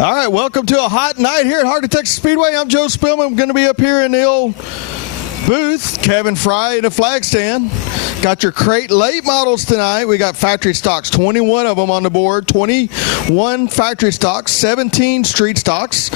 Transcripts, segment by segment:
All right, welcome to a hot night here at Heart of Texas Speedway. I'm Joe Spillman. I'm going to be up here in the old booth. Kevin Fry in the flag stand. Got your crate late models tonight. We got factory stocks, 21 of them on the board, 21 factory stocks, 17 street stocks,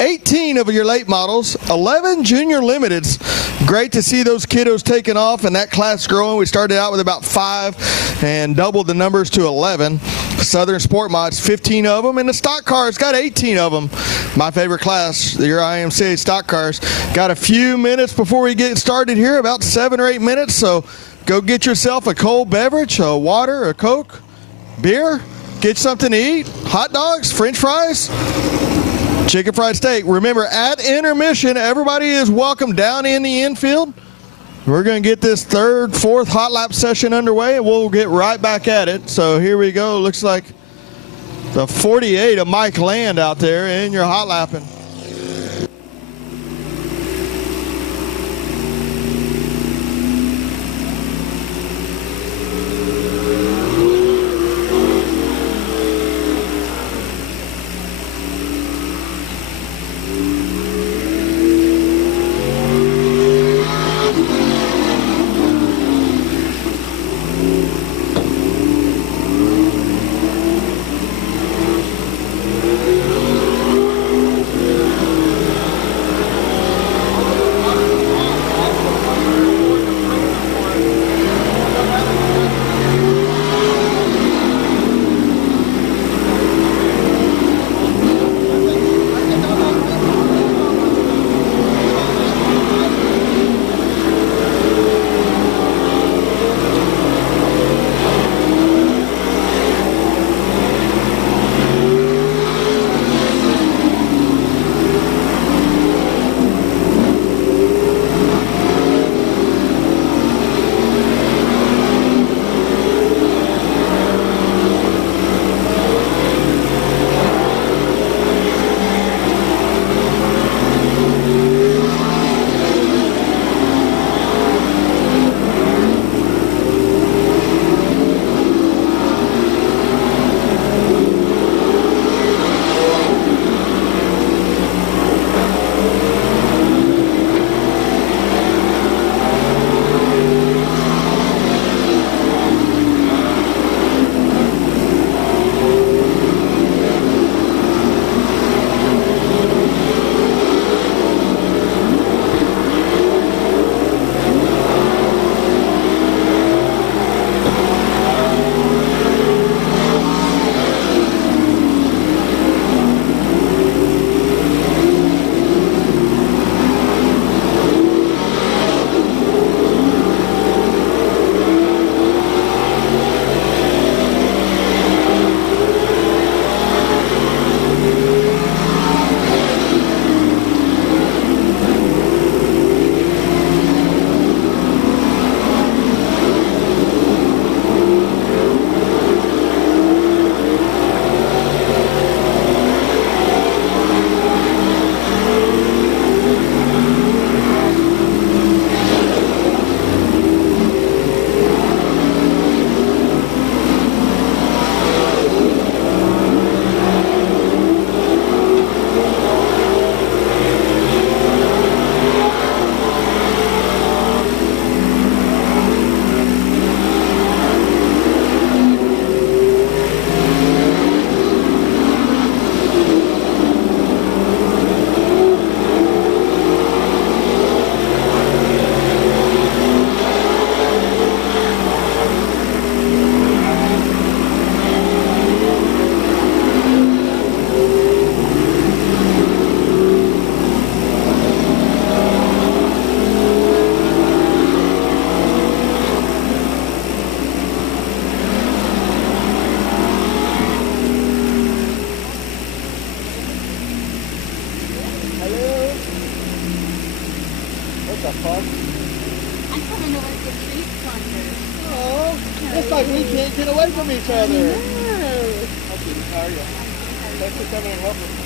18 of your late models, 11 junior limiteds. Great to see those kiddos taking off and that class growing. We started out with about 5 and doubled the numbers to 11. Southern Sport Mods, 15 of them, and the stock cars got 18 of them. My favorite class, your IMCA stock cars. Got a few minutes before we get started here, about 7 or 8 minutes, so go get yourself a cold beverage, a water, a Coke, beer, get something to eat, hot dogs, french fries, chicken fried steak. Remember, at intermission, everybody is welcome down in the infield. We're going to get this third, fourth hot lap session underway, and we'll get right back at it. So here we go. Looks like the 48 of Mike Land out there in your hot lapping. like we can't get away from each other. No. How are you? Thanks for coming and helping.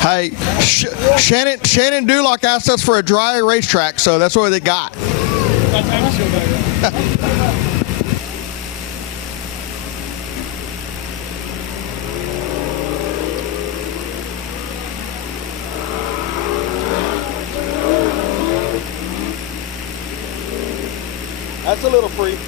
Hey, Shannon Dulock asked us for a dry racetrack, so that's what they got. That's a little free.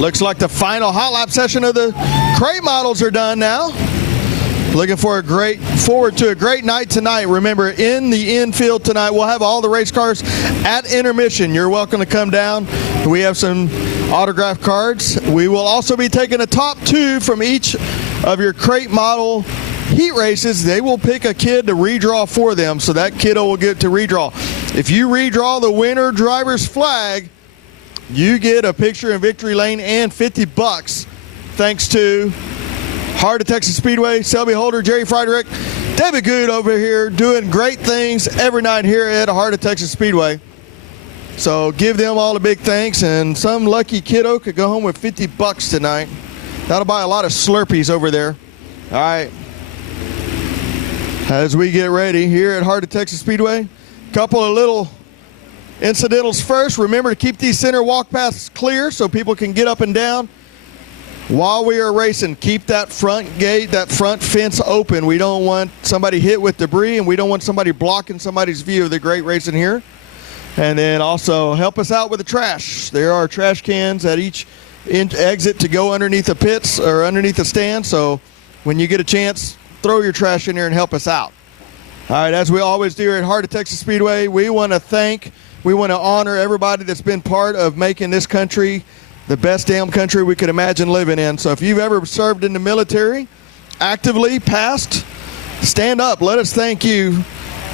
Looks like the final hot lap session of the crate models are done now. Looking forward to a great night tonight. Remember, in the infield tonight, we'll have all the race cars at intermission. You're welcome to come down. We have some autograph cards. We will also be taking a top 2 from each of your crate model heat races. They will pick a kid to redraw for them, so that kiddo will get to redraw. If you redraw the winner driver's flag, you get a picture in victory lane and $50 thanks to Heart of Texas Speedway, Selby Holder, Jerry Friedrich, David Good over here doing great things every night here at Heart of Texas Speedway. So give them all a big thanks, and some lucky kiddo could go home with $50 tonight. That'll buy a lot of Slurpees over there. All right. As we get ready here at Heart of Texas Speedway, a couple of little incidentals first. Remember to keep these center walk paths clear so people can get up and down. While we are racing, keep that front gate, that front fence open. We don't want somebody hit with debris, and we don't want somebody blocking somebody's view of the great racing here. And then also help us out with the trash. There are trash cans at each exit to go underneath the pits or underneath the stand. So when you get a chance, throw your trash in there and help us out. All right, as we always do here at Heart of Texas Speedway, we want to honor everybody that's been part of making this country the best damn country we could imagine living in. So if you've ever served in the military, actively, past, stand up. Let us thank you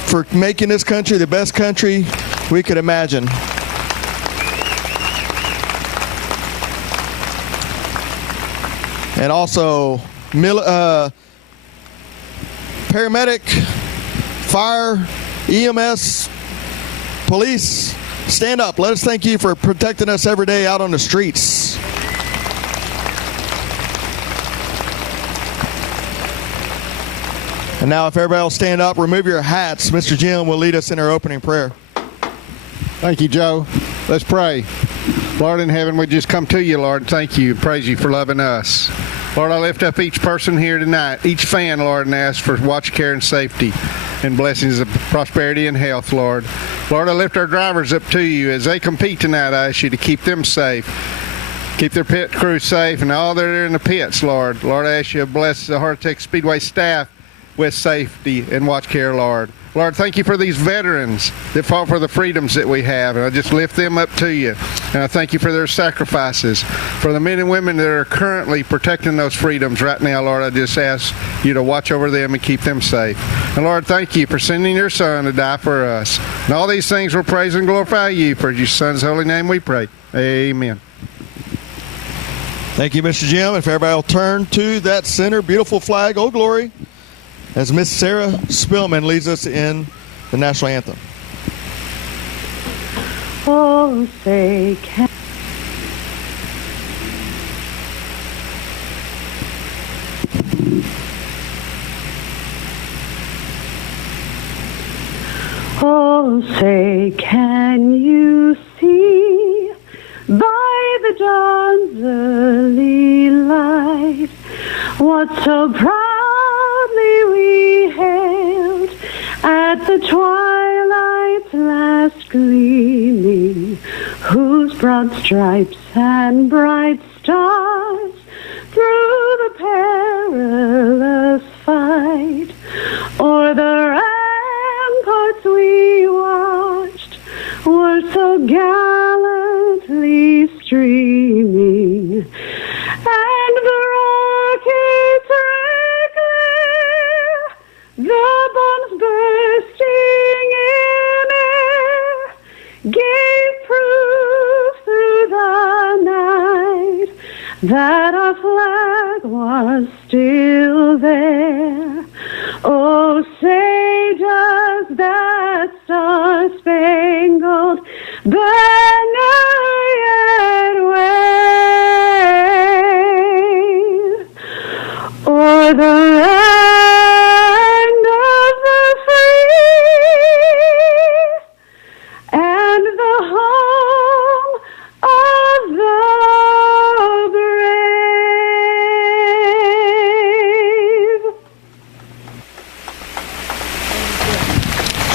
for making this country the best country we could imagine. And also, paramedic, fire, EMS, police, stand up. Let us thank you for protecting us every day out on the streets. And now if everybody will stand up, remove your hats. Mr. Jim will lead us in our opening prayer. Thank you, Joe. Let's pray. Lord in heaven, we just come to you, Lord, and thank you, praise you for loving us. Lord, I lift up each person here tonight, each fan, Lord, and ask for watch, care, and safety, and blessings of prosperity and health, Lord. Lord, I lift our drivers up to you. As they compete tonight, I ask you to keep them safe, keep their pit crew safe, and all that are in the pits, Lord. Lord, I ask you to bless the Heart of Texas Speedway staff with safety and watch care, Lord. Lord, thank you for these veterans that fought for the freedoms that we have, and I just lift them up to you. And I thank you for their sacrifices. For the men and women that are currently protecting those freedoms right now, Lord, I just ask you to watch over them and keep them safe. And Lord, thank you for sending your Son to die for us. And all these things we'll praise and glorify you. For your Son's holy name we pray. Amen. Thank you, Mr. Jim. If everybody will turn to that center, beautiful flag, Old Glory, as Miss Sarah Spillman leads us in the national anthem. Oh, say can Oh, say can you see by the dawn's early light what so proudly we hailed at the twilight's last gleaming, whose broad stripes and bright stars through the perilous fight o'er the ramparts we watched were so gallantly streaming, and the rockets regular, the bombs bursting in air, gave proof through the night that our flag was still there. Oh, say does that star-spangled banner yet wave o'er the land of the free and the home of the brave?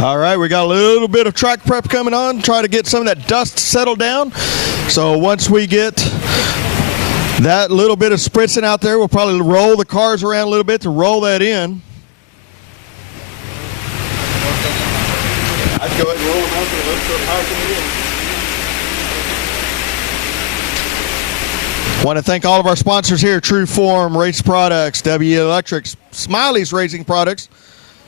All right, we got a little bit of track prep coming on. Try to get some of that dust settled down. So once we get That little bit of spritzing out there will probably roll the cars around a little bit to roll that in. I'd go ahead and roll them up and let's go packing it in. Want to thank all of our sponsors here: True Form Race Products, W Electrics, Smiley's Racing Products,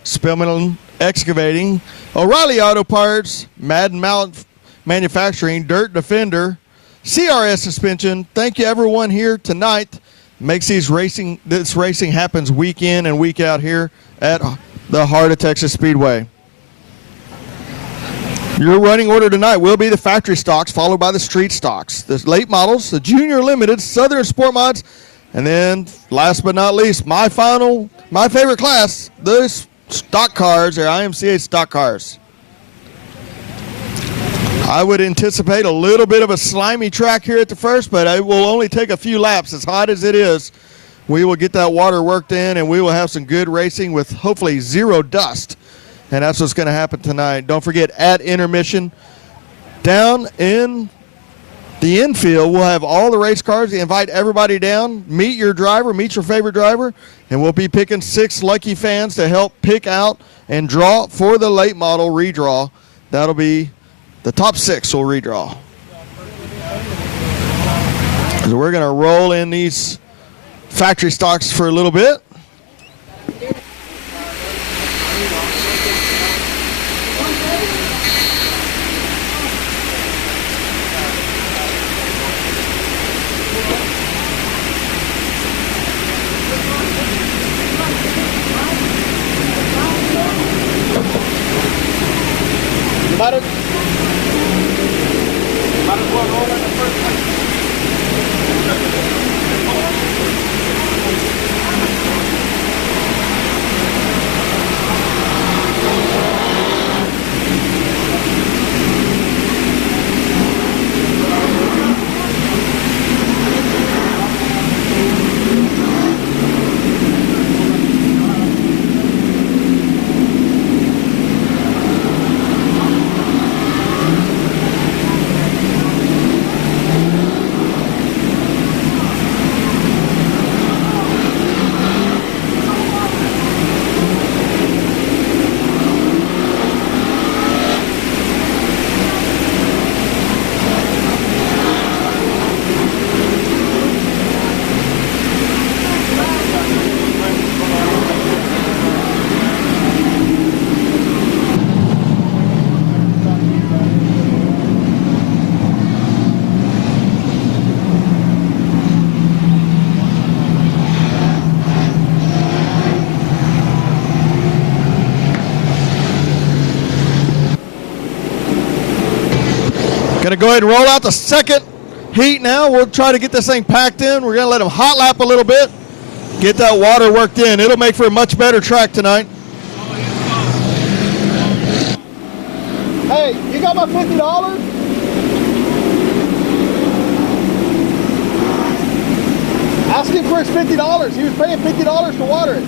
Spillman Excavating, O'Reilly Auto Parts, Madden Mallet Manufacturing, Dirt Defender, CRS Suspension. Thank you everyone here tonight. Makes this racing happens week in and week out here at the Heart of Texas Speedway. Your running order tonight will be the factory stocks, followed by the street stocks, the late models, the junior limited, Southern Sport Mods, and then last but not least, my favorite class, the stock cars, or IMCA stock cars. I would anticipate a little bit of a slimy track here at the first, but it will only take a few laps. As hot as it is, we will get that water worked in, and we will have some good racing with hopefully zero dust. And that's what's going to happen tonight. Don't forget, at Intermission, down in the infield, we'll have all the race cars. Invite everybody down. Meet your driver. Meet your favorite driver. And we'll be picking 6 lucky fans to help pick out and draw for the late model redraw. That'll be the top 6 will redraw. So we're going to roll in these factory stocks for a little bit. Might as well roll in the first place. Going to go ahead and roll out the second heat now. We'll try to get this thing packed in. We're going to let them hot lap a little bit, get that water worked in. It'll make for a much better track tonight. Hey, you got my $50? Ask him for his $50. He was paying $50 to water it.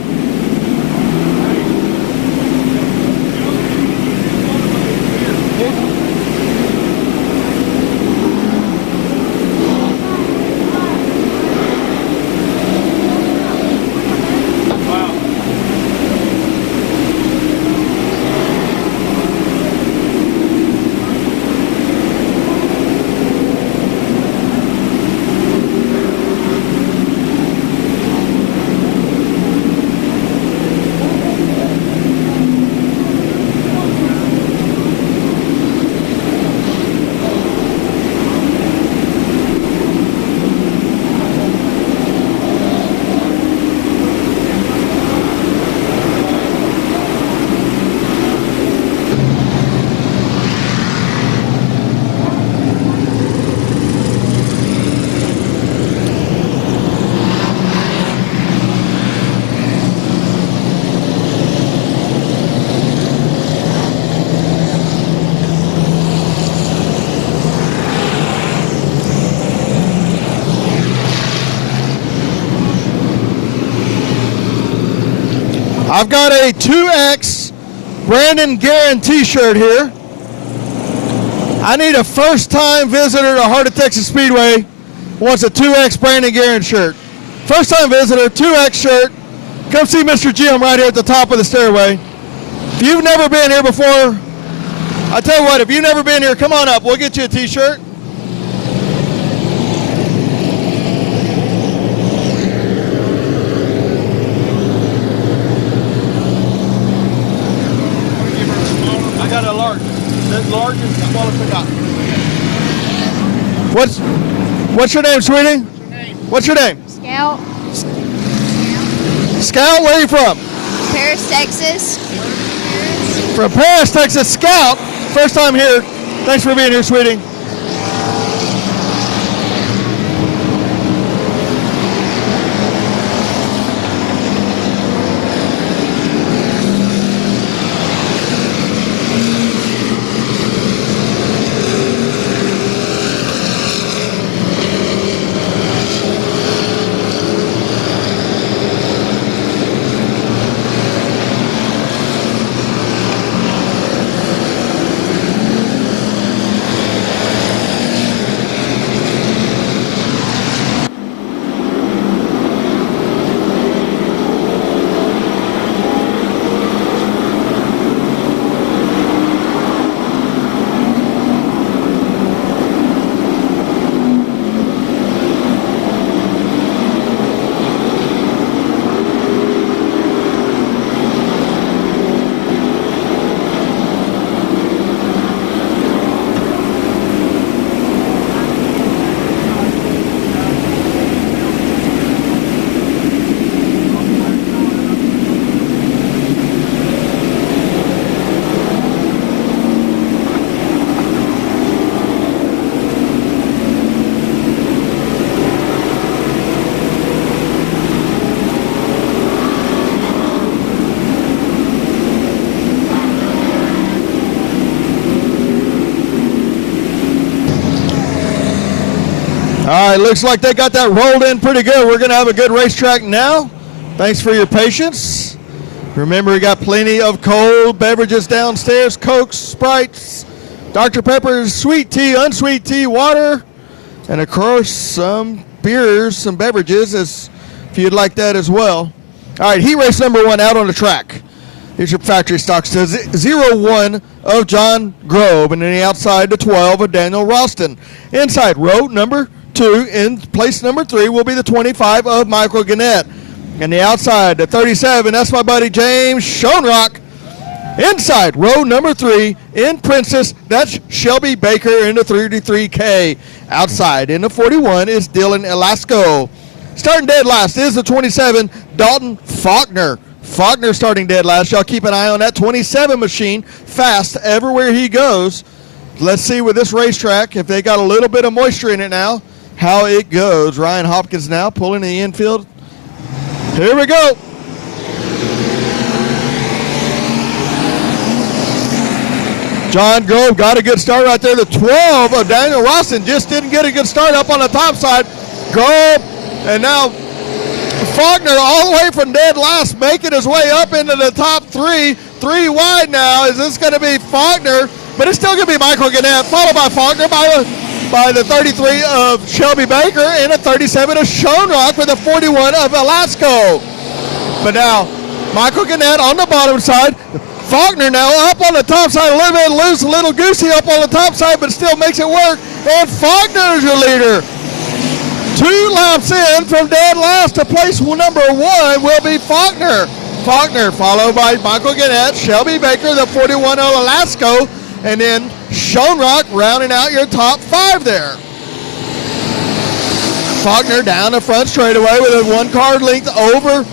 I've got a 2X Brandon Guerin t-shirt here. I need a first-time visitor to Heart of Texas Speedway wants a 2X Brandon Guerin shirt. First time visitor, 2X shirt. Come see Mr. Jim right here at the top of the stairway. If you've never been here before, I tell you what, if you've never been here, come on up. We'll get you a t-shirt. I got a large. That large is the smallest I got. What's your name, sweetie? What's your name? Scout, Scout, where are you from? Paris, Texas. From Paris, Texas. Scout, first time here. Thanks for being here, sweetie. All right, looks like they got that rolled in pretty good. We're going to have a good racetrack now. Thanks for your patience. Remember, we got plenty of cold beverages downstairs, Cokes, Sprites, Dr. Pepper's, sweet tea, unsweet tea, water, and of course some beers, some beverages if you'd like that as well. All right, heat race number 1 out on the track. Here's your factory stocks to 0-1 of John Grove, and then the outside the 12 of Daniel Ralston. Inside row number 2, in place number 3 will be the 25 of Michael Gannett. And the outside, the 37, that's my buddy James Schoenrock. Inside row number 3 in Princess, that's Shelby Baker in the 33K. Outside in the 41 is Dylan Elasco. Starting dead last is the 27, Dalton Faulkner. Faulkner starting dead last. Y'all keep an eye on that 27 machine, fast everywhere he goes. Let's see with this racetrack, if they got a little bit of moisture in it now, how it goes. Ryan Hopkins now pulling the infield. Here we go. John Grove got a good start right there. The 12 of Daniel Ralston just didn't get a good start up on the top side. Grove, and now Faulkner all the way from dead last, making his way up into the top 3. 3 wide now. Is this going to be Faulkner? But it's still going to be Michael Gannett, followed by Faulkner by the 33 of Shelby Baker and a 37 of Schoenrock with a 41 of Elasco. But now, Michael Gannett on the bottom side. Faulkner now up on the top side, a little bit loose, a little goosey up on the top side, but still makes it work. And Faulkner is your leader. 2 laps in from dead last to place number 1 will be Faulkner. Faulkner followed by Michael Gannett, Shelby Baker, the 41 of Elasco, and then Schoenrock rounding out your top 5 there. Faulkner down the front straightaway with a 1 car length over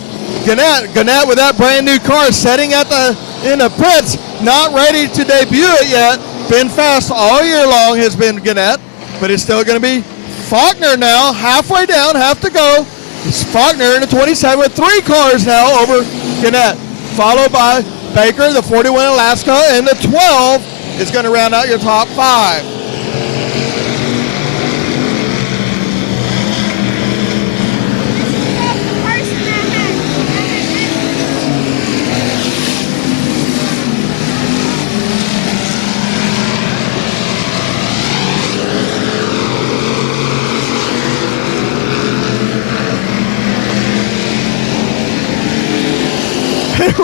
Gannett. Gannett with that brand new car setting in the pits, not ready to debut it yet. Been fast all year long has been Gannett, but it's still going to be Faulkner now, halfway down, have to go. It's Faulkner in the 27 with 3 cars now over Gannett, followed by Baker, the 41 Alaska, and the 12 is going to round out your top 5.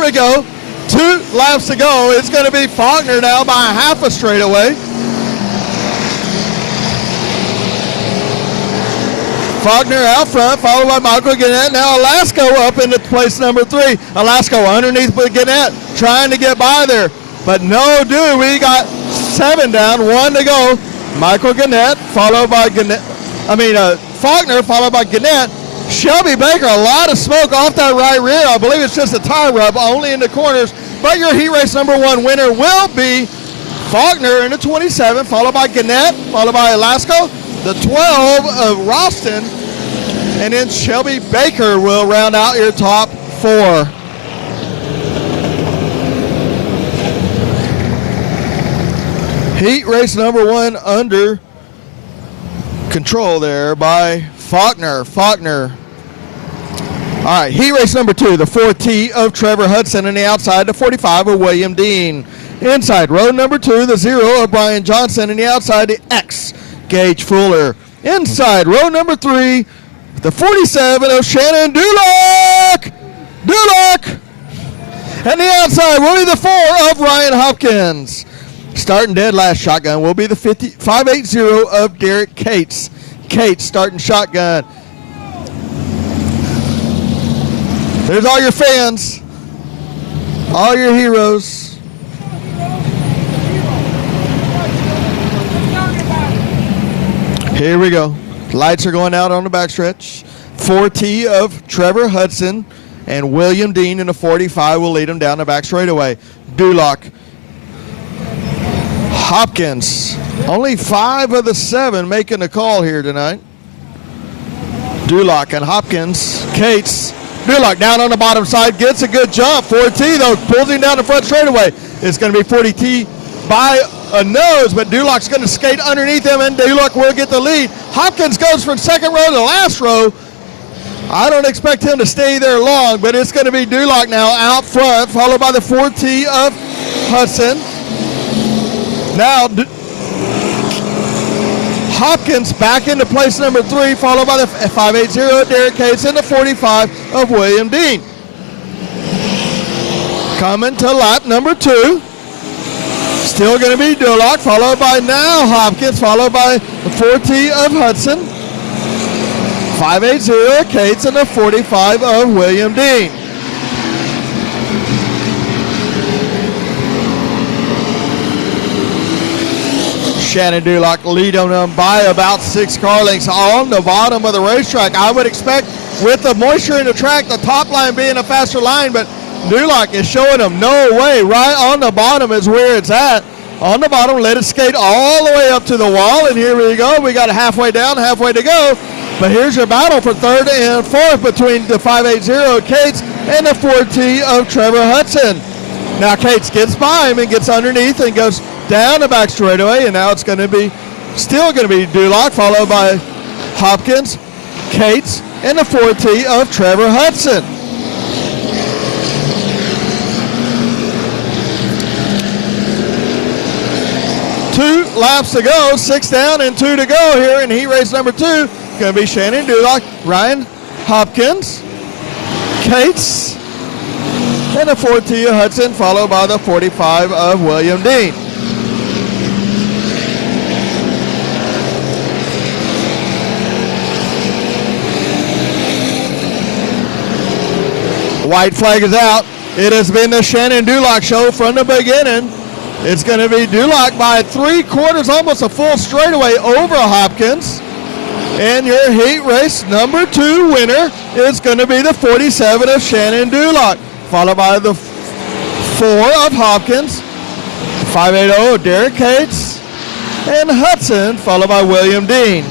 we go. 2 laps to go. It's going to be Faulkner now by a half a straightaway. Faulkner out front, followed by Michael Gannett. Now Alaska up into place number 3. Alaska underneath with Gannett, trying to get by there. But no do. We got 7 down, 1 to go. Michael Gannett, followed by Faulkner, followed by Gannett. Shelby Baker, a lot of smoke off that right rear. I believe it's just a tire rub, only in the corners. But your heat race number 1 winner will be Faulkner in the 27, followed by Gannett, followed by Alaska, the 12 of Ralston, and then Shelby Baker will round out your top 4. Heat race number 1 under control there by Faulkner. All right, heat race number 2, the 4T of Trevor Hudson, and the outside, the 45 of William Dean. Inside, row number 2, the 0 of Brian Johnson, and the outside, the X, Gage Fuller. Inside, row number 3, the 47 of Shannon Duloc. And the outside will be the 4 of Ryan Hopkins. Starting dead last shotgun will be the 580 of Derek Cates. Cates starting shotgun. There's all your fans, all your heroes. Here we go. Lights are going out on the backstretch. 4T of Trevor Hudson and William Dean in the 45 will lead them down the back straightaway. Duloc, Hopkins, only 5 of the 7 making the call here tonight. Duloc and Hopkins, Cates. Duloc down on the bottom side, gets a good jump. 4T though, pulls him down the front straightaway. It's going to be 40T by a nose, but Duloc's going to skate underneath him, and Duloc will get the lead. Hopkins goes from second row to the last row. I don't expect him to stay there long, but it's going to be Duloc now out front, followed by the 4T of Hudson. Now, Hopkins back into place number 3, followed by the 580 of Derek Cates and the 45 of William Dean. Coming to lap number 2. Still going to be Duloc, followed by now Hopkins, followed by the 4T of Hudson, 580 of Cates, and the 45 of William Dean. Shannon Duloc leading them by about 6 car lengths on the bottom of the racetrack. I would expect with the moisture in the track, the top line being a faster line, but Duloc is showing them no way. Right on the bottom is where it's at. On the bottom, let it skate all the way up to the wall, and here we go. We got halfway down, halfway to go. But here's your battle for 3rd and 4th between the 580 of Cates and the 4T of Trevor Hudson. Now Cates gets by him and gets underneath and goes down the back straightaway, and now it's going to be still going to be Duloc, followed by Hopkins, Cates, and the 4T of Trevor Hudson. Two laps to go, 6 down and 2 to go here in heat race number 2. Going to be Shannon Duloc, Ryan Hopkins, Cates, and the 4T of Hudson, followed by the 45 of William Dean. White flag is out. It has been the Shannon Duloc show from the beginning. It's going to be Duloc by 3/4, almost a full straightaway over Hopkins. And your heat race number 2 winner is going to be the 47 of Shannon Duloc, followed by the 4 of Hopkins, 580 of Derek Cates, and Hudson, followed by William Dean.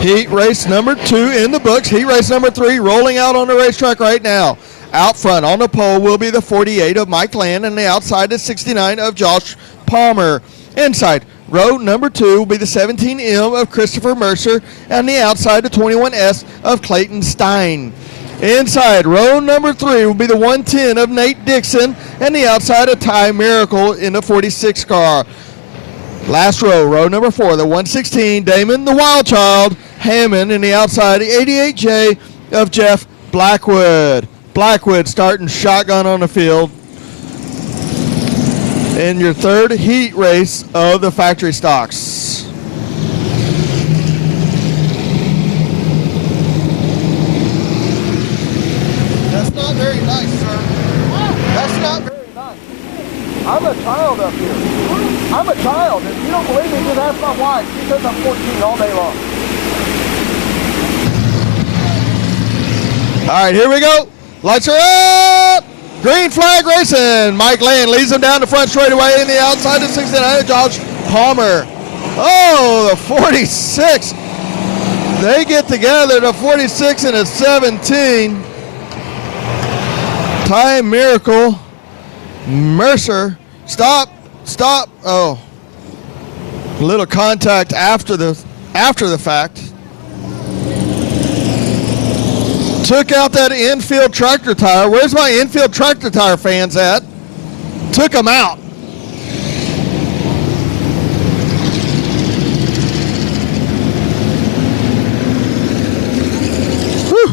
Heat race number 2 in the books. Heat race number 3 rolling out on the racetrack right now. Out front on the pole will be the 48 of Mike Land, and the outside the 69 of Josh Palmer. Inside, row number 2 will be the 17M of Christopher Mercer, and the outside the 21S of Clayton Stein. Inside, row number 3 will be the 110 of Nate Dixon, and the outside of Ty Miracle in the 46 car. Last row, row number 4, the 116, Damon the Wild Child Hammond, and the outside the 88J of Jeff Blackwood. Blackwood starting shotgun on the field in your third heat race of the factory stocks. That's not very nice, sir. That's not very nice. I'm a child up here. I'm a child. If you don't believe me, just ask my wife. She says I'm 14 all day long. All right, here we go. Lights are up. Green flag racing. Mike Land leads them down the front straightaway in the outside of 69. Josh Palmer. Oh, the 46. They get together, the 46 and a 17. Time Miracle. Mercer. Stop. Oh. A little contact after the fact. Took out that infield tractor tire. Where's my infield tractor tire fans at? Took them out. Whew.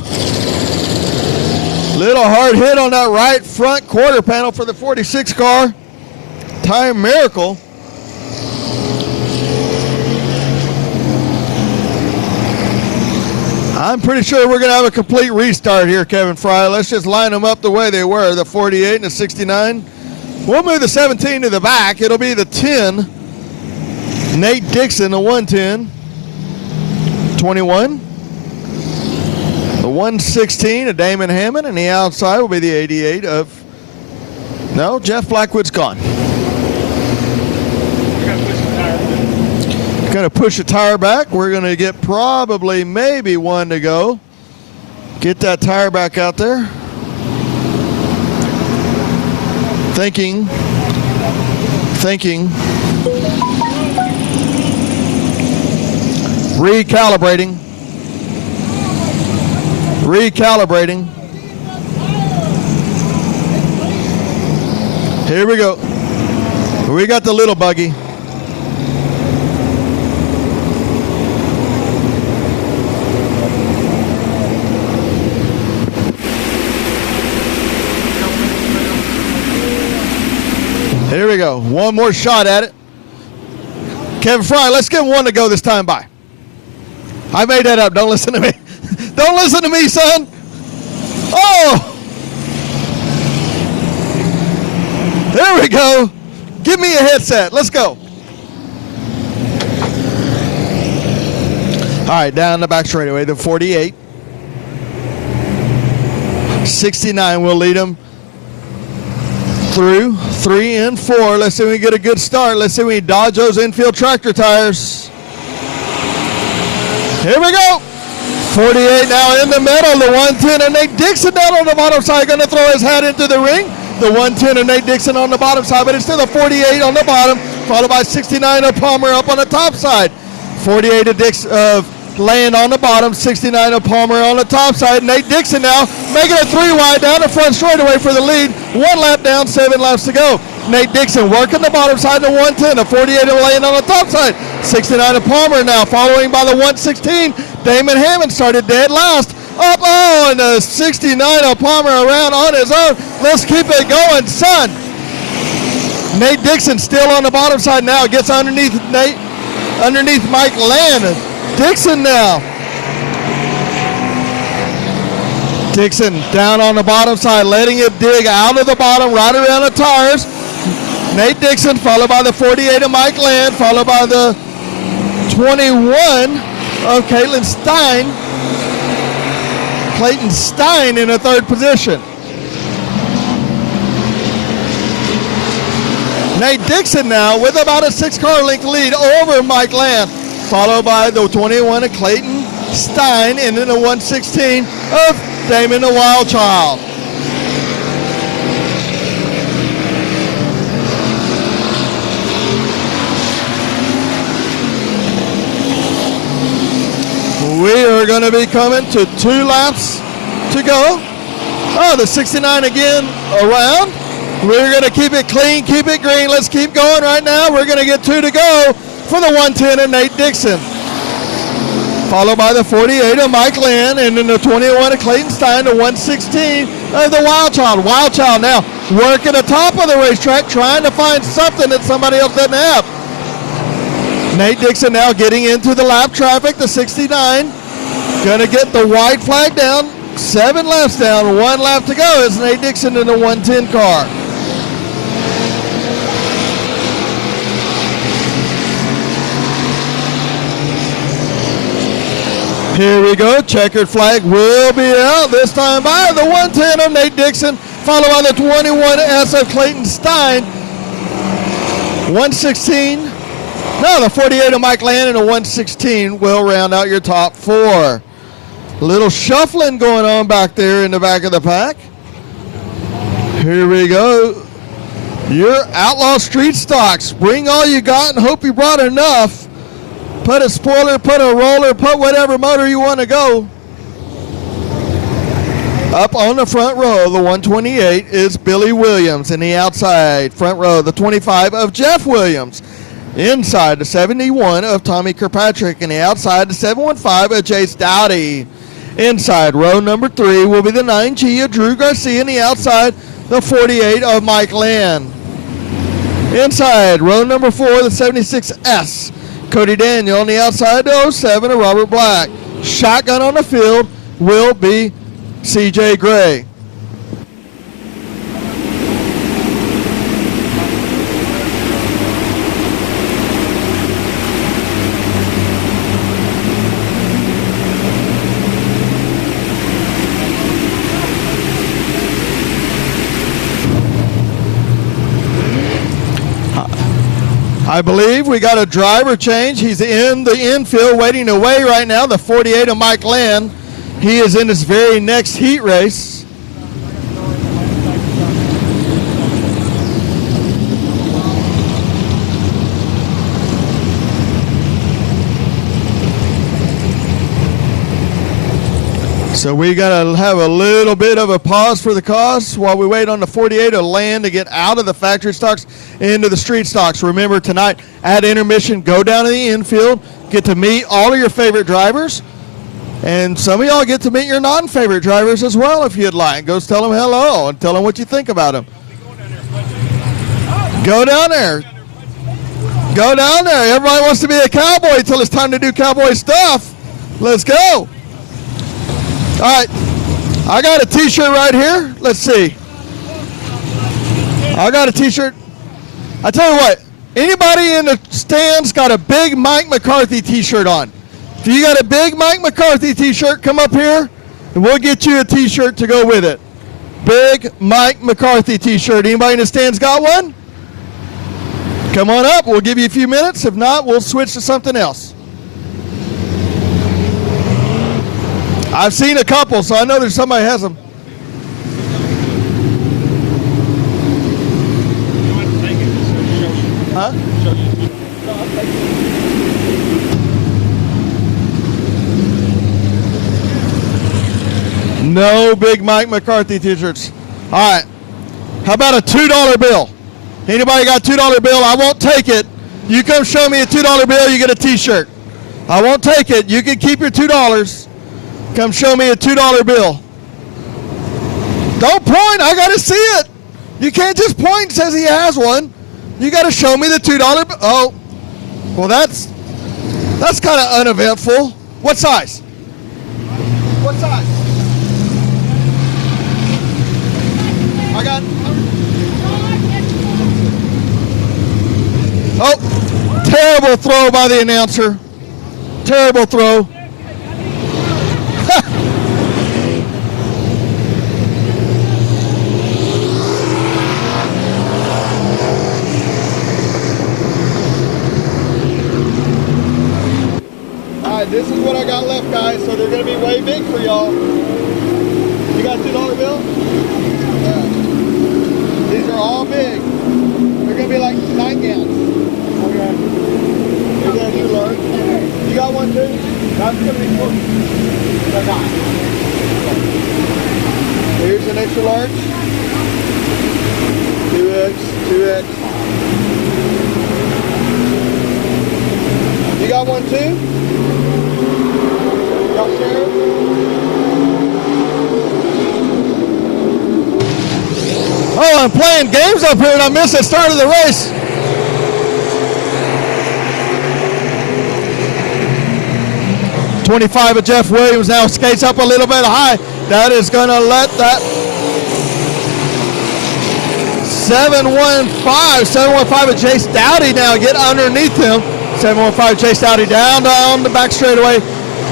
Little hard hit on that right front quarter panel for the 46 car. Time Miracle. I'm pretty sure we're going to have a complete restart here, Kevin Fry. Let's just line them up the way they were, the 48 and the 69. We'll move the 17 to the back. It'll be the 10. Nate Dixon, the 110. 21. The 116 of Damon Hammond, and the outside will be the 88 of... No, Jeff Blackwood's gone. Going to push the tire back. We're going to get probably maybe one to go. Get that tire back out there. Thinking. Recalibrating. Here we go. We got the little buggy. Here we go. One more shot at it. Kevin Fry, let's give one to go this time by. I made that up. Don't listen to me. Don't listen to me, son. Oh! There we go. Give me a headset. Let's go. All right, down the back straightaway, the 48. 69 will lead them through 3 and 4. Let's see if we get a good start. Let's see if we dodge those infield tractor tires. Here we go. 48 now in the middle. The 110 and Nate Dixon down on the bottom side, going to throw his hat into the ring. The 110 and Nate Dixon on the bottom side, but it's still the 48 on the bottom, followed by 69 of Palmer up on the top side. 48 of Land on the bottom, 69 of Palmer on the top side. Nate Dixon now making a 3 wide down the front straightaway for the lead. 1 lap down, 7 laps to go. Nate Dixon working the bottom side, the 110, the 48 of Land on the top side. 69 of Palmer now, following by the 116. Damon Hammond started dead last. Up, and the 69 of Palmer around on his own. Let's keep it going, son. Nate Dixon still on the bottom side now. Gets underneath Mike Land. Dixon now. Dixon down on the bottom side, letting it dig out of the bottom, right around the tires. Nate Dixon, followed by the 48 of Mike Land, followed by the 21 of Clayton Stein in the third position. Nate Dixon now with about a 6-car length lead over Mike Land, followed by the 21 of Clayton Stein, and then the 116 of Damon the Wild Child. We are going to be coming to 2 laps to go. Oh, the 69 again around. We're going to keep it clean, keep it green. Let's keep going right now. We're going to get 2 to go for the 110 of Nate Dixon. followed by the 48 of Mike Lynn, and then the 21 of Clayton Stein, the 116 of the Wild Child. Wild Child now working the top of the racetrack, trying to find something that somebody else doesn't have. Nate Dixon now getting into the lap traffic, the 69. Gonna get the white flag down, 7 laps down, 1 lap to go as Nate Dixon in the 110 car. Here we go, checkered flag will be out, this time by the 110 of Nate Dixon, followed by the 21S of Clayton Stein. 116, no, the 48 of Mike Land and the 116 will round out your top 4. Little shuffling going on back there in the back of the pack. Here we go. Your Outlaw Street Stocks. Bring all you got and hope you brought enough. Put a spoiler, put a roller, put whatever motor you want to go. Up on the front row, the 128 is Billy Williams. In the outside front row, the 25 of Jeff Williams. Inside, the 71 of Tommy Kirkpatrick. And the outside, the 715 of Chase Dowdy. Inside, row number 3 will be the 9G of Drew Garcia. And the outside, the 48 of Mike Land. Inside, row number 4, the 76S. Cody Daniel. On the outside, the 07 of Robert Black. Shotgun on the field will be CJ Gray. I believe we got a driver change. He's in the infield waiting away right now, the 48 of Mike Land. He is in his very next heat race. So we got to have a little bit of a pause for the cause while we wait on the 48 of Land to get out of the factory stocks into the street stocks. Remember, tonight at Intermission, go down to the infield, get to meet all of your favorite drivers, and some of y'all get to meet your non-favorite drivers as well if you'd like. Go tell them hello and tell them what you think about them. Go down there. Go down there. Everybody wants to be a cowboy until it's time to do cowboy stuff. Let's go. All right, I got a t-shirt right here. Let's see. I got a t-shirt. I tell you what, anybody in the stands got a big Mike McCarthy t-shirt on? If you got a big Mike McCarthy t-shirt, come up here and we'll get you a t-shirt to go with it. Big Mike McCarthy t-shirt. Anybody in the stands got one? Come on up. We'll give you a few minutes. If not, we'll switch to something else. I've seen a couple, so I know there's somebody has them. Huh? No big Mike McCarthy t-shirts. All right. How about a $2 bill? Anybody got a $2 bill? I won't take it. You come show me a $2 bill, you get a t-shirt. I won't take it. You can keep your $2. Come show me a $2 bill. Don't point. I got to see it. You can't just point and says he has one. You got to show me the $2 bill. Oh, well, that's kind of uneventful. What size? What size? I got. Oh, terrible throw by the announcer. Terrible throw. This is what I got left, guys, so they're going to be way big for y'all. You got a $2 bill? Yeah. These are all big. They're going to be like nightgowns. Okay. Here's that new large. You got one too? That's going to be 4. They're not. Here's an extra large. 2X, 2X. You got one too? playing games up here and I missed the start of the race. .25 of Jeff Williams now skates up a little bit high. That is going to let that 715 of Chase Dowdy now get underneath him. 715 Chase Dowdy down the back straightaway.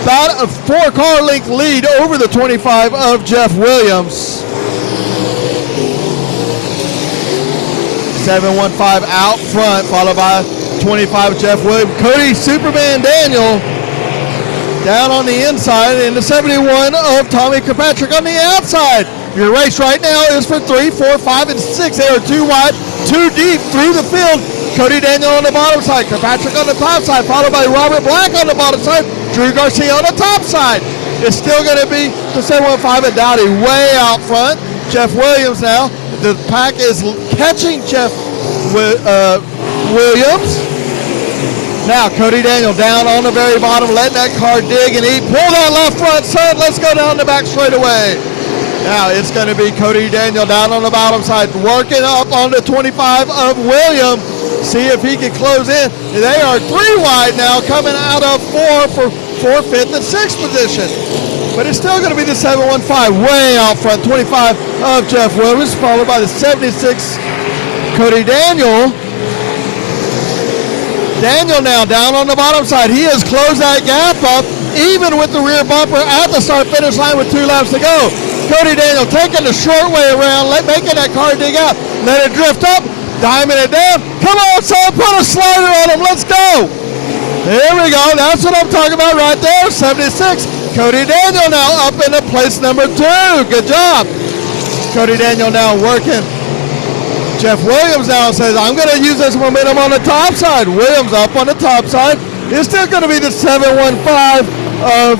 About a 4-car length lead over the 25 of Jeff Williams. 715 out front, followed by 25 of Jeff Williams. Cody Superman Daniel down on the inside, and the 71 of Tommy Kirkpatrick on the outside. Your race right now is for 3, 4, 5, and 6. They are too wide, too deep through the field. Cody Daniel on the bottom side, Kirkpatrick on the top side, followed by Robert Black on the bottom side, Drew Garcia on the top side. It's still going to be the 715 and Dowdy way out front. Jeff Williams now. The pack is catching Jeff Williams. Now Cody Daniel down on the very bottom, letting that car dig and eat. Pull that left front, son. Let's go down the back straightaway. Now it's going to be Cody Daniel down on the bottom side, working up on the 25 of Williams. See if he can close in. They are 3 wide now, coming out of 4 for 4th, 5th, and 6th position. But it's still going to be the 715 way out front. 25 of Jeff Williams, followed by the 76 Cody Daniel. Daniel now down on the bottom side. He has closed that gap up, even with the rear bumper at the start-finish line with 2 laps to go. Cody Daniel taking the short way around, making that car dig out. Let it drift up, diming it down. Come on, son, put a slider on him. Let's go. There we go. That's what I'm talking about right there. 76. Cody Daniel now up into place number 2. Good job. Cody Daniel now working. Jeff Williams now says, I'm going to use this momentum on the top side. Williams up on the top side. It's still going to be the 715 of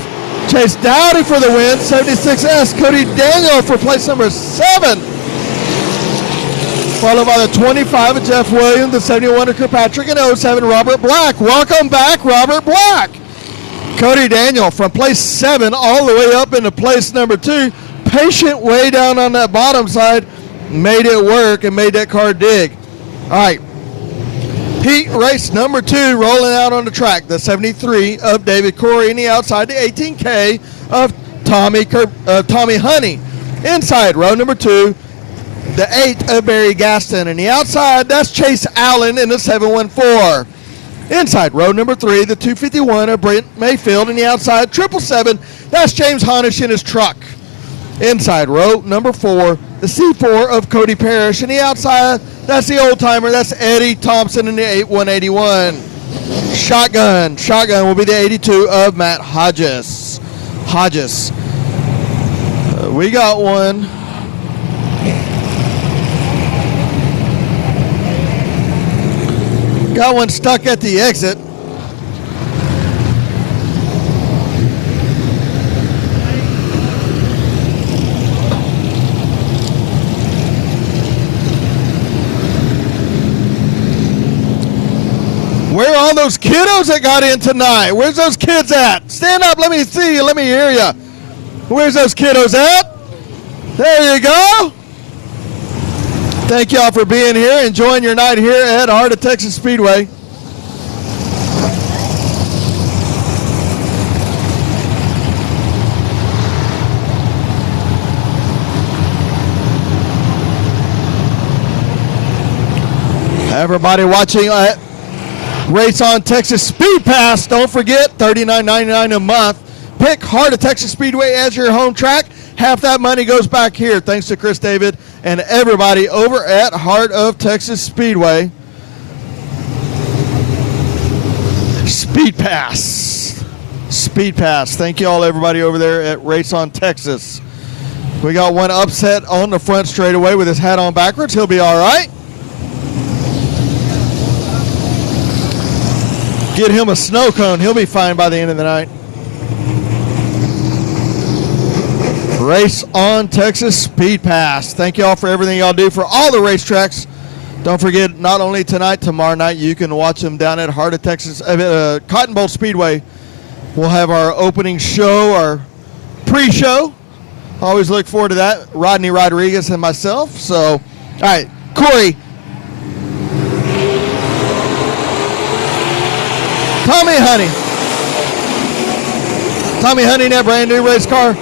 Chase Dowdy for the win. 76S Cody Daniel for place number 7. Followed by the 25 of Jeff Williams, the 71 of Kirkpatrick, and 07 Robert Black. Welcome back, Robert Black. Cody Daniel from place 7 all the way up into place number 2. Patient way down on that bottom side. Made it work and made that car dig. All right. Heat race number 2 rolling out on the track. The 73 of David Corey, and the outside, the 18K of Tommy Honey. Inside, row number 2, the 8 of Barry Gaston, and the outside, that's Chase Allen in the 714. Inside, row number 3, the 251 of Brent Mayfield, and the outside, 777, that's James Honish in his truck. Inside, row number 4, the C4 of Cody Parrish, and the outside, that's the old timer, that's Eddie Thompson in the 8181. Shotgun will be the 82 of Matt Hodges. We got one. Got one stuck at the exit. Where are all those kiddos that got in tonight? Where's those kids at? Stand up, let me see you, let me hear you. Where's those kiddos at? There you go. Thank y'all for being here, enjoying your night here at Heart of Texas Speedway. Everybody watching Race on Texas Speed Pass. Don't forget, $39.99 a month. Pick Heart of Texas Speedway as your home track. Half that money goes back here, thanks to Chris David and everybody over at Heart of Texas Speedway. Speed Pass. Thank you all, everybody over there at Race on Texas. We got one upset on the front straightaway with his hat on backwards. He'll be all right. Get him a snow cone. He'll be fine by the end of the night. Race on Texas Speed Pass. Thank you all for everything y'all do for all the racetracks. Don't forget, not only tonight, tomorrow night, you can watch them down at Heart of Texas, Cotton Bowl Speedway. We'll have our opening show, our pre-show. Always look forward to that. Rodney Rodriguez and myself. So, all right, Corey. Tommy Honey. Tommy Honey in that brand new race car.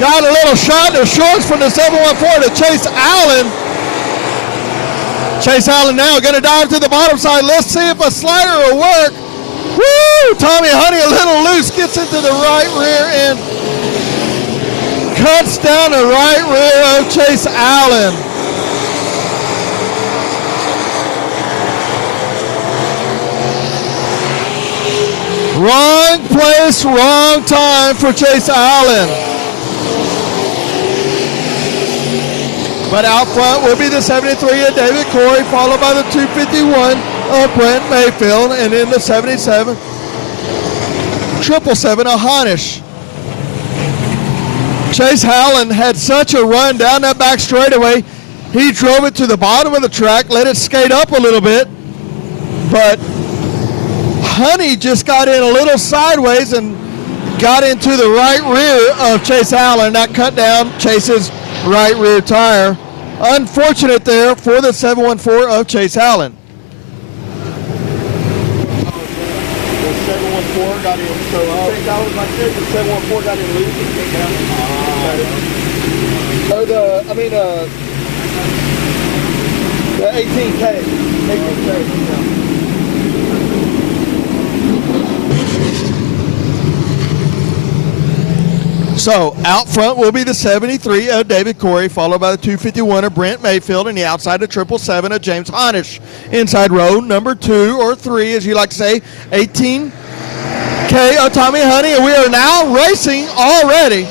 Got a little shot in the shorts from the 714 to Chase Allen. Chase Allen now going to dive to the bottom side. Let's see if a slider will work. Woo! Tommy Honey a little loose, gets into the right rear and cuts down the right rear of Chase Allen. Wrong place, wrong time for Chase Allen. But out front will be the 73 of David Corey, followed by the 251 of Brent Mayfield, and in the 77, 777 of Honish. Chase Allen had such a run down that back straightaway. He drove it to the bottom of the track, let it skate up a little bit, but Honey just got in a little sideways and got into the right rear of Chase Allen. That cut down Chase's right rear tire. Unfortunate there for the 714 of Chase Allen. The 714 got in, so Chase Allen like this, the 714 got in loose and came down. The 18K. 18K. So out front will be the 73 of David Corey, followed by the 251 of Brent Mayfield, and the outside of 777 of James Honish. Inside row number 2 or 3, as you like to say, 18K of Tommy Honey, and we are now racing already.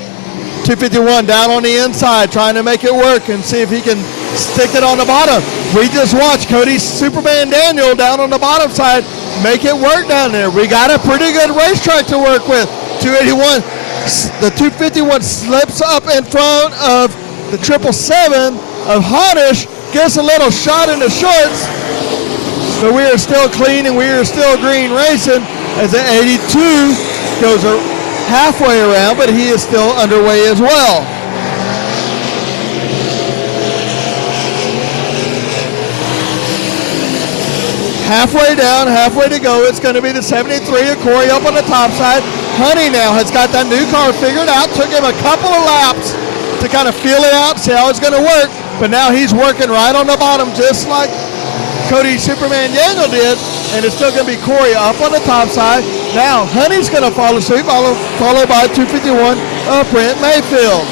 251 down on the inside, trying to make it work and see if he can stick it on the bottom. We just watched Cody Superman Daniel down on the bottom side make it work down there. We got a pretty good racetrack to work with. 281. The 251 slips up in front of the 777 of Honish, gets a little shot in the shorts, but we are still clean and we are still green racing as the 82 goes halfway around, but he is still underway as well. Halfway down, halfway to go. It's going to be the 73 of Corey up on the top side. Honey now has got that new car figured out. Took him a couple of laps to kind of feel it out, see how it's going to work. But now he's working right on the bottom, just like Cody Superman Daniel did. And it's still going to be Corey up on the top side. Now Honey's going to follow suit, followed by 251 of Brent Mayfield.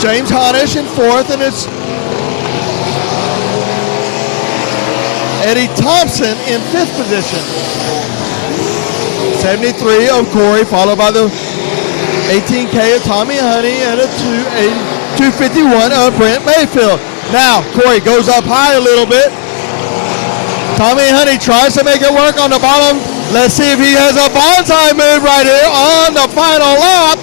James Honish in fourth, and it's Eddie Thompson in fifth position. 73 of Corey, followed by the 18K of Tommy Honey and a 251 of Brent Mayfield. Now Corey goes up high a little bit. Tommy Honey tries to make it work on the bottom. Let's see if he has a bonsai move right here on the final lap.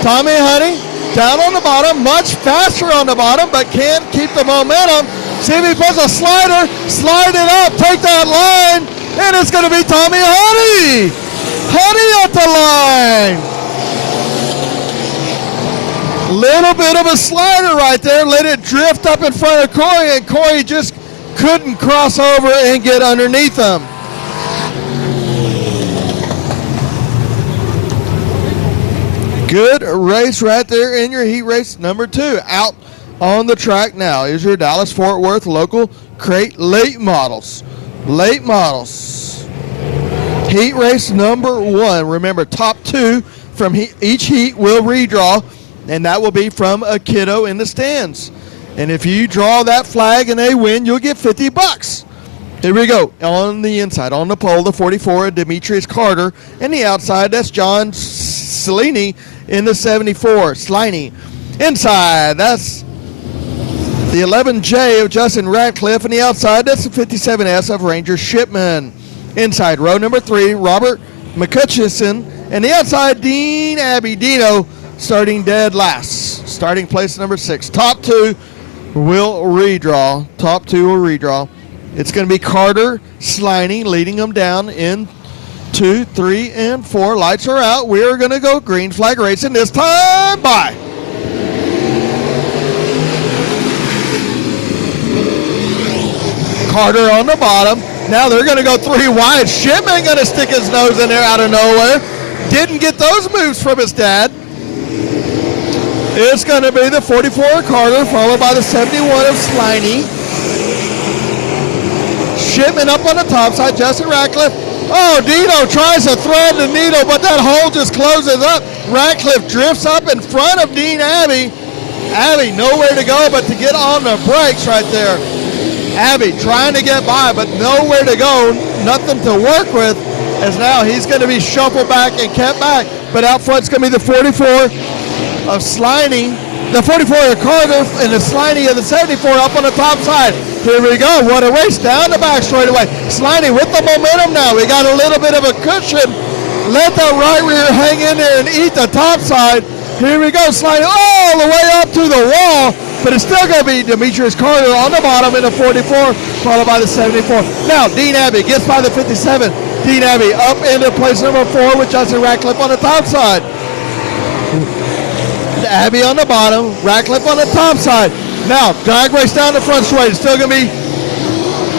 Tommy Honey down on the bottom, much faster on the bottom, but can't keep the momentum. See if he puts a slider, slide it up, take that line, and it's going to be Tommy Honey. Honey at the line. Little bit of a slider right there, let it drift up in front of Corey, and Corey just couldn't cross over and get underneath him. Good race right there in your heat race number 2. Out on the track now is your Dallas-Fort Worth local crate late models. Late models. Heat race number 1. Remember, top 2 from each heat will redraw, and that will be from a kiddo in the stands. And if you draw that flag and they win, you'll get $50. Here we go. On the inside, on the pole, the 44 of Demetrius Carter. And the outside, that's John Slini in the 74. Sliny. Inside, that's the 11J of Justin Radcliffe. And the outside, that's the 57S of Ranger Shipman. Inside, row number 3, Robert McCutcheon. And the outside, Dean Abidino, starting dead last. Starting place number 6. Top 2 will redraw. Top 2 will redraw. It's going to be Carter Sliney leading them down in 2, 3, and 4. Lights are out. We're going to go green flag racing this time. Bye. Carter on the bottom. Now they're going to go 3 wide. Shipman going to stick his nose in there out of nowhere. Didn't get those moves from his dad. It's going to be the 44 of Carter, followed by the 71 of Sliney. Shipman up on the top side, Justin Ratcliffe. Oh, Dino tries to thread the needle, but that hole just closes up. Ratcliffe drifts up in front of Dean Abbey. Abbey nowhere to go but to get on the brakes right there. Abbey trying to get by, but nowhere to go, nothing to work with, as now he's going to be shuffled back and kept back. But out front's going to be the 44 of Sliney, the 44 of Carter, and the Sliney of the 74 up on the top side. Here we go. What a race down the back straightaway. Sliney with the momentum now. We got a little bit of a cushion. Let the right rear hang in there and eat the top side. Here we go. Sliney all the way up to the wall. But it's still going to be Demetrius Carter on the bottom in the 44, followed by the 74. Now, Dean Abbey gets by the 57. Dean Abbey up into place number 4 with Justin Ratcliffe on the top side. Abbey on the bottom, Ratcliffe on the top side. Now, drag race down the front straight. It's still going to be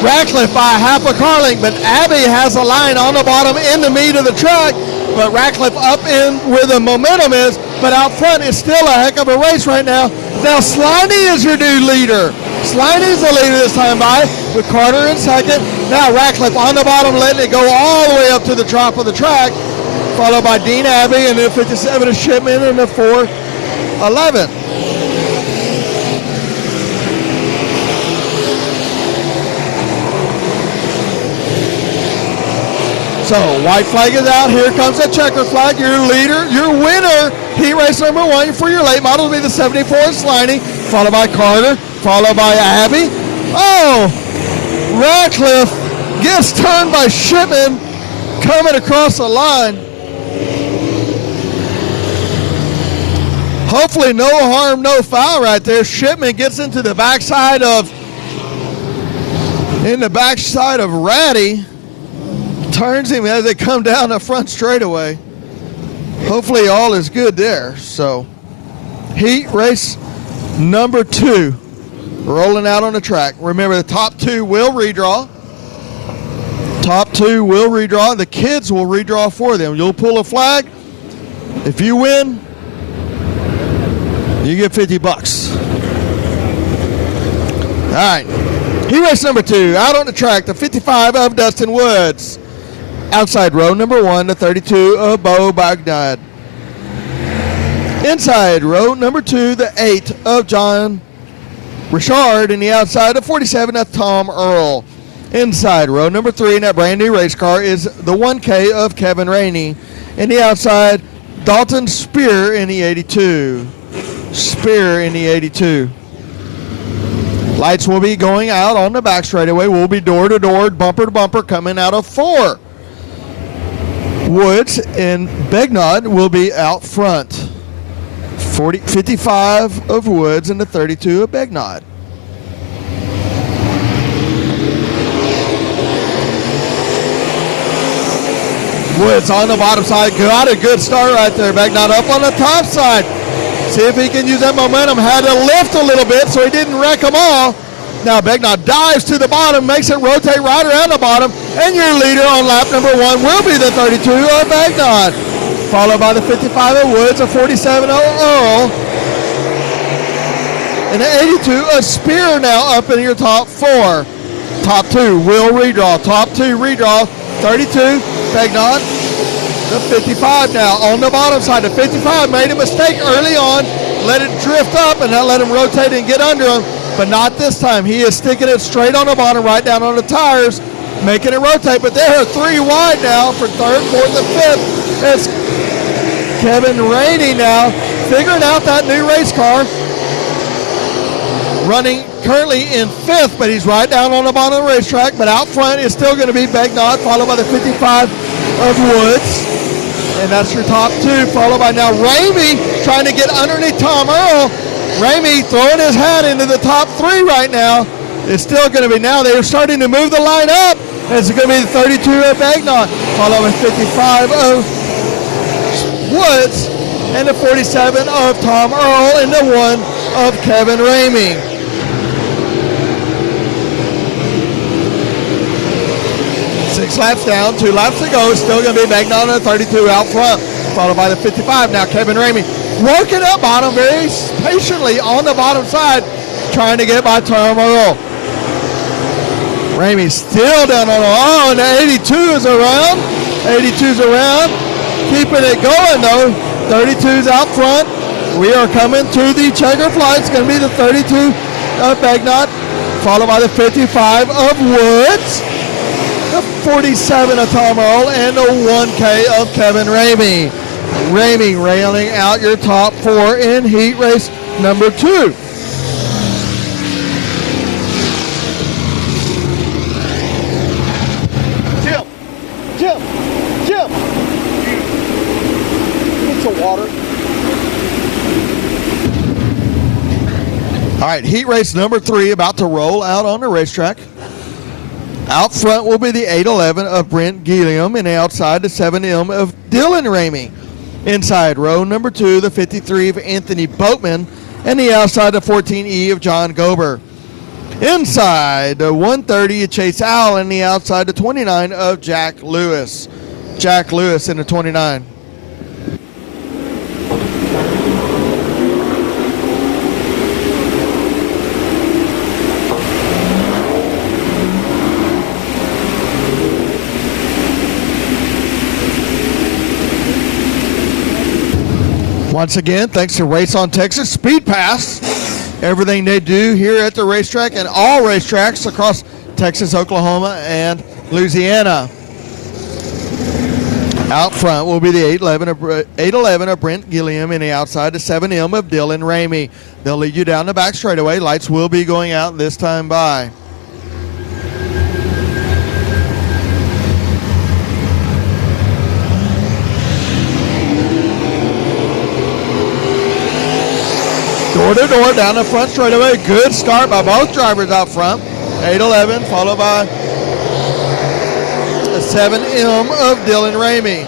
Ratcliffe by half a car length, but Abbey has a line on the bottom in the meat of the track. But Ratcliffe up in where the momentum is, but out front is still a heck of a race right now. Now Sliney is your new leader. Sliney's the leader this time by, with Carter in second. Now Ratcliffe on the bottom, letting it go all the way up to the top of the track, followed by Dean Abbey and the 57 of Shipman and the 411. So, white flag is out. Here comes the checker flag. Your leader, your winner, heat race number 1 for your late model will be the 74 Sliney, followed by Carter, followed by Abbey. Oh, Ratcliffe gets turned by Shipman coming across the line. Hopefully no harm, no foul right there. Shipman gets into the backside of Ratty. Turns him as they come down the front straightaway. Hopefully all is good there. So heat race number 2 rolling out on the track. Remember, the top 2 will redraw. Top 2 will redraw. The kids will redraw for them. You'll pull a flag. If you win, you get $50. All right. Heat race number 2 out on the track. The 55 of Dustin Woods. Outside row number 1, the 32 of Bo Baghdad. Inside row number 2, the 8 of John Richard. And the outside of 47, of Tom Earl. Inside row number 3 in that brand new race car is the 1K of Kevin Rainey. And the outside, Dalton Spear in the 82. Spear in the 82. Lights will be going out on the back straightaway. We'll be door to door, bumper to bumper coming out of 4. Woods and Begnod will be out front. 55 of Woods and the 32 of Begnod. Woods on the bottom side. Got a good start right there. Begnod up on the top side. See if he can use that momentum. Had to lift a little bit so he didn't wreck them all. Now Begnod dives to the bottom, makes it rotate right around the bottom, and your leader on lap number 1 will be the 32 of Begnod, followed by the 55 of Woods, a 47 of Earl, and the 82 of Spear now up in your top 4. Top 2 will redraw. Top 2 redraw. 32 Begnod. The 55 now on the bottom side. The 55 made a mistake early on, let it drift up, and that let him rotate and get under him. But not this time. He is sticking it straight on the bottom, right down on the tires, making it rotate. But there are 3 wide now for 3rd, 4th, and 5th. It's Kevin Rainey now figuring out that new race car. Running currently in 5th, but he's right down on the bottom of the racetrack. But out front is still going to be Begnod, followed by the 55 of Woods. And that's your top 2, followed by now Ramey trying to get underneath Tom Earl. Ramey throwing his hat into the top 3 right now. It's still going to be now. They're starting to move the line up. It's going to be the 32 of Begnod, followed by 55 of Woods, and the 47 of Tom Earl, and the 1 of Kevin Ramey. laps down, 2 laps to go. It's still going to be Magnon and the 32 out front, followed by the 55. Now Kevin Ramey working up bottom very patiently on the bottom side, trying to get by Tom Earl. Ramey still down on the, oh, and the 82 is around. 82's around. Keeping it going though. 32's out front. We are coming to the checker flag. It's going to be the 32 of Bagnot, followed by the 55 of Woods, the 47 of Tom Earl, and the 1K of Kevin Ramey. Ramey railing out your top 4 in heat race number 2. Jim, get some water. All right, heat race number 3 about to roll out on the racetrack. Out front will be the 811 of Brent Gilliam, and outside the 7M of Dylan Ramey. Inside row number 2, the 53 of Anthony Boatman, and the outside the 14E of John Gober. Inside the 130 of Chase Allen, and the outside the 29 of Jack Lewis. Jack Lewis in the 29. Once again, thanks to Race on Texas Speed Pass. Everything they do here at the racetrack and all racetracks across Texas, Oklahoma, and Louisiana. Out front will be the 811 of Brent Gilliam, and the outside the 7M of Dylan Ramey. They'll lead you down the back straightaway. Lights will be going out this time by. Door to door down the front straightaway. Good start by both drivers out front. 811 followed by the 7M of Dylan Ramey.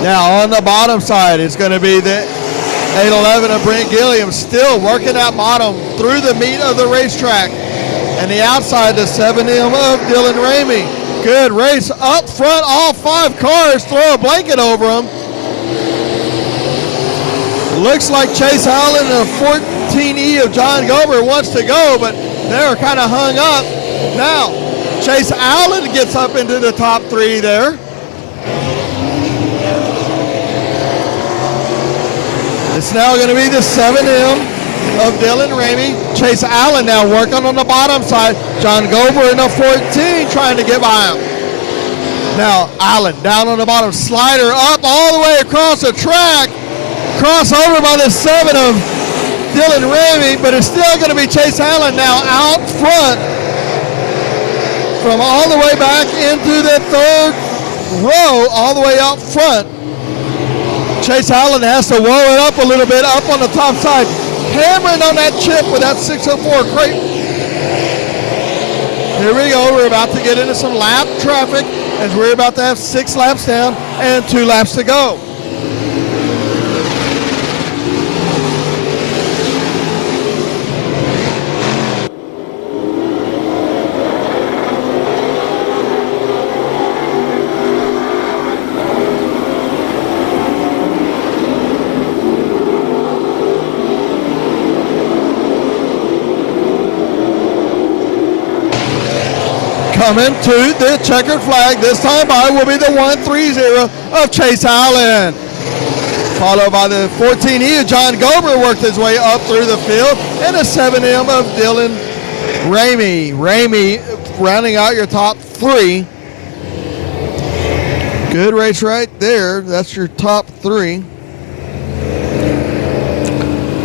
Now on the bottom side it's going to be the 811 of Brent Gilliam, still working that bottom through the meat of the racetrack. And the outside the 7M of Dylan Ramey. Good race up front. All 5 cars throw a blanket over them. Looks like Chase Allen and the 14E of John Gober wants to go, but they're kind of hung up. Now, Chase Allen gets up into the top 3 there. It's now going to be the 7M of Dylan Ramey. Chase Allen now working on the bottom side. John Gober in the 14 trying to get by him. Now, Allen down on the bottom, slider up all the way across the track. Crossover by the 7 of Dylan Ramey, but it's still going to be Chase Allen now out front from all the way back into the 3rd row, all the way out front. Chase Allen has to roll it up a little bit up on the top side, hammering on that chip with that 604 crate. Here we go. We're about to get into some lap traffic as we're about to have 6 laps down and 2 laps to go. Coming to the checkered flag this time by will be the 130 of Chase Allen. Followed by the 14E of John Gober worked his way up through the field, and a 7M of Dylan Ramey. Ramey rounding out your top 3. Good race right there. That's your top 3.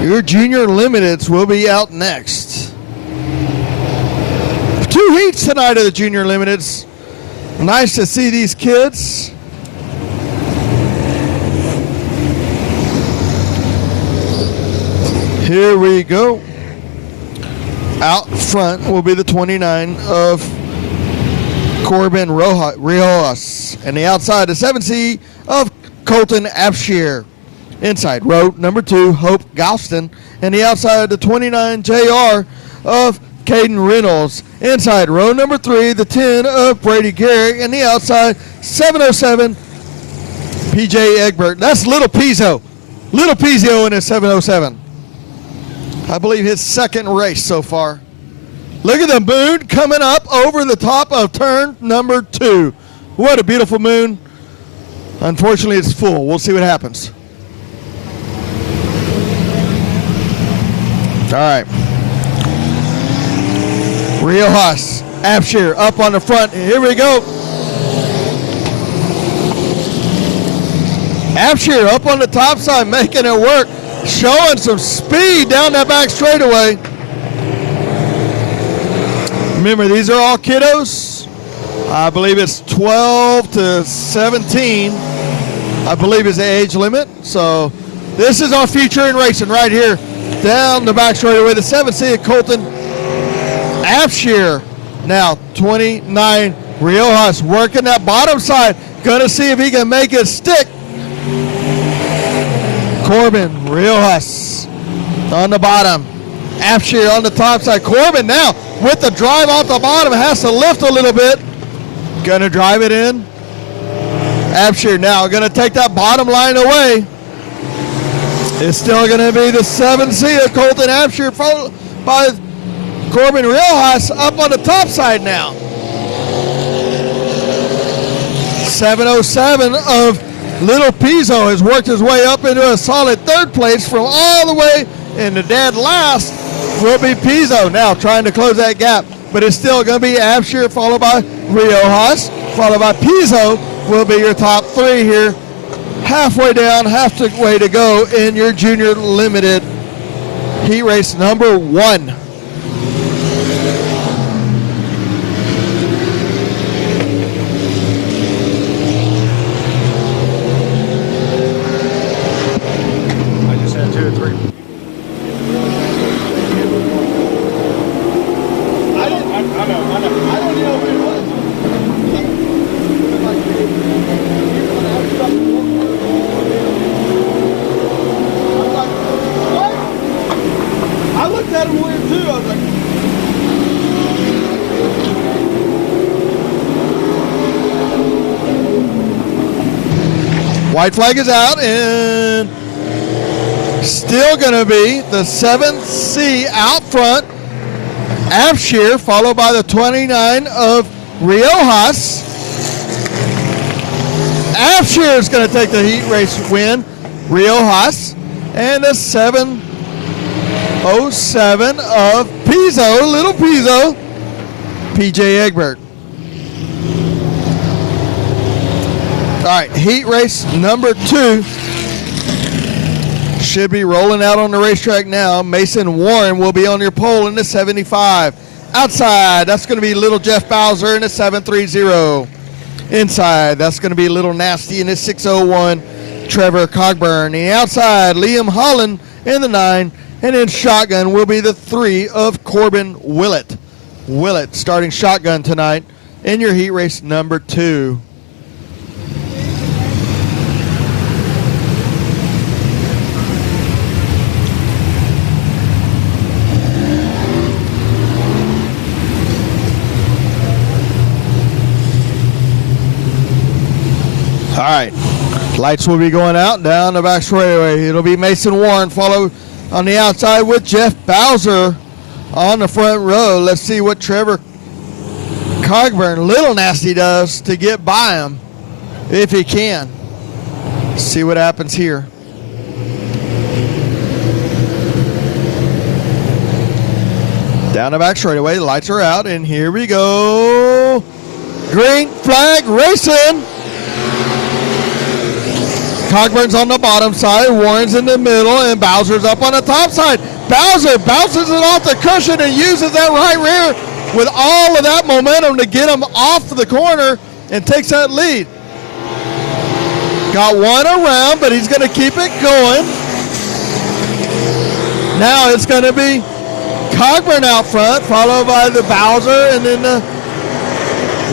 Your junior limiteds will be out next. 2 heats tonight of the Junior Limiteds. Nice to see these kids. Here we go. Out front will be the 29 of Corbin Riojas. And the outside, the 7C of Colton Abshire. Inside, row number 2, Hope Galston. And the outside, the 29 JR of Caden Reynolds. Inside, row number 3, the 10 of Brady Garrick. And the outside, 707, PJ Egbert. That's Little Pizzo. Little Pizzo in his 707. I believe his second race so far. Look at the moon coming up over the top of turn number 2. What a beautiful moon. Unfortunately, it's full. We'll see what happens. All right. Real Haas, Abshire up on the front. Here we go. Abshire up on the top side, making it work, showing some speed down that back straightaway. Remember, these are all kiddos. I believe it's 12 to 17. I believe is the age limit. So this is our future in racing right here. Down the back straightaway, the 7C of Colton Abshire. Now 29, Riojas working that bottom side. Gonna see if he can make it stick. Corbin Riojas on the bottom. Abshire on the top side. Corbin now with the drive off the bottom, has to lift a little bit. Gonna drive it in. Abshire now gonna take that bottom line away. It's still gonna be the 7C of Colton Abshire, followed by Corbin Riojas up on the top side now. 707 of Little Pizzo has worked his way up into a solid third place from all the way in the dead last will be Pizzo now trying to close that gap, but it's still going to be Abshire followed by Riojas, followed by Pizzo will be your top 3 here. Halfway down, halfway to go in your junior limited heat race number 1. White flag is out, and still going to be the 7C out front. Abshire, followed by the 29 of Riojas. Abshire is going to take the heat race win. Riojas, and the 707 of Pizzo, Little Pizzo, PJ Egbert. All right, heat race number 2 should be rolling out on the racetrack now. Mason Warren will be on your pole in the 75. Outside, that's going to be Little Jeff Bowser in the 730. Inside, that's going to be Little Nasty in the 601. Trevor Cogburn. The outside, Liam Holland in the 9. And in shotgun will be the 3 of Corbin Willett. Willett starting shotgun tonight in your heat race number 2. All right, lights will be going out down the back straightaway. It'll be Mason Warren followed on the outside with Jeff Bowser on the front row. Let's see what Trevor Cogburn, Little Nasty, does to get by him if he can. See what happens here. Down the back straightaway, the lights are out, and here we go. Green flag racing. Cogburn's on the bottom side, Warren's in the middle, and Bowser's up on the top side. Bowser bounces it off the cushion and uses that right rear with all of that momentum to get him off the corner and takes that lead. Got one around, but he's going to keep it going. Now it's going to be Cogburn out front, followed by the Bowser, and then the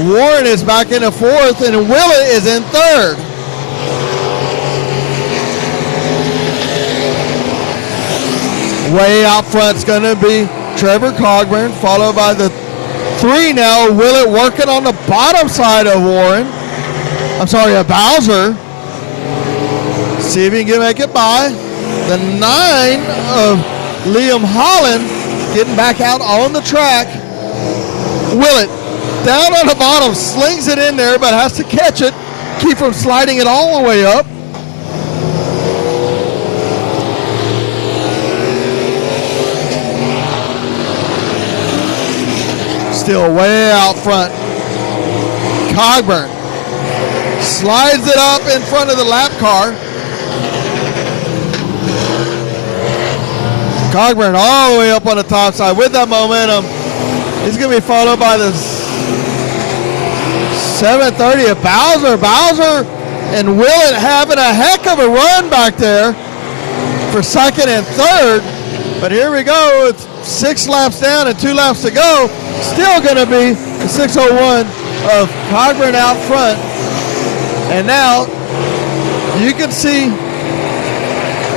Warren is back in the 4th, and Willett is in 3rd. Way out front's going to be Trevor Cogburn, followed by the 3 now. Willett working on the bottom side of Warren. I'm sorry, of Bowser. See if he can make it by. The 9 of Liam Holland getting back out on the track. Willett down on the bottom, slings it in there, but has to catch it. Keep from sliding it all the way up. Still way out front. Cogburn slides it up in front of the lap car. Cogburn all the way up on the top side with that momentum. He's going to be followed by the 730 of Bowser. Bowser and Willett having a heck of a run back there for second and third. But here we go with 6 laps down and 2 laps to go. Still going to be the 601 of Cogburn out front. And now you can see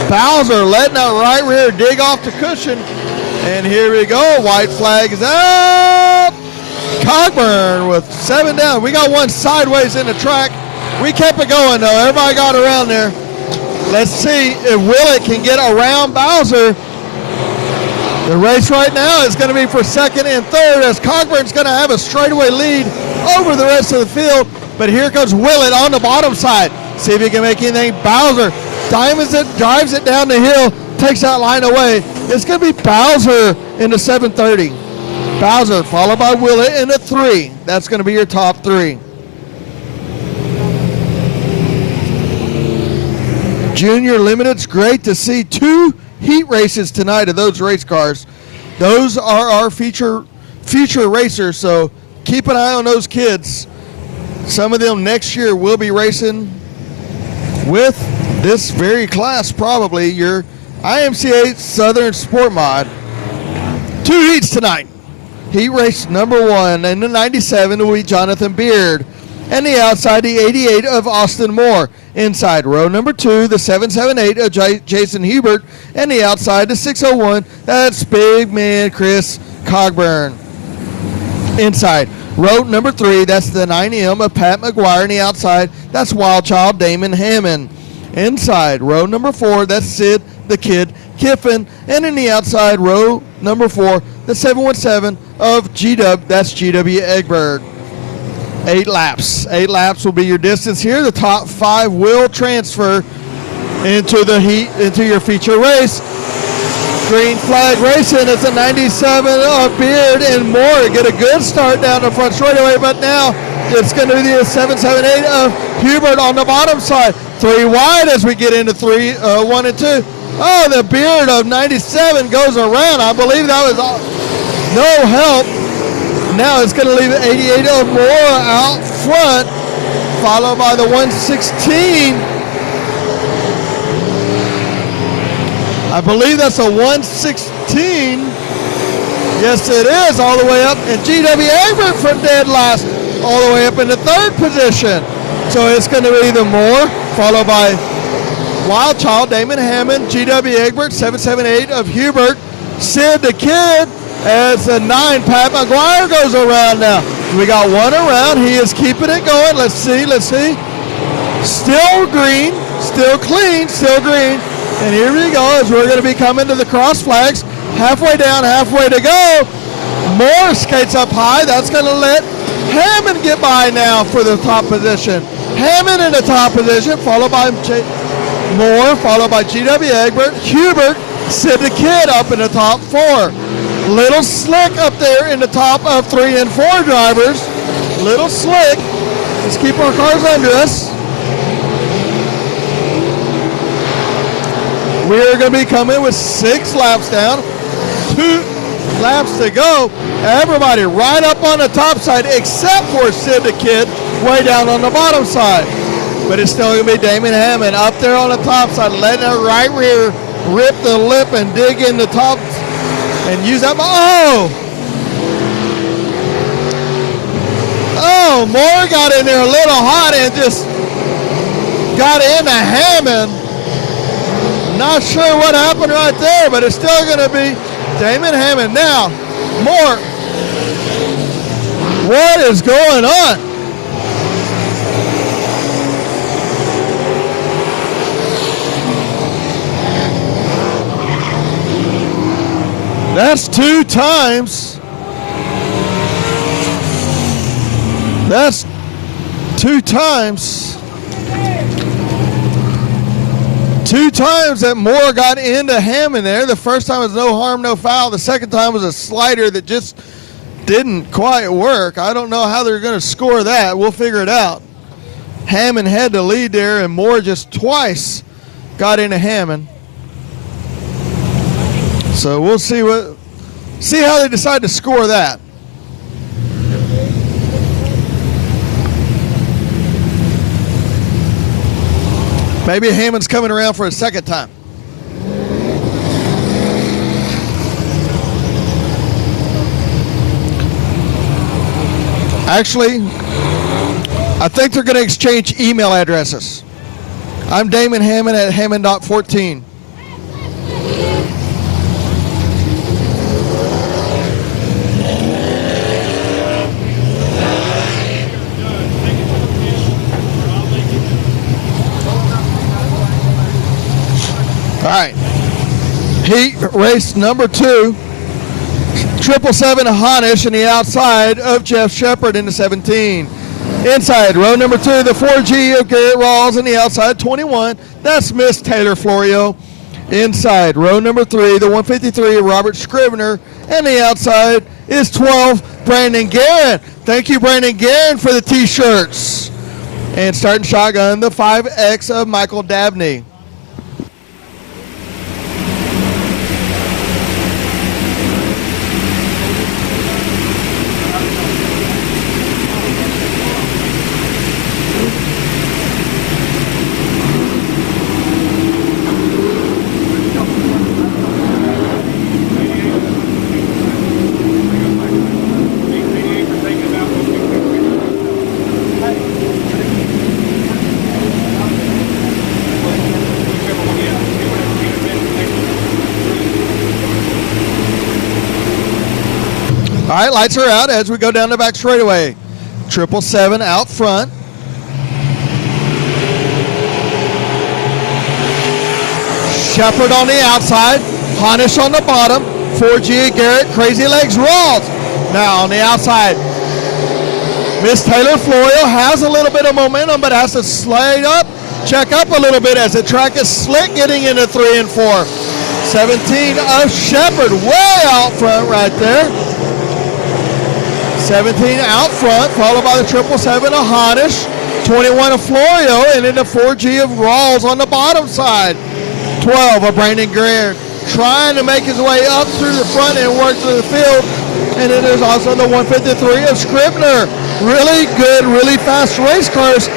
Bowser letting that right rear dig off the cushion. And here we go. White flag is up. Cogburn with 7 down. We got one sideways in the track. We kept it going, though. Everybody got around there. Let's see if Willett can get around Bowser. The race right now is going to be for second and third, as Cogburn's going to have a straightaway lead over the rest of the field. But here comes Willett on the bottom side. See if he can make anything. Bowser diamonds it, drives it down the hill, takes that line away. It's going to be Bowser in the 730. Bowser followed by Willett in the 3. That's going to be your top 3. Junior Limited's great to see 2 heat races tonight of those race cars. Those are our future racers, so keep an eye on those kids. Some of them next year will be racing with this very class, probably your IMCA Southern Sport Mod. 2 heats tonight. Heat race number 1 in the 97 will be Jonathan Beard. And the outside, the 88 of Austin Moore. Inside, row number 2, the 778 of Jason Hubert. And the outside, the 601, that's big man Chris Cogburn. Inside, row number 3, that's the 9M of Pat McGuire. And the outside, that's Wild Child Damon Hammond. Inside, row number 4, that's Sid the Kid Kiffin. And in the outside, row number 4, the 717 of GW, that's GW Egbert. 8 laps. 8 laps will be your distance here. The top 5 will transfer into the heat, into your feature race. Green flag racing. It's a 97 of Beard and Moore. Get a good start down the front straightaway, but now it's going to be the 778 of Hubert on the bottom side. 3 wide as we get into 1 and 2. Oh, the Beard of 97 goes around. I believe that was no help. Now it's going to leave 88 of Moore out front, followed by the 116. I believe that's a 116. Yes, it is, all the way up. And GW Egbert from dead last, all the way up in the 3rd position. So it's going to be the Moore, followed by Wild Child, Damon Hammond, GW Egbert, 778 of Hubert, Sid the Kid, as the 9, Pat McGuire goes around now. We got 1 around. He is keeping it going. Let's see. Still green, still clean, still green. And here we go as we're going to be coming to the cross flags. Halfway down, halfway to go. Moore skates up high. That's going to let Hammond get by now for the top position. Hammond in the top position, followed by Moore, followed by GW Egbert, Hubert, Sid the Kid up in the top 4. Little slick up there in the top of 3 and 4 drivers. Little slick. Let's keep our cars under us. We are going to be coming with 6 laps down. 2 laps to go. Everybody right up on the top side except for Sid the Kid way down on the bottom side. But it's still going to be Damon Hammond up there on the top side, letting that right rear rip the lip and dig in the top and use that. Oh, Moore got in there a little hot and just got into Hammond. Not sure what happened right there, but it's still going to be Damon Hammond. Now, Moore. What is going on? That's 2 times. That's 2 times. 2 times that Moore got into Hammond there. The first time was no harm, no foul. The second time was a slider that just didn't quite work. I don't know how they're going to score that. We'll figure it out. Hammond had the lead there, and Moore just twice got into Hammond. So we'll see how they decide to score that. Maybe Hammond's coming around for a second time. Actually, I think they're going to exchange email addresses. I'm Damon Hammond at Hammond.14. All right, heat race number 2, 777 Honish in the outside of Jeff Shepard in the 17. Inside, row number 2, the 4G of Garrett Rawls in the outside, 21. That's Miss Taylor Florio. Inside, row number 3, the 153 of Robert Scrivener, and the outside is 12, Brandon Guerin. Thank you, Brandon Guerin, for the T-shirts. And starting shotgun, the 5X of Michael Dabney. All right, lights are out as we go down the back straightaway. 777 out front. Shepard on the outside. Honish on the bottom. 4G Garrett, Crazy Legs Rawls. Now on the outside. Miss Taylor Florio has a little bit of momentum, but has to slide up, check up a little bit as the track is slick getting into 3 and 4. 17 of Shepard way out front right there. 17 out front, followed by the 777 of Honish, 21 of Florio, and then the 4G of Rawls on the bottom side. 12 of Brandon Guerin, trying to make his way up through the front and work through the field. And then there's also the 153 of Scribner. Really good, really fast race cars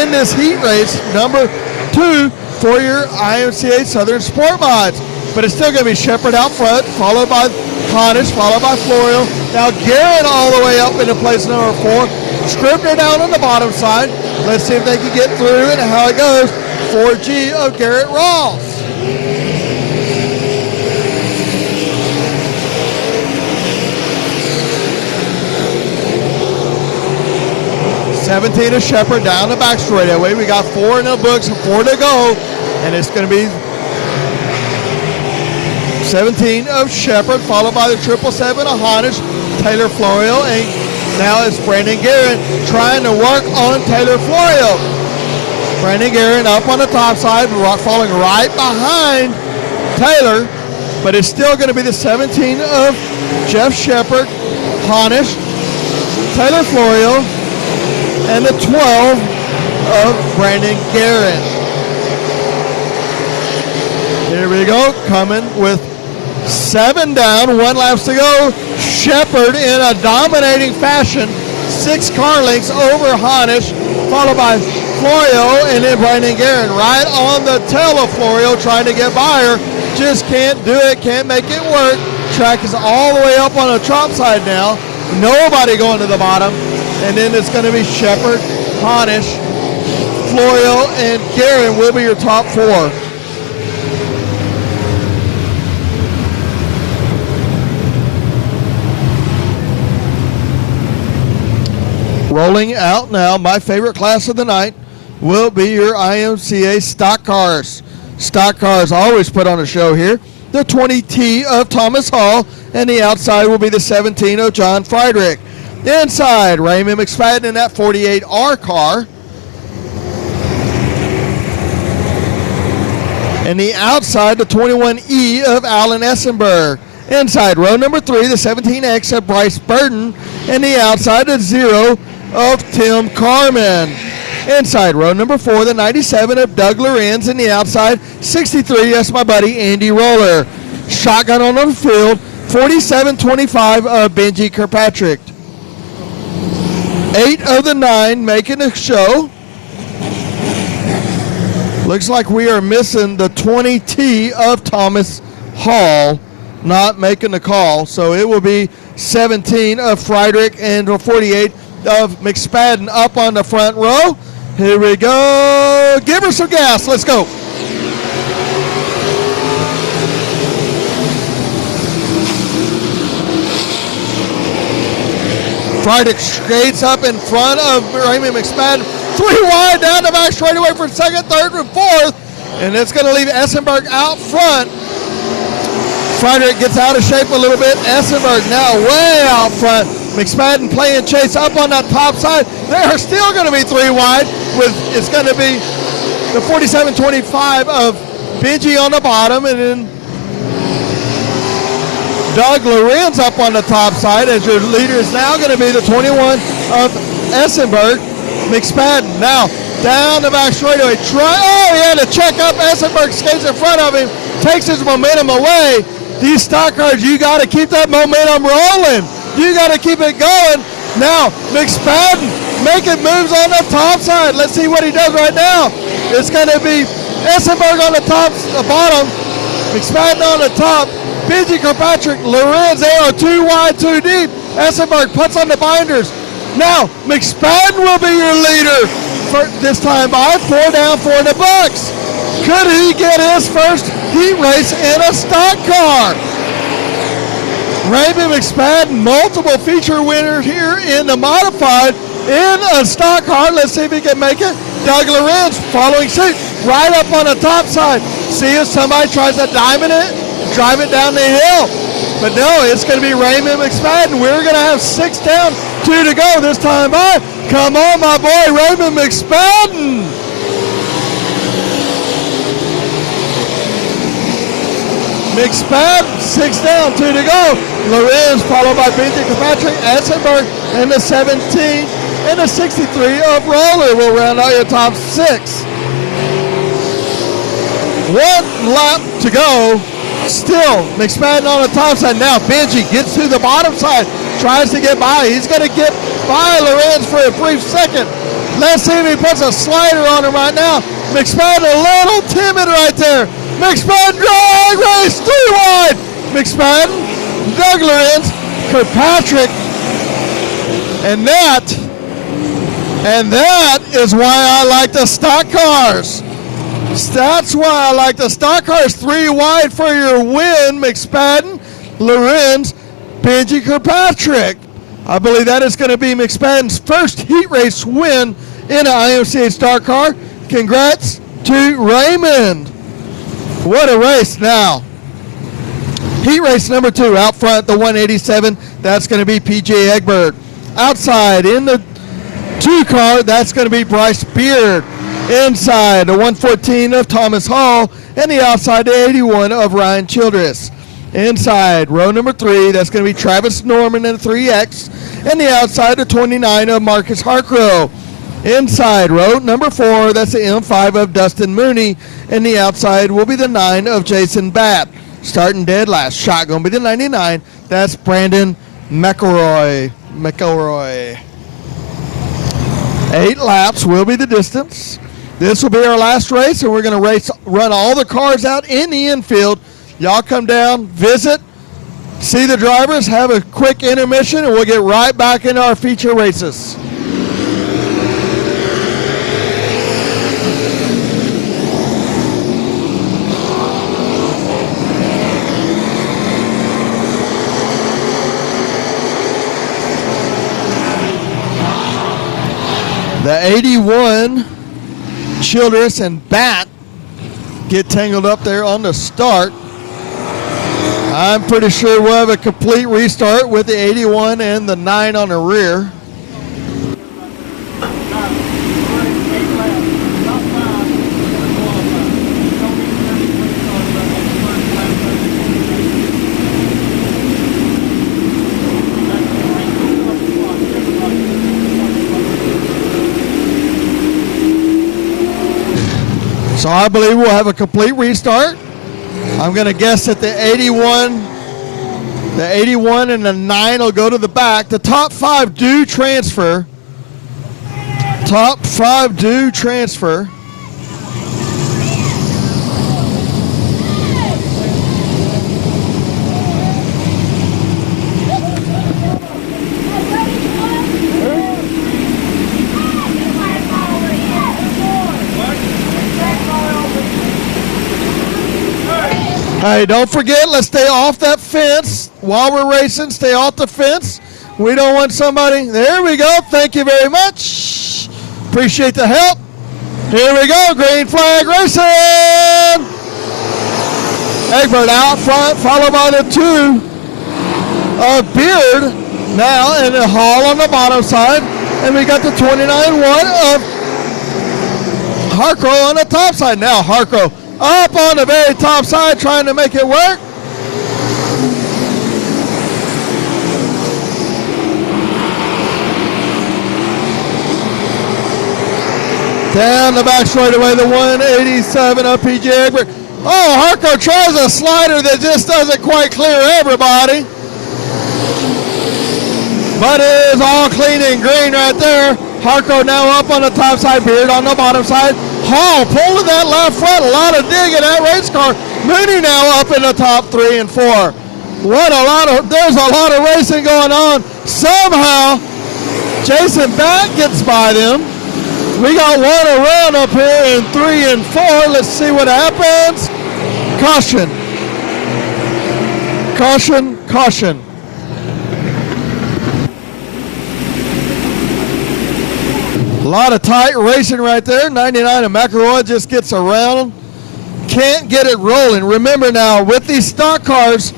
in this heat race. Number 2 for your IMCA Southern Sport Mods. But it's still going to be Shepard out front, followed by Honish, followed by Florio. Now Guerin all the way up into place number 4. Scribner down on the bottom side. Let's see if they can get through and how it goes. 4G of Garrett Rawls. $17 of Shepard down the back straightaway. We got 4 in the books and 4 to go. And it's going to be 17 of Shepard, followed by the 777 of Honish, Taylor Florio, and now it's Brandon Guerin trying to work on Taylor Florio. Brandon Guerin up on the top side, falling right behind Taylor, but it's still going to be the 17 of Jeff Shepard, Honish, Taylor Florio, and the 12 of Brandon Guerin. Here we go, coming with 7 down, 1 laps to go. Shepard in a dominating fashion, 6 car lengths over Honish, followed by Florio, and then Brandon Guerin right on the tail of Florio trying to get by her. Just can't do it, can't make it work. Track is all the way up on the top side now. Nobody going to the bottom. And then it's going to be Shepard, Honish, Florio, and Guerin will be your top 4. Rolling out now, my favorite class of the night will be your IMCA stock cars. Stock cars always put on a show here. The 20T of Thomas Hall, and the outside will be the 17 of John Friedrich. Inside, Raymond McSpadden in that 48R car. And the outside, the 21E of Alan Essenberg. Inside, row number 3, the 17X of Bryce Burton. And the outside, the 0 of Tim Carmen. Inside, row number 4, the 97 of Doug Lorenz. And the outside, 63, that's my buddy Andy Roller. Shotgun on the field, 47-25 of Benji Kirkpatrick. 8 of the 9 making the show. Looks like we are missing the 20T of Thomas Hall, not making the call. So it will be 17 of Friedrich and 48 of McSpadden up on the front row. Here we go. Give her some gas. Let's go. Friedrich skates up in front of Raymond McSpadden. 3 wide down the back straightaway for second, third, and fourth. And it's going to leave Essenberg out front. Friedrich gets out of shape a little bit. Essenberg now way out front. McSpadden playing chase up on that top side. They are still going to be 3 wide. It's going to be the 47-25 of Benji on the bottom, and then Doug Lorenz up on the top side, as your leader is now going to be the 21 of Essenberg. McSpadden now down the back straightaway. He had to check up. Essenberg skates in front of him, takes his momentum away. These stock cars, you got to keep that momentum rolling. You got to keep it going. Now, McSpadden making moves on the top side. Let's see what he does right now. It's going to be Essenberg on the bottom, McSpadden on the top. Benji Kirkpatrick, Lorenz, they are 2 wide, 2 deep. Essenberg puts on the binders. Now, McSpadden will be your leader for this time by 4 down, 4 in the books. Could he get his first heat race in a stock car? Raymond McSpadden, multiple feature winner here in the modified in a stock car. Let's see if he can make it. Doug Lorenz following suit right up on the top side. See if somebody tries to diamond it, drive it down the hill. But no, it's going to be Raymond McSpadden. We're going to have 6 down, 2 to go this time by. Come on, my boy, Raymond McSpadden. McSpadden, 6 down, 2 to go. Lorenz followed by Benji Kirkpatrick, Essenberg, and the 17 and the 63 of Roller will round out your top 6. 1 lap to go. Still, McSpadden on the top side. Now Benji gets to the bottom side, tries to get by. He's going to get by Lorenz for a brief second. Let's see if he puts a slider on him right now. McSpadden a little timid right there. McSpadden drag race 3 wide. McSpadden, Doug Lorenz, Kirkpatrick, and that is why I like the stock cars. That's why I like the stock cars. 3 wide for your win, McSpadden, Lorenz, Benji Kirkpatrick. I believe that is going to be McSpadden's first heat race win in an IMCA stock car. Congrats to Raymond. What a race. Now, heat race number 2 out front, the 187. That's going to be PJ Egbert. Outside in the 2 car, that's going to be Bryce Beard. Inside, the 114 of Thomas Hall, and the outside, the 81 of Ryan Childress. Inside, row number 3, that's going to be Travis Norman in the 3X, and the outside, the 29 of Marcus Harkrow. Inside, row number 4, that's the M5 of Dustin Mooney, and the outside will be the 9 of Jason Batt. Starting dead last, shotgun will be the 99, that's Brandon McElroy. 8 laps will be the distance. This will be our last race, and we're going to run all the cars out in the infield. Y'all come down, visit, see the drivers, have a quick intermission, and we'll get right back into our feature races. The 81, Childress and Bat get tangled up there on the start. I'm pretty sure we'll have a complete restart with the 81 and the 9 on the rear. So I believe we'll have a complete restart. I'm going to guess that the 81 and the 9 will go to the back. The top 5 do transfer. Top 5 do transfer. Hey, don't forget, let's stay off that fence while we're racing. Stay off the fence. We don't want somebody. There we go. Thank you very much. Appreciate the help. Here we go. Green flag racing. Egbert out front, followed by the 2 of Beard now, and the Hall on the bottom side. And we got the 29-1 of Harcrow on the top side. Now Harcrow up on the very top side, trying to make it work. Down the back straightaway, the 187 of PJ Egbert. Oh, Harcrow tries a slider that just doesn't quite clear everybody. But it is all clean and green right there. Harcrow now up on the top side, Beard on the bottom side. Hall pulling that left front, a lot of dig in that race car. Mooney now up in the top 3 and 4. There's a lot of racing going on. Somehow, Jason Batt gets by them. We got one around up here in 3 and 4. Let's see what happens. Caution. Caution, caution. A lot of tight racing right there. 99 and McElroy just gets around. Can't get it rolling. Remember now, with these stock cars,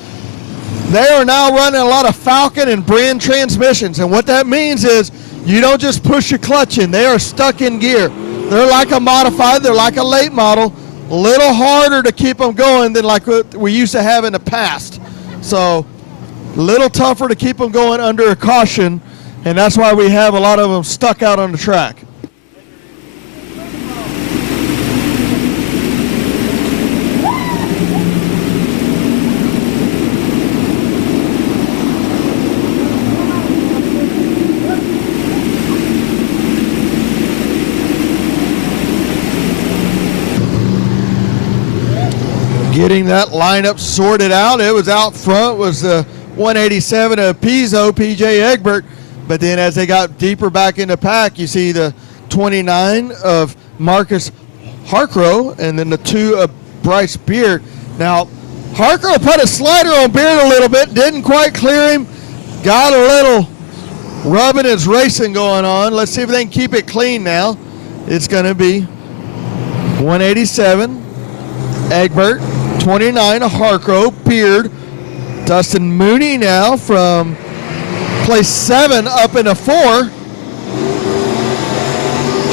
they are now running a lot of Falcon and Brand transmissions. And what that means is you don't just push your clutch in. They are stuck in gear. They're like a modified. They're like a late model. A little harder to keep them going than like what we used to have in the past. So a little tougher to keep them going under a caution. And that's why we have a lot of them stuck out on the track. Getting that lineup sorted out. It was out front was the 187 of Pizzo, PJ Egbert. But then as they got deeper back in the pack, you see the 29 of Marcus Harcrow and then the 2 of Bryce Beard. Now, Harcrow put a slider on Beard a little bit, didn't quite clear him, got a little rubbing his racing going on. Let's see if they can keep it clean now. It's going to be 187, Egbert, 29 of Harcrow, Beard, Dustin Mooney now from place 7 up into 4.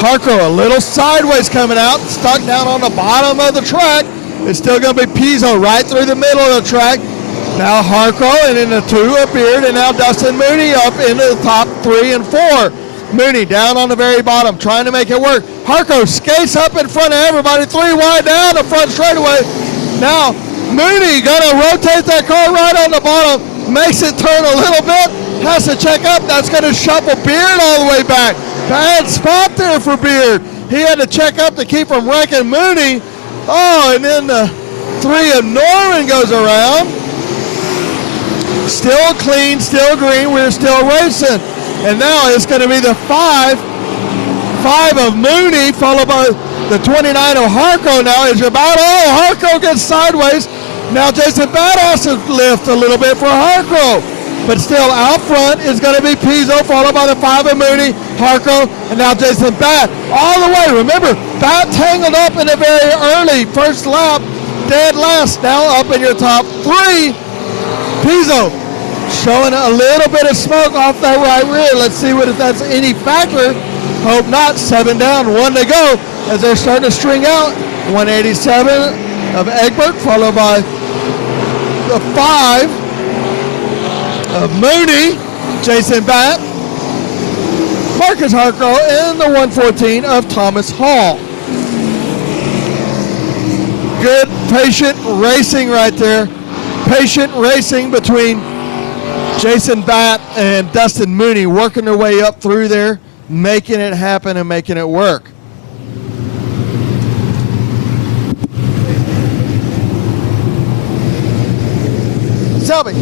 Harcrow a little sideways coming out, stuck down on the bottom of the track. It's still going to be Pizzo right through the middle of the track. Now Harcrow and then the 2 of Beard, and now Dustin Mooney up into the top 3 and 4. Mooney down on the very bottom, trying to make it work. Harcrow skates up in front of everybody, 3 wide down the front straightaway. Now Mooney going to rotate that car right on the bottom, makes it turn a little bit. Has to check up. That's going to shuffle Beard all the way back. Bad spot there for Beard. He had to check up to keep from wrecking Mooney. Oh, and then the 3 of Norman goes around. Still clean, still green. We're still racing. And now it's going to be the 5 of Mooney, followed by the 29 of Harcrow now. As you're about, Harcrow gets sideways. Now Jason Batt has to lift a little bit for Harcrow. But still, out front is going to be Pizzo, followed by the 5 of Mooney, Harco, and now Jason Batt. All the way, remember, Batt tangled up in the very early first lap, dead last, now up in your top 3. Pizzo showing a little bit of smoke off that right rear. Let's see if that's any factor. Hope not. 7 down, 1 to go as they're starting to string out. 187 of Egbert, followed by the 5 of Mooney, Jason Batt, Marcus Harco, and the 114 of Thomas Hall. Good, patient racing right there. Patient racing between Jason Batt and Dustin Mooney, working their way up through there, making it happen and making it work. Selby.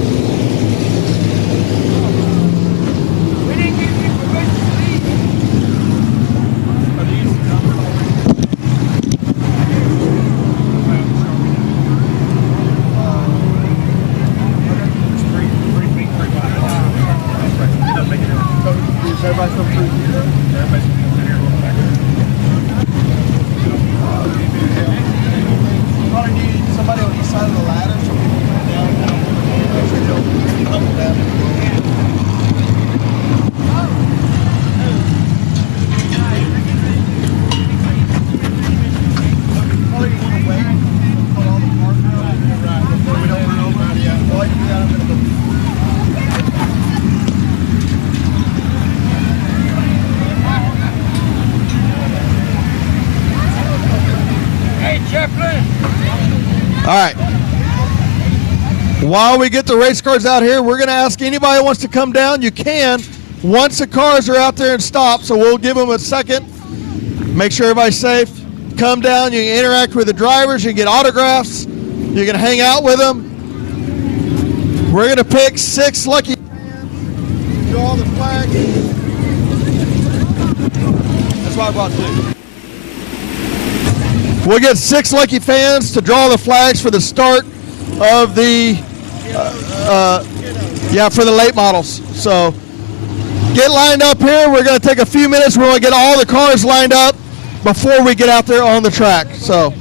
All right. While we get the race cars out here, we're going to ask anybody who wants to come down. You can once the cars are out there and stop, so we'll give them a second. Make sure everybody's safe. Come down. You can interact with the drivers. You can get autographs. You can hang out with them. We're going to pick 6 lucky fans. Draw the flag. That's why I brought 2. We'll get 6 lucky fans to draw the flags for the start of the, for the late models. So get lined up here. We're going to take a few minutes. We're going to get all the cars lined up before we get out there on the track. So.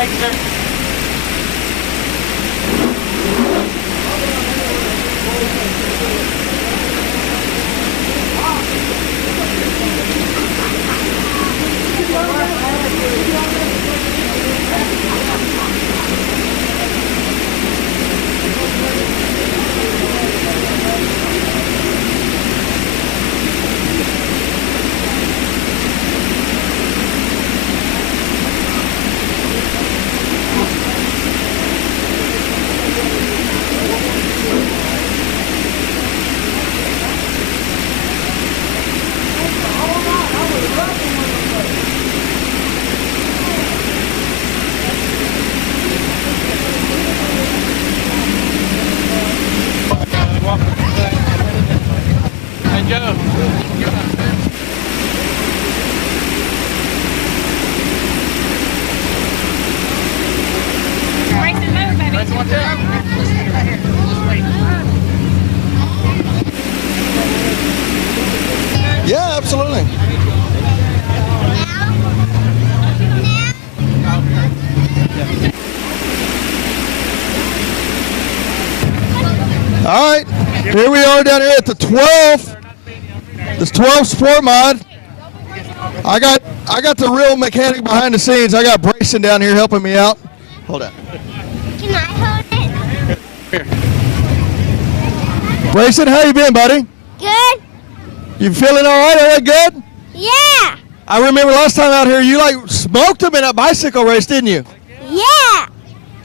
Thank you, sir. Hey, Joe. Yeah, absolutely. All right, here we are down here at the 12th. This 12 Sport Mod. I got the real mechanic behind the scenes. I got Brayson down here helping me out. Hold on. Can I hold it? Brayson, how you been, buddy? Good? You feeling all right? All right, good? Yeah. I remember last time out here, you like smoked him in a bicycle race, didn't you? Yeah.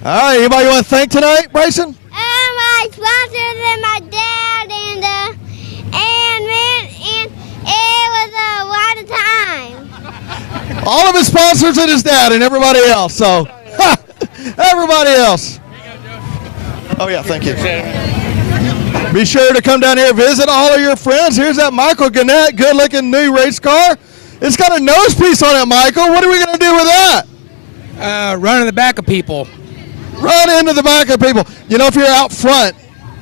All right, anybody you want to thank tonight, Brayson? My sponsors and my dad and it was a lot of time. All of his sponsors and his dad and everybody else. So, everybody else. Oh yeah, thank you. Be sure to come down here and visit all of your friends. Here's that Michael Gannett, good-looking new race car. It's got a nose piece on it, Michael. What are we going to do with that? Run in the back of people. Run into the back of people. You know, if you're out front,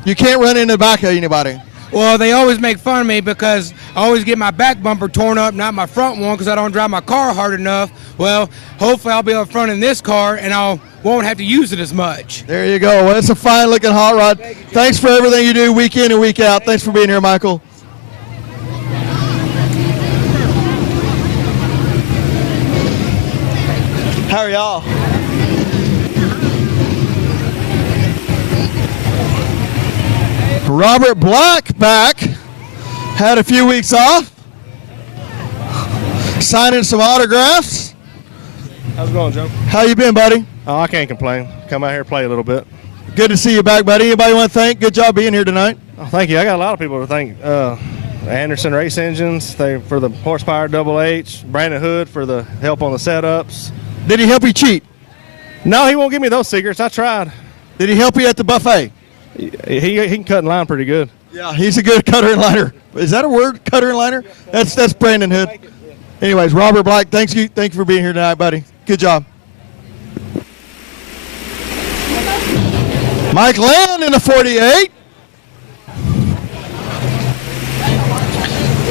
you can't run into the back of anybody. Well, they always make fun of me because I always get my back bumper torn up, not my front one, because I don't drive my car hard enough. Well, hopefully I'll be up front in this car and I won't have to use it as much. There you go. Well, it's a fine-looking hot rod. Thanks for everything you do week in and week out. Thanks for being here, Michael. How are y'all? Robert Black back. Had a few weeks off. Signing some autographs. How's it going, Joe? How you been, buddy? Oh, I can't complain. Come out here, play a little bit. Good to see you back, buddy. Anybody want to thank? Good job being here tonight. Oh, thank you. I got a lot of people to thank. Anderson Race Engines for the horsepower double H. Brandon Hood for the help on the setups. Did he help you cheat? No, he won't give me those secrets. I tried. Did he help you at the buffet? He can cut in line pretty good. Yeah, he's a good cutter and liner. Is that a word, cutter and liner? That's Brandon Hood. Anyways, Robert Black, thank you for being here tonight, buddy. Good job. Mike Land in the 48.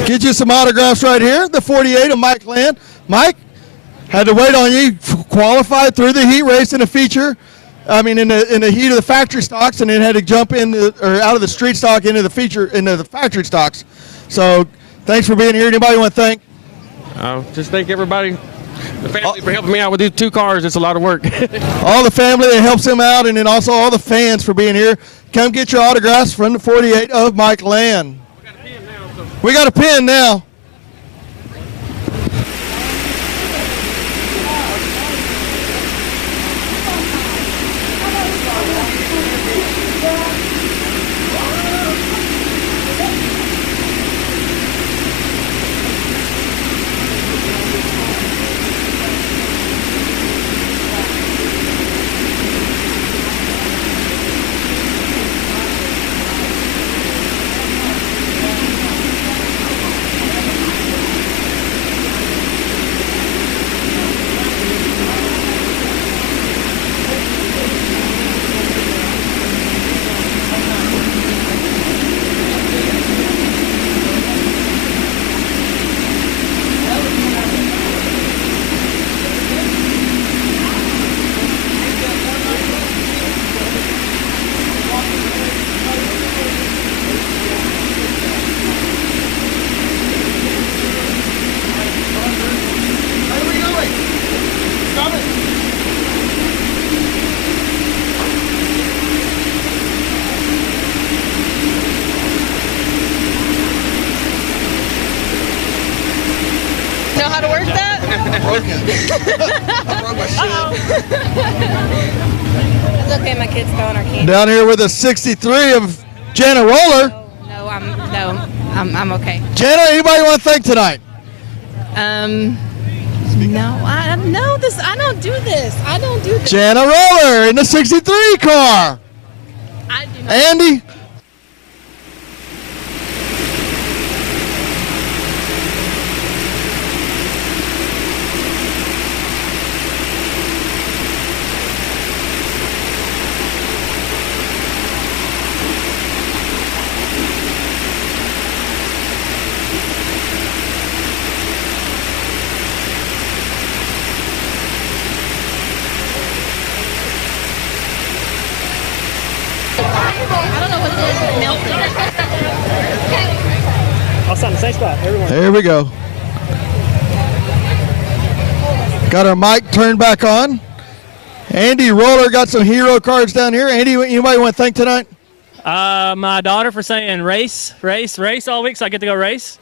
Get you some autographs right here. The 48 of Mike Land. Mike, had to wait on you. Qualified through the heat race in a feature. I mean, in the heat of the factory stocks, and then had to jump out of the street stock into the factory stocks. So, thanks for being here. Anybody want to thank? Just thank everybody, the family, for helping me out with these two cars. It's a lot of work. All the family that helps him out, and then also all the fans for being here. Come get your autographs from the 48 of Mike Land. We got a pin now. broke it. I broke my shit. It's okay, my kid's throwing our candy. Down here with a 63 of Jana Roller. No, I'm okay. Jana, anybody want to thank tonight? No, I don't do this. I don't do this. Jana Roller in the 63 car. I do not. Andy? I don't know what it is. It melted. I'll stand in the same spot. Everyone. There we go. Got our mic turned back on. Andy Roller got some hero cards down here. Andy, anybody want to thank tonight? My daughter for saying race all week, so I get to go race.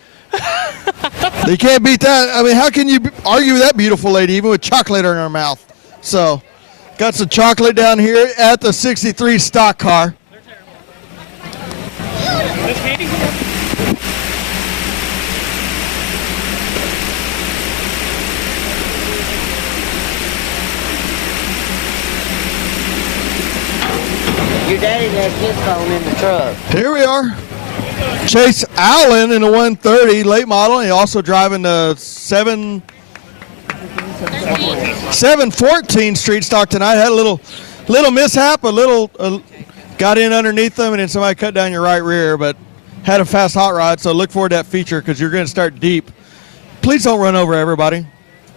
You can't beat that. I mean, how can you argue with that beautiful lady, even with chocolate in her mouth? So, got some chocolate down here at the 63 stock car. Your daddy left his phone in the truck. Here we are. Chase Allen in the 130 late model. He also driving the 714 street stock tonight. Had a little mishap, got in underneath them, and then somebody cut down your right rear, but had a fast hot rod, so look forward to that feature because you're going to start deep. Please don't run over everybody.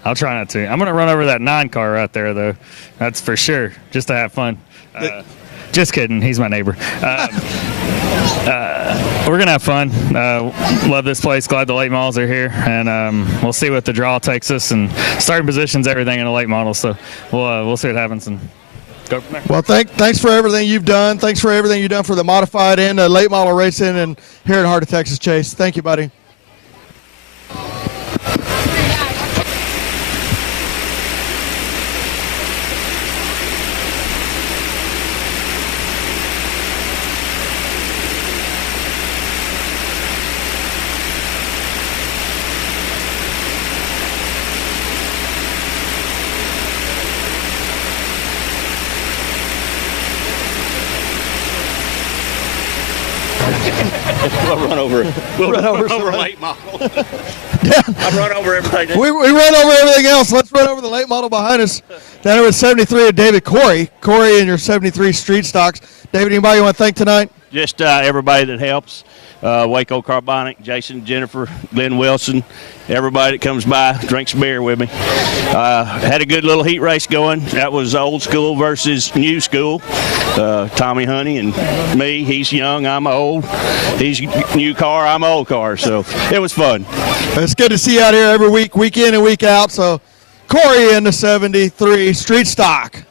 I'll try not to. I'm going to run over that 9 car right there, though. That's for sure, just to have fun. Just kidding. He's my neighbor. We're going to have fun. Love this place. Glad the late models are here. And we'll see what the draw takes us. And starting positions, everything in the late model. So we'll see what happens and go from there. Well, thanks for everything you've done. Thanks for everything you've done for the modified and the late model racing and here in Heart of Texas, Chase. Thank you, buddy. We'll run over late model. Yeah. I've run over everything. We run over everything else. Let's run over the late model behind us. Down here with 73 of David Corey. Corey in your 73 street stocks. David, anybody you want to thank tonight? Just everybody that helps. Waco Carbonic, Jason, Jennifer, Glenn Wilson, everybody that comes by, drinks beer with me. Had a good little heat race going. That was old school versus new school. Tommy Honey and me. He's young, I'm old. He's new car, I'm old car. So it was fun. It's good to see you out here every week, week in and week out. So Corey in the 73 street stock.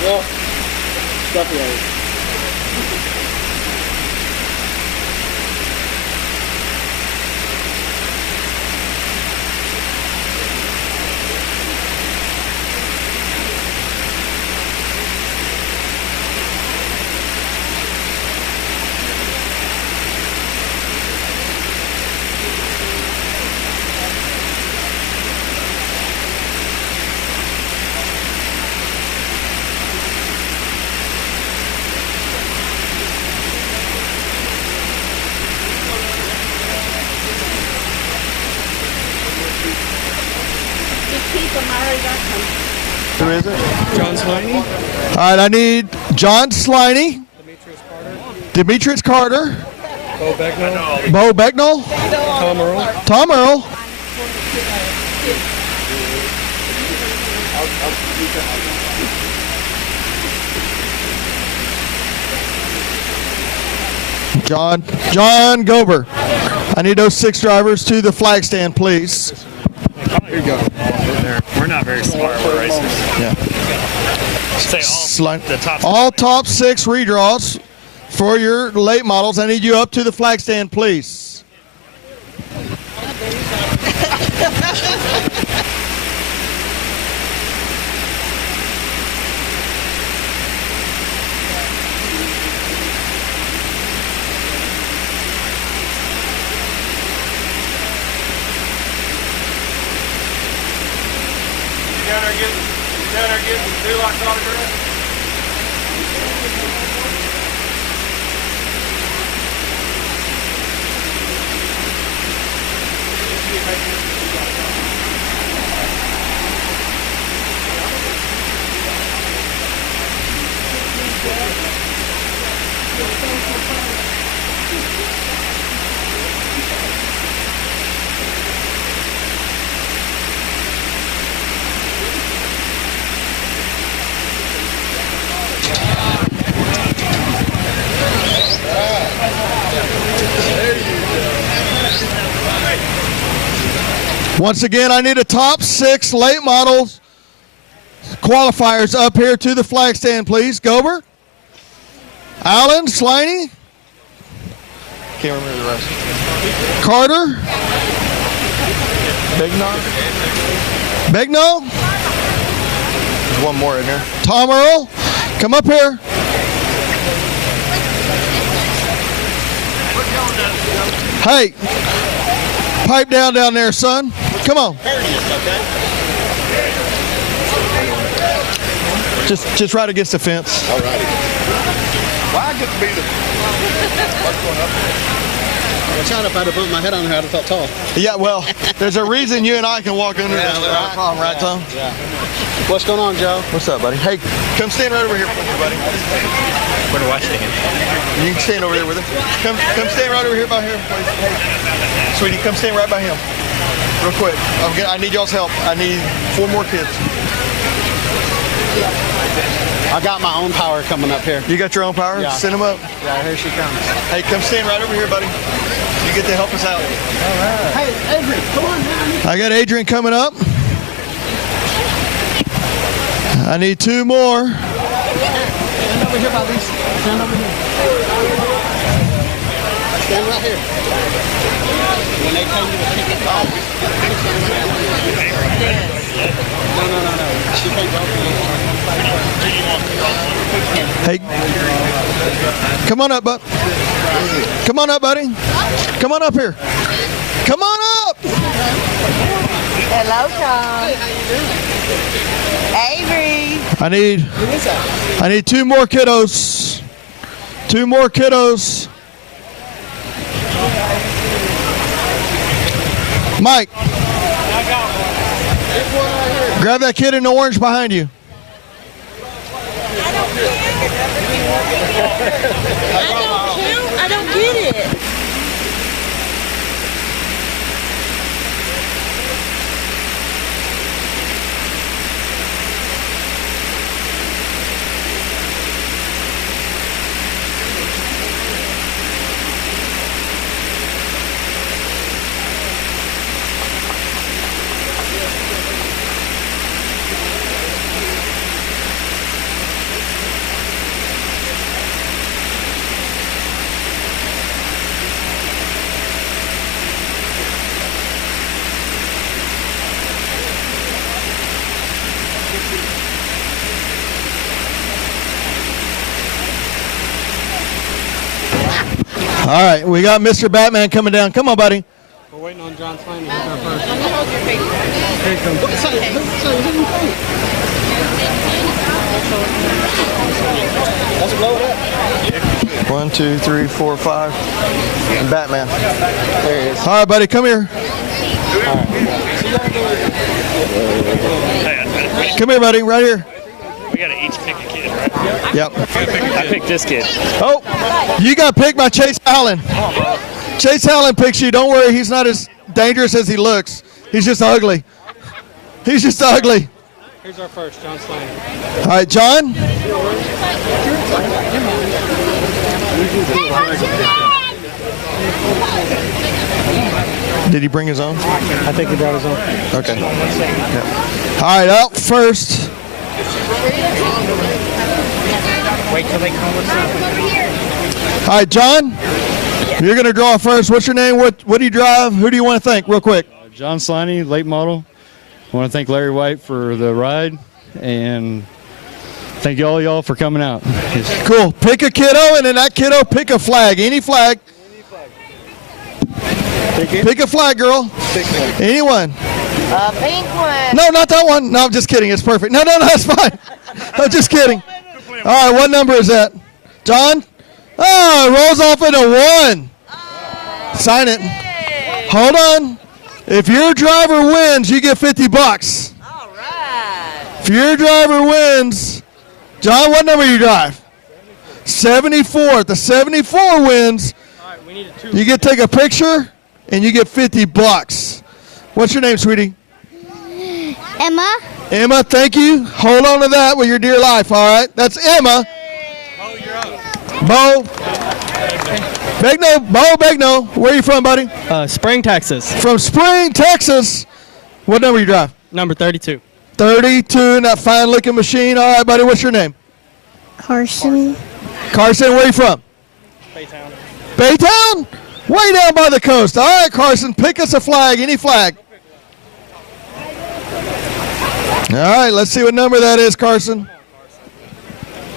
Well, stuffy area. Who is it? John Sliney. All right, I need John Sliney. Demetrius Carter. Bo Becknell. Bo Becknell. Tom Earl. Tom Earl. John Gober. I need those 6 drivers to the flag stand, please. Here you go. We're not very smart. We're racers. Yeah. Say all top 6 redraws for your late models. I need you up to the flag stand, please. Down there getting 2 lots autograph. Once again, I need a top 6 late models qualifiers up here to the flag stand, please. Gober, Allen, Sliney, Can't remember the rest. Carter, Begno. There's one more in here. Tom Earl, come up here. Hey, pipe down there, son. Come on. Just right against the fence. All righty. Well, I get to be the first one up there. Watch out, if I'd have bumped my head on there, I'd have felt tall. Yeah, well, there's a reason you and I can walk under there. No problem, right, Tom? Yeah. What's going on, Joe? What's up, buddy? Hey, come stand right over here with me, buddy. Where do I stand? You can stand over there with him. Come stand right over here by him, please. Hey, sweetie, come stand right by him. Real quick. I need y'all's help. I need 4 more kids. I got my own power coming up here. You got your own power? Yeah. Send them up. Yeah, here she comes. Hey, come stand right over here, buddy. You get to help us out. All right. Hey, Adrian, come on man. I got Adrian coming up. I need 2 more. Stand over here by Lisa. Stand over here. Stand right here. When they tell you to pick it off. No. She can't go. Hey, come on up, bud. Come on up, buddy. Come on up here. Come on up. Hello, Tom. Avery. I need 2 more kiddos. 2 more kiddos. Mike, grab that kid in the orange behind you. I don't get it. All right, we got Mr. Batman coming down. Come on, buddy. We're waiting on John Slaney. He's our first. Here he comes. Let's blow it up. 1, 2, 3, 4, 5. And Batman. There he is. All right, buddy, come here. Come here, buddy, right here. We gotta each pick a kid, right? Yep. I picked this kid. Oh, you got picked by Chase Allen. Chase Allen picks you. Don't worry, he's not as dangerous as he looks. He's just ugly. He's just ugly. Here's our first, John Slaney. All right, John. Did he bring his own? I think he brought his own. Okay. Yep. All right, out first. Wait till they come with something. All right, John, you're going to draw first. What's your name? What do you drive? Who do you want to thank real quick? John Slaney, late model. I want to thank Larry White for the ride, and thank all y'all for coming out. Cool. Pick a kiddo, and then that kiddo pick a flag. Any flag. Pick a flag, girl. Anyone. Pink one. No, not that one. No, I'm just kidding. It's perfect. No, that's fine. I'm just kidding. All right, what number is that? John? Oh, it rolls off into 1. Sign it. Hold on. If your driver wins, you get $50. All right. If your driver wins, John, what number you drive? 74. If the 74 wins, you get to take a picture, and you get $50. What's your name, sweetie? Emma. Emma, thank you. Hold on to that with your dear life, all right? That's Emma. Bo. Begno. Where are you from, buddy? Spring, Texas. From Spring, Texas. What number you drive? Number 32. 32 in that fine-looking machine. All right, buddy, what's your name? Carson. Carson, where are you from? Baytown. Baytown? Way down by the coast. All right, Carson, pick us a flag, any flag. All right, let's see what number that is, Carson.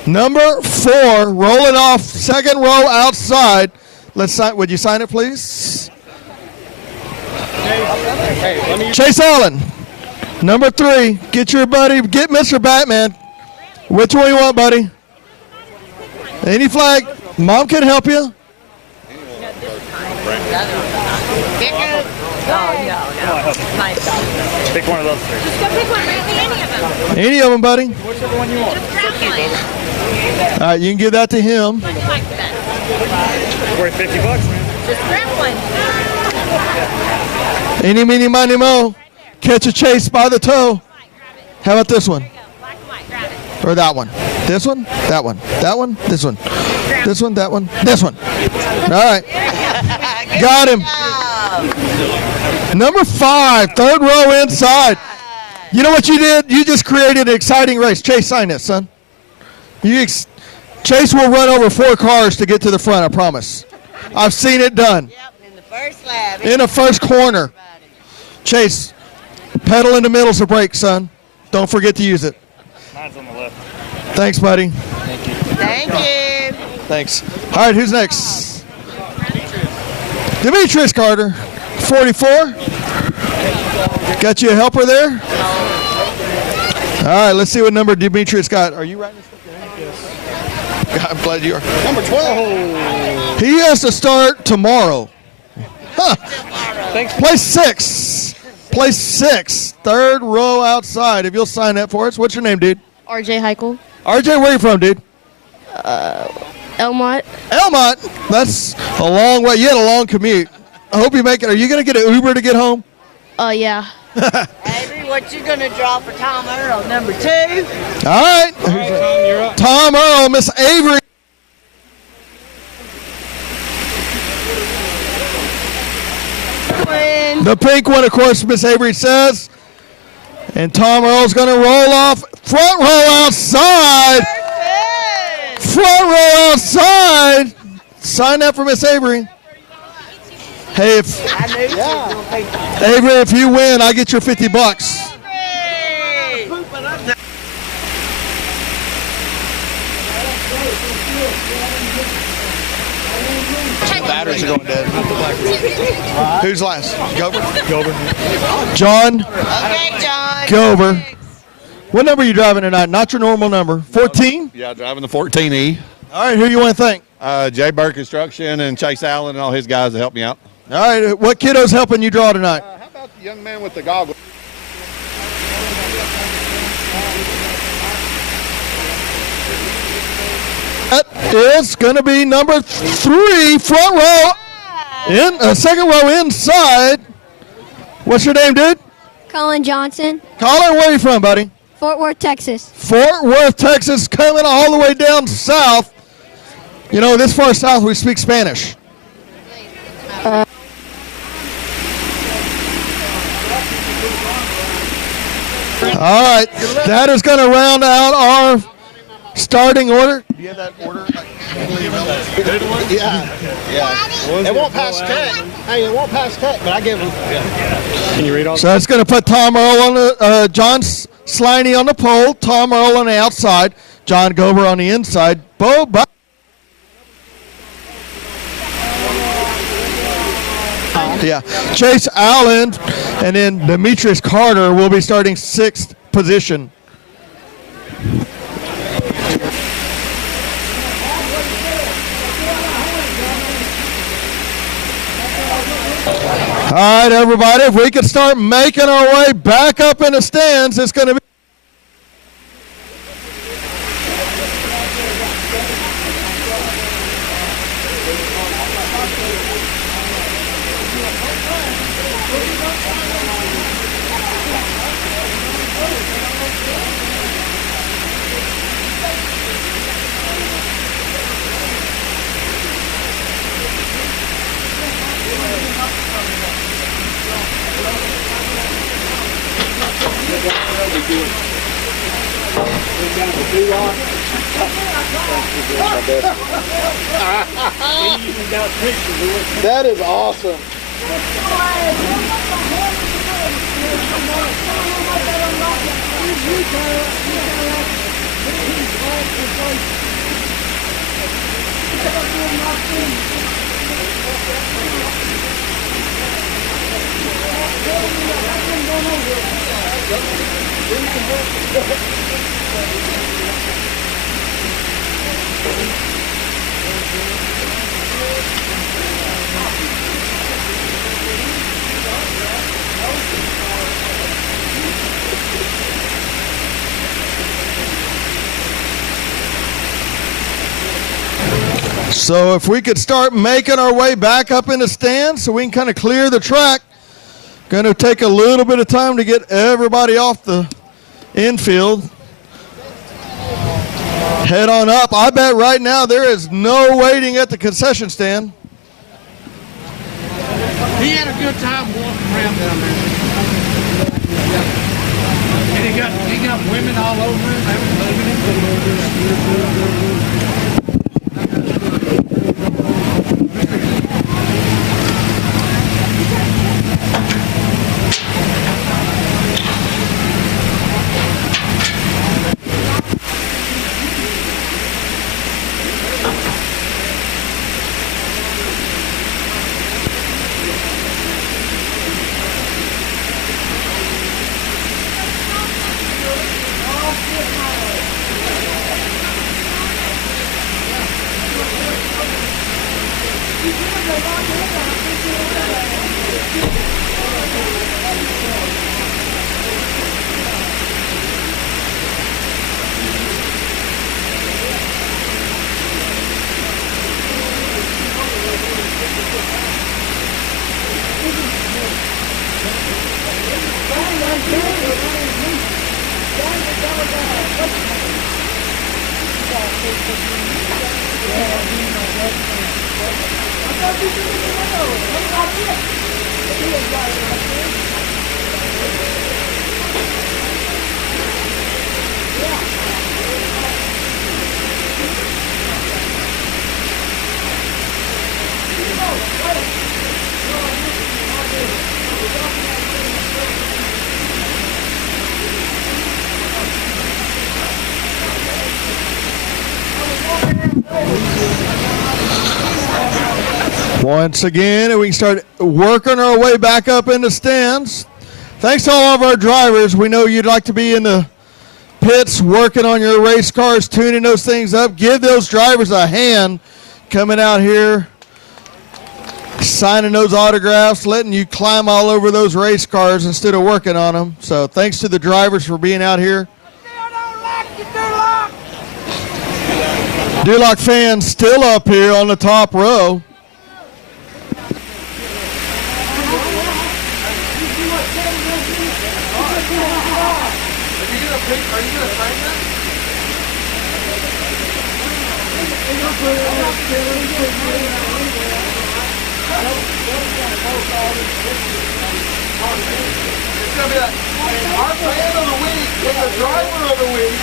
Number 4, rolling off, second row outside. Let's sign. Would you sign it, please? Chase Allen. Number 3. Get your buddy. Get Mr. Batman. Which one you want, buddy? Any flag. Mom can help you. Pick one of those 3. Just go pick one, really, any of them. Any of them, buddy. Whichever one you want. Just grab one. All right, you can give that to him. What do you like best? Worth $50, man. Just grab one. Eeny, meeny, miny, mo. Catch a Chase by the toe. How about this one? Or that one? This one? That one? That one? This one? This one? That one? This one? All right. Got him. Number 5, third row inside. You know what you did? You just created an exciting race. Chase, sign this, son. Chase will run over 4 cars to get to the front, I promise. I've seen it done. Yep, in the first lap. In the first corner. Chase, pedal in the middle's the brake, son. Don't forget to use it. Mine's on the left. Thanks, buddy. Thank you. Thank you. Thanks. All right, who's next? Demetrius Carter, 44. Got you a helper there? All right, let's see what number Demetrius got. Are you writing this stuff down? Yes. I'm glad you are. Number 12. He has to start tomorrow. Huh. Place 6. Place 6. Third row outside. If you'll sign that for us. What's your name, dude? RJ Heichel. RJ, where are you from, dude? Elmont. Elmont. That's a long way. You had a long commute. I hope you make it. Are you going to get an Uber to get home? Yeah. Avery, what you gonna draw for Tom Earl? Number 2. All right. Tom, you're up. Tom Earl, Miss Avery. The pink one, of course, Miss Avery says. And Tom Earl's going to roll off. Front row outside. Perfect. Front row outside. Sign that for Miss Avery. Hey, Avery, if you win, I get your $50. The batteries are going dead. Who's last? Gober? Gober. John Okay, John. Gober. What number are you driving tonight? Not your normal number. 14? Yeah, driving the 14E. All right, who you want to thank? Jay Burke Construction and Chase Allen and all his guys that helped me out. All right, what kiddo's helping you draw tonight? How about the young man with the goggles? That is going to be number 3, front row, second row inside. What's your name, dude? Colin Johnson, Colin, where are you from, buddy? Fort Worth, Texas. Fort Worth, Texas, coming all the way down south. You know, this far south we speak Spanish. All right, that is going to round out our starting order. Do you have that order? Yeah. It won't pass tech. Hey, it won't pass tech, but I give them. Can you read all So that's going to put Tom Earl on the, John Sliney on the pole, Tom Earl on the outside, John Gober on the inside. Bo Buck. Yeah, Chase Allen and then Demetrius Carter will be starting 6th position. All right, everybody, if we could start making our way back up in the stands, it's going to be. That is awesome. So if we could start making our way back up in the stands so we can kind of clear the track. Going to take a little bit of time to get everybody off the infield. Head on up. I bet right now there is no waiting at the concession stand. He had a good time walking around down there. And he got women all over him. They were loving him. Once again, we can start working our way back up in the stands. Thanks to all of our drivers. We know you'd like to be in the pits working on your race cars, tuning those things up. Give those drivers a hand coming out here, signing those autographs, letting you climb all over those race cars instead of working on them. So thanks to the drivers for being out here. Duloc fans still up here on the top row. It's going to be like our fan of the week and the driver of the week.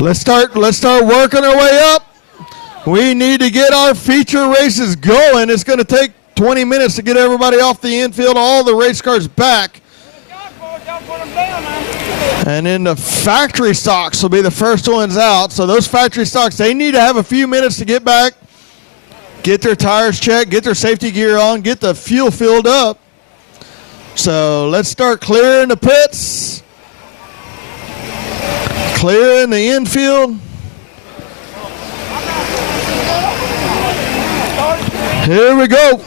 Let's start working our way up. We need to get our feature races going. It's going to take 20 minutes to get everybody off the infield, all the race cars back. And then the factory stocks will be the first ones out. So those factory stocks, they need to have a few minutes to get back, get their tires checked, get their safety gear on, get the fuel filled up. So let's start clearing the pits, clearing the infield. Here we go.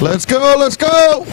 Let's go, let's go.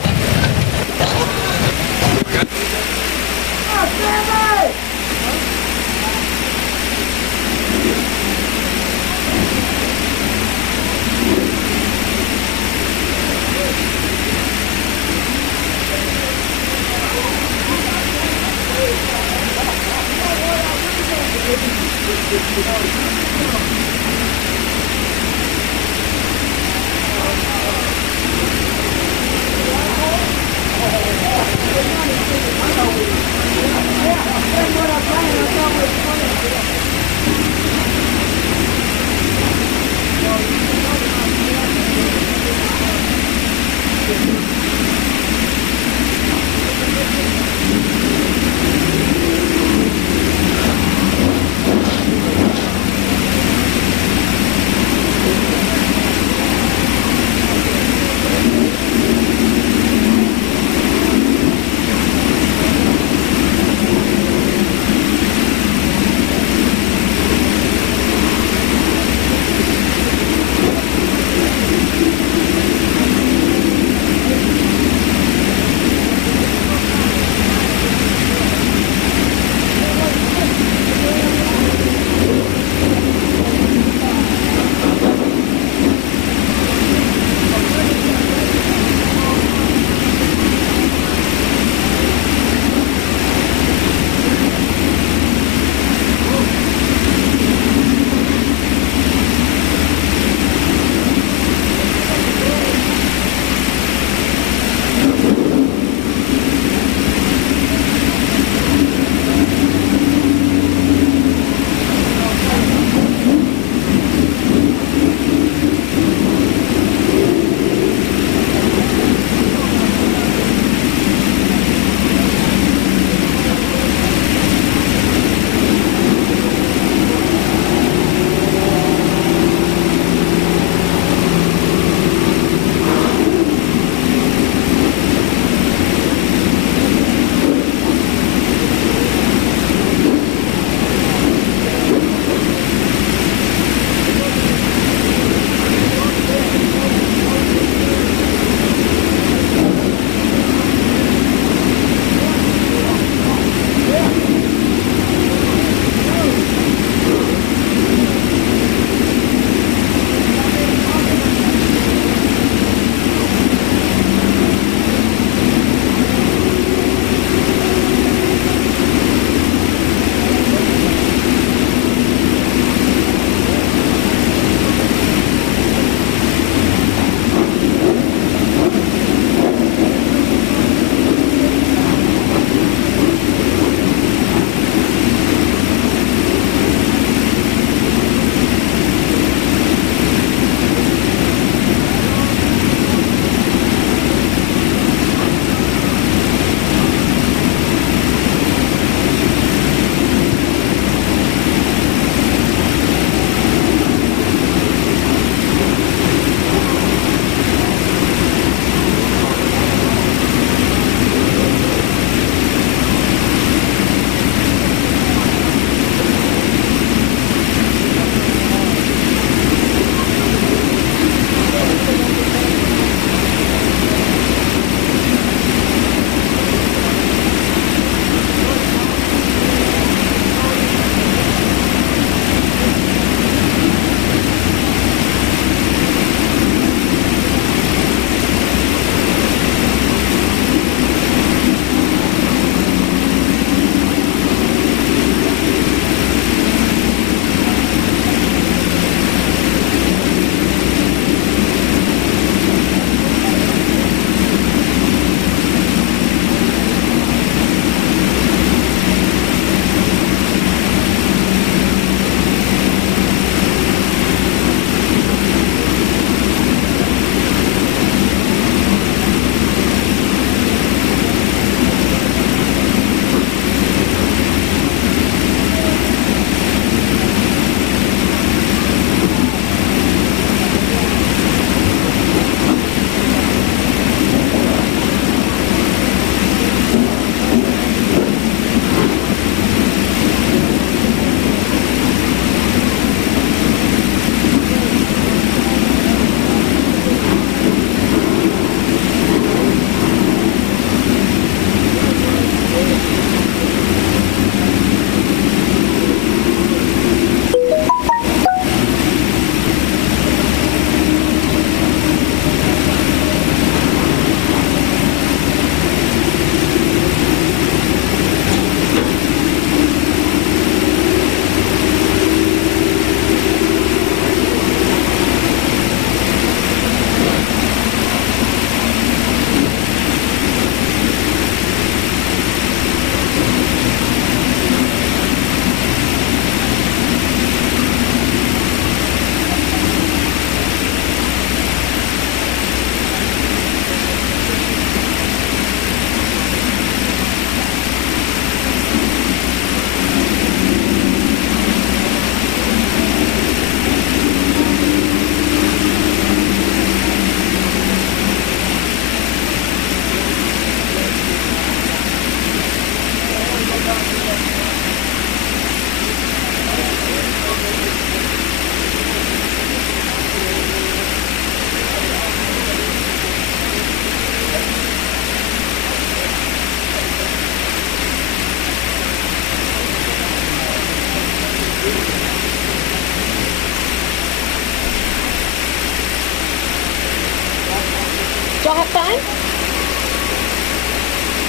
Y'all have fun?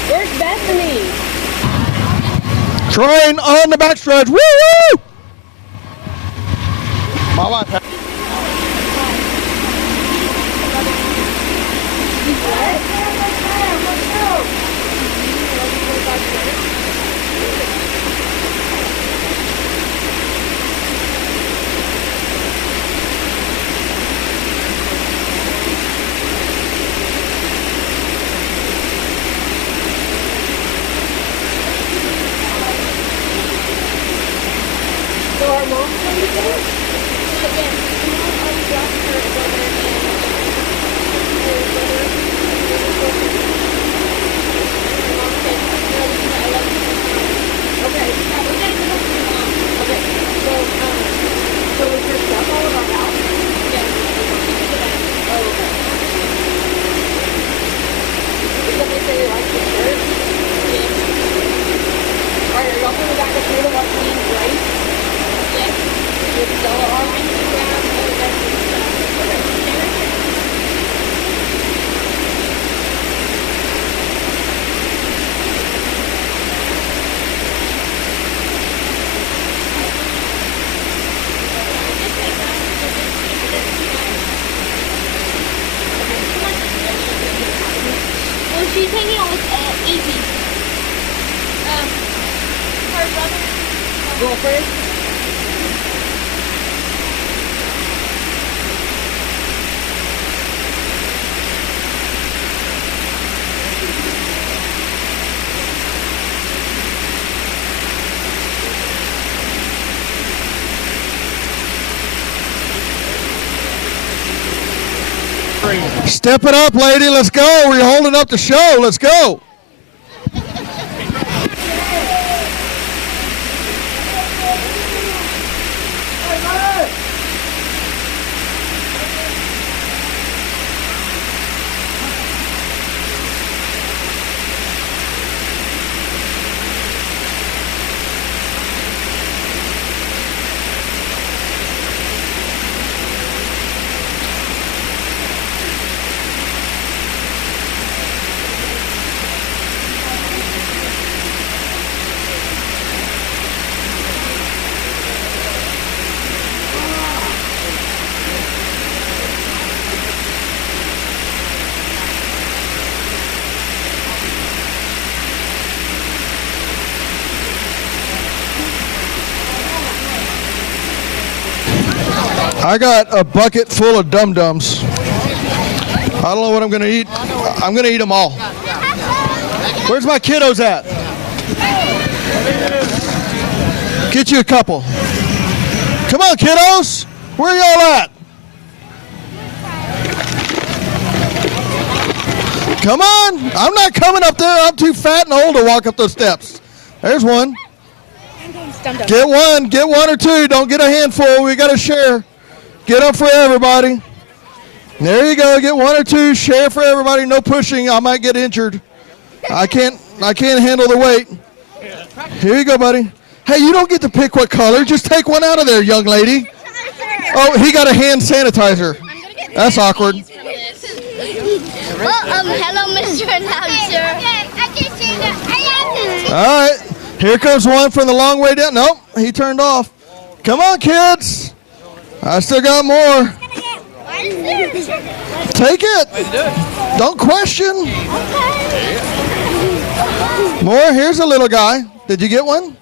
Where's Bethany? Train on the backstretch. Woo woo! My wife. So our mom's going to go? Yes. I'll drop her brother Okay. So is your stuff all of our house? Yes. Oh, okay. Did somebody say they like your shirt? Yes. Alright, are y'all coming back to school to watch me race? Yes. With Stella on Instagram or the rest of the stuff? Okay. Well, she's hanging out with Evie. Her brother. Girlfriend? Step it up, lady. Let's go. We're holding up the show. Let's go. I got a bucket full of dum-dums. I don't know what I'm going to eat. I'm going to eat them all. Where's my kiddos at? Get you a couple. Come on, kiddos. Where y'all at? Come on. I'm not coming up there. I'm too fat and old to walk up those steps. There's one. Get one or two. Don't get a handful. We got to share. Get them for everybody. There you go. Get one or two. Share for everybody. No pushing. I might get injured. I can't handle the weight. Here you go, buddy. Hey, you don't get to pick what color. Just take one out of there, young lady. Oh, he got a hand sanitizer. That's awkward. Well, hello, Mr. Announcer. All right. Here comes one from the long way down. Nope, he turned off. Come on, kids. I still got more. Take it. Don't question. More. Here's a little guy. Did you get one?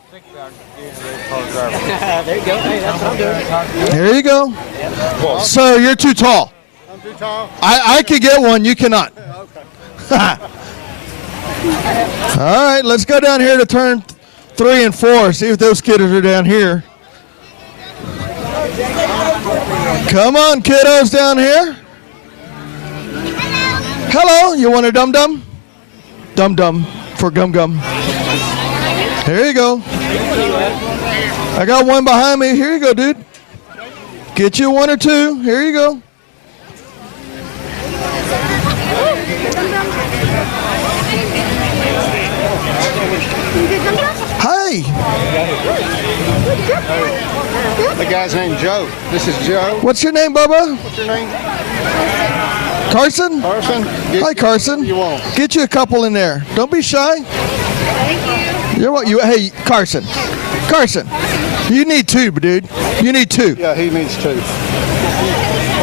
There you go. Hey, that's what I'm doing. Here you go. Sir, you're too tall. I'm too tall? I could get one. You cannot. All right, let's go down here to turn 3 and 4. See if those kiddos are down here. Come on, kiddos down here. Hello, you want a dum-dum? Dum-dum for gum-gum. Here you go. I got one behind me. Here you go, dude. Get you one or two. Here you go. Hey. The guy's named Joe. This is Joe. What's your name, Bubba? What's your name? Carson? Carson. Hi, Carson. You won't. Get you a couple in there. Don't be shy. Thank you. You're what? Hey, Carson. Carson. You need two, dude. You need two. Yeah, he needs two.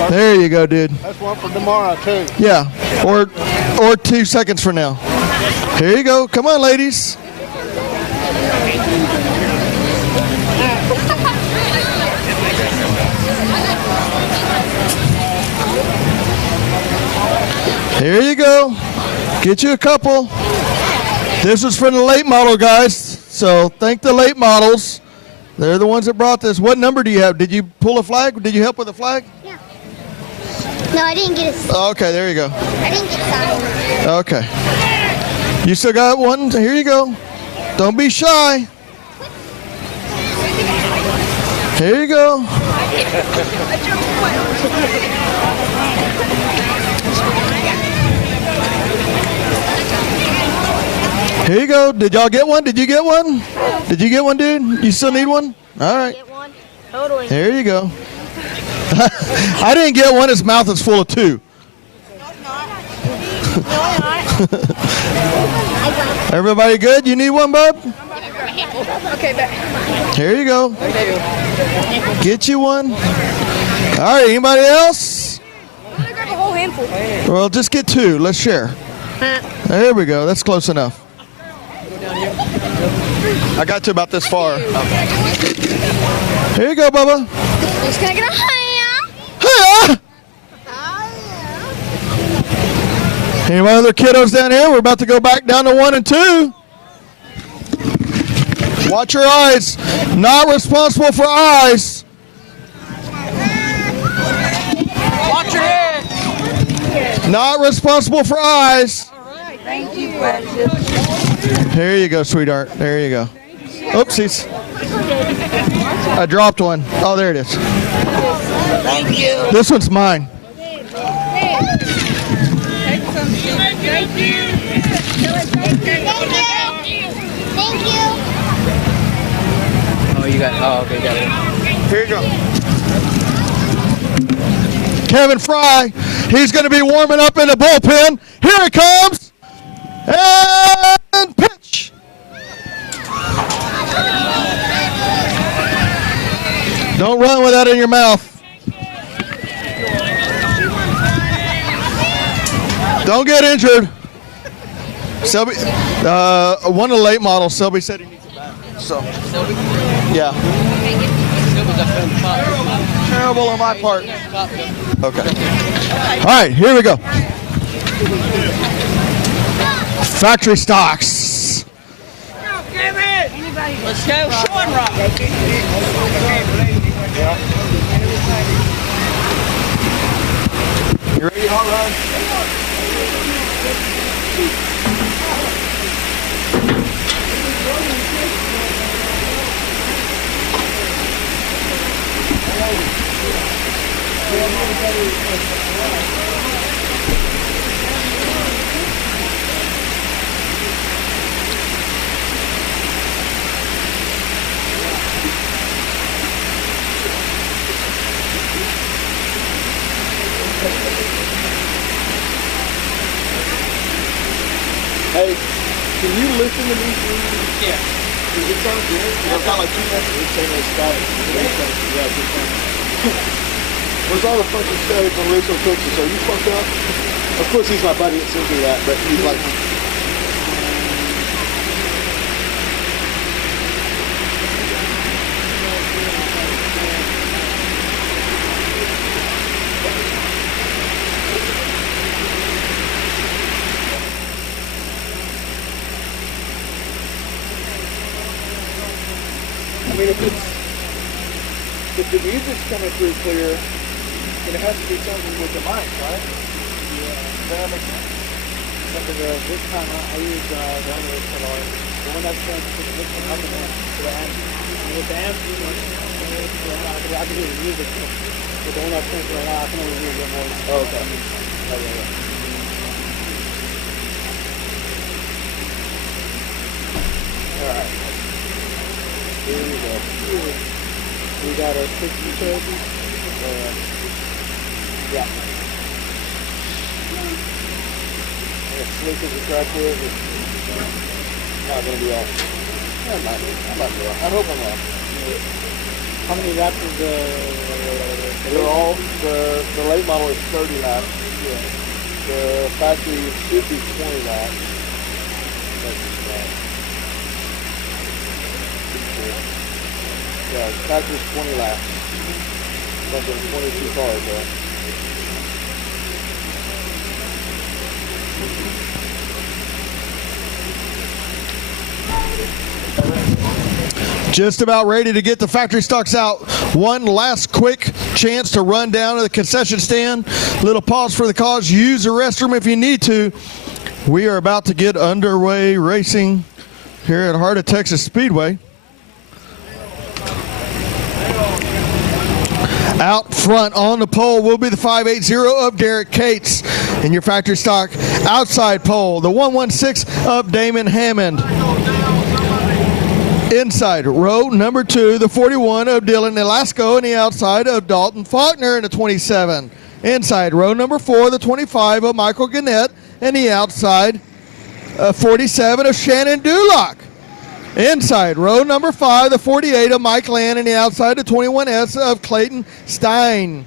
There you go, dude. That's one for tomorrow, too. Yeah, or 2 seconds from now. Here you go. Come on, ladies. Here you go. Get you a couple. This was for the late model guys, so thank the late models. They're the ones that brought this. What number do you have? Did you pull a flag? Did you help with a flag? Yeah. No, I didn't get it. Okay, there you go. I didn't get signed. Okay. You still got one? Here you go. Don't be shy. Here you go. Here you go. Did y'all get one? Did you get one? Did you get one, dude? You still need one? All right. Get one. Totally. There you go. I didn't get one. His mouth is full of two. Everybody good? You need one, bub? Okay, bet. Here you go. Get you one. All right. Anybody else? I'm gonna grab a whole handful. Well, just get two. Let's share. There we go. That's close enough. I got to about this far. Here you go, Bubba. Just gonna get a hand. Hiya! Any other kiddos down here? We're about to go back down to 1 and 2. Watch your eyes. Not responsible for eyes. Watch your head. Not responsible for eyes. Thank you, precious. There you go, sweetheart. There you go. Oopsies. I dropped one. Oh, there it is. Thank you. This one's mine. Thank you. Thank you. Oh, you got. Oh, okay, got it. Here you go. Kevin Fry, he's going to be warming up in the bullpen. Here it comes. And pitch. Don't run with that in your mouth. Don't get injured. Selby, one of the late models, Selby said he needs it back. So, yeah. Terrible on my part. Okay. All right, here we go. Factory stocks. Let's go, Sean Rock. You ready, all right? Hey, can you listen to me? Yeah. Does it sound good? It's kind of like two messages saying it's static. Yeah, good thing. Where's all the fucking static from Rachel Texas? Are you fucked up? Of course he's my buddy that sends me that, but he's like... I mean, if the music's coming through clear, then it has to be something with the mic, right? Yeah. Does that make sense? This time I use the other XLR, the one that's going to the mixing up and down to the amp. And with the amp, you know, I can hear the music. But the one that's going to the I can only hear your voice. Oh, okay. Oh, yeah. All right. We got a 60 Cherokee. Yeah. As slick as the track is, it's not going to be off. I might be wrong. I hope I'm wrong. How many laps is they're all, the late model is 30 laps. Yeah. The factory should be 20 laps. Yeah, the factory's 20 laps. But there's 22 cars there. Just about ready to get the factory stocks out. One last quick chance to run down to the concession stand. Little pause for the cause. Use the restroom if you need to. We are about to get underway racing here at Heart of Texas Speedway. Out front on the pole will be the 580 of Derek Cates in your factory stock. Outside pole, the 116 of Damon Hammond. Inside row number 2, the 41 of Dylan Elasco, and the outside of Dalton Faulkner in the 27. Inside row number 4, the 25 of Michael Gannett, and the outside 47 of Shannon Dulock. Inside row number 5, the 48 of Mike Land, and the outside the 21S of Clayton Stein.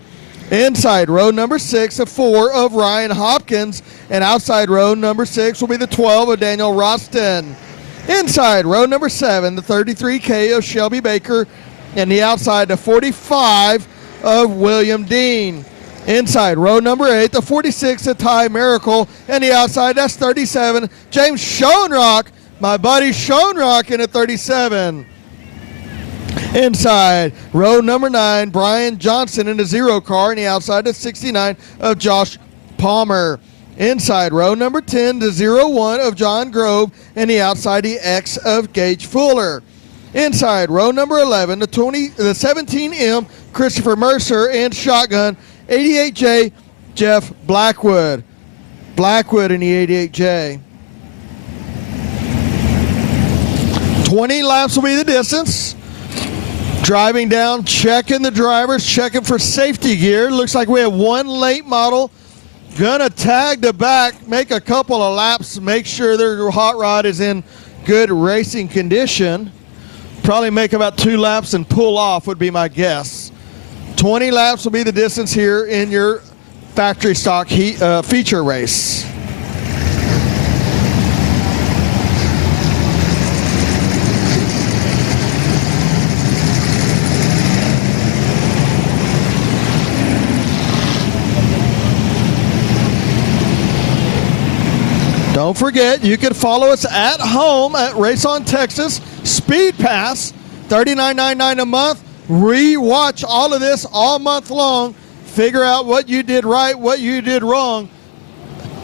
Inside row number 6, the 4 of Ryan Hopkins, and outside row number 6 will be the 12 of Daniel Roston. Inside row number 7, the 33K of Shelby Baker, and the outside the 45 of William Dean. Inside row number 8, the 46 of Ty Miracle, and the outside that's 37, James Schoenrock, my buddy Schoenrock in at 37. Inside row number 9, Brian Johnson in the 0 car, and the outside the 69 of Josh Palmer. Inside row number 10, the 01 of John Grove, and the outside the X of Gage Fuller. Inside row number 11, the 17M Christopher Mercer, and shotgun 88J Jeff Blackwood. Blackwood in the 88J. 20 laps will be the distance. Driving down, checking the drivers, checking for safety gear. Looks like we have one late model. Gonna tag the back, make a couple of laps, make sure their hot rod is in good racing condition. Probably make about 2 laps and pull off would be my guess. 20 laps will be the distance here in your factory stock feature race. Don't forget, you can follow us at home at Race on Texas. Speed Pass, $39.99 a month. Re-watch all of this all month long. Figure out what you did right, what you did wrong.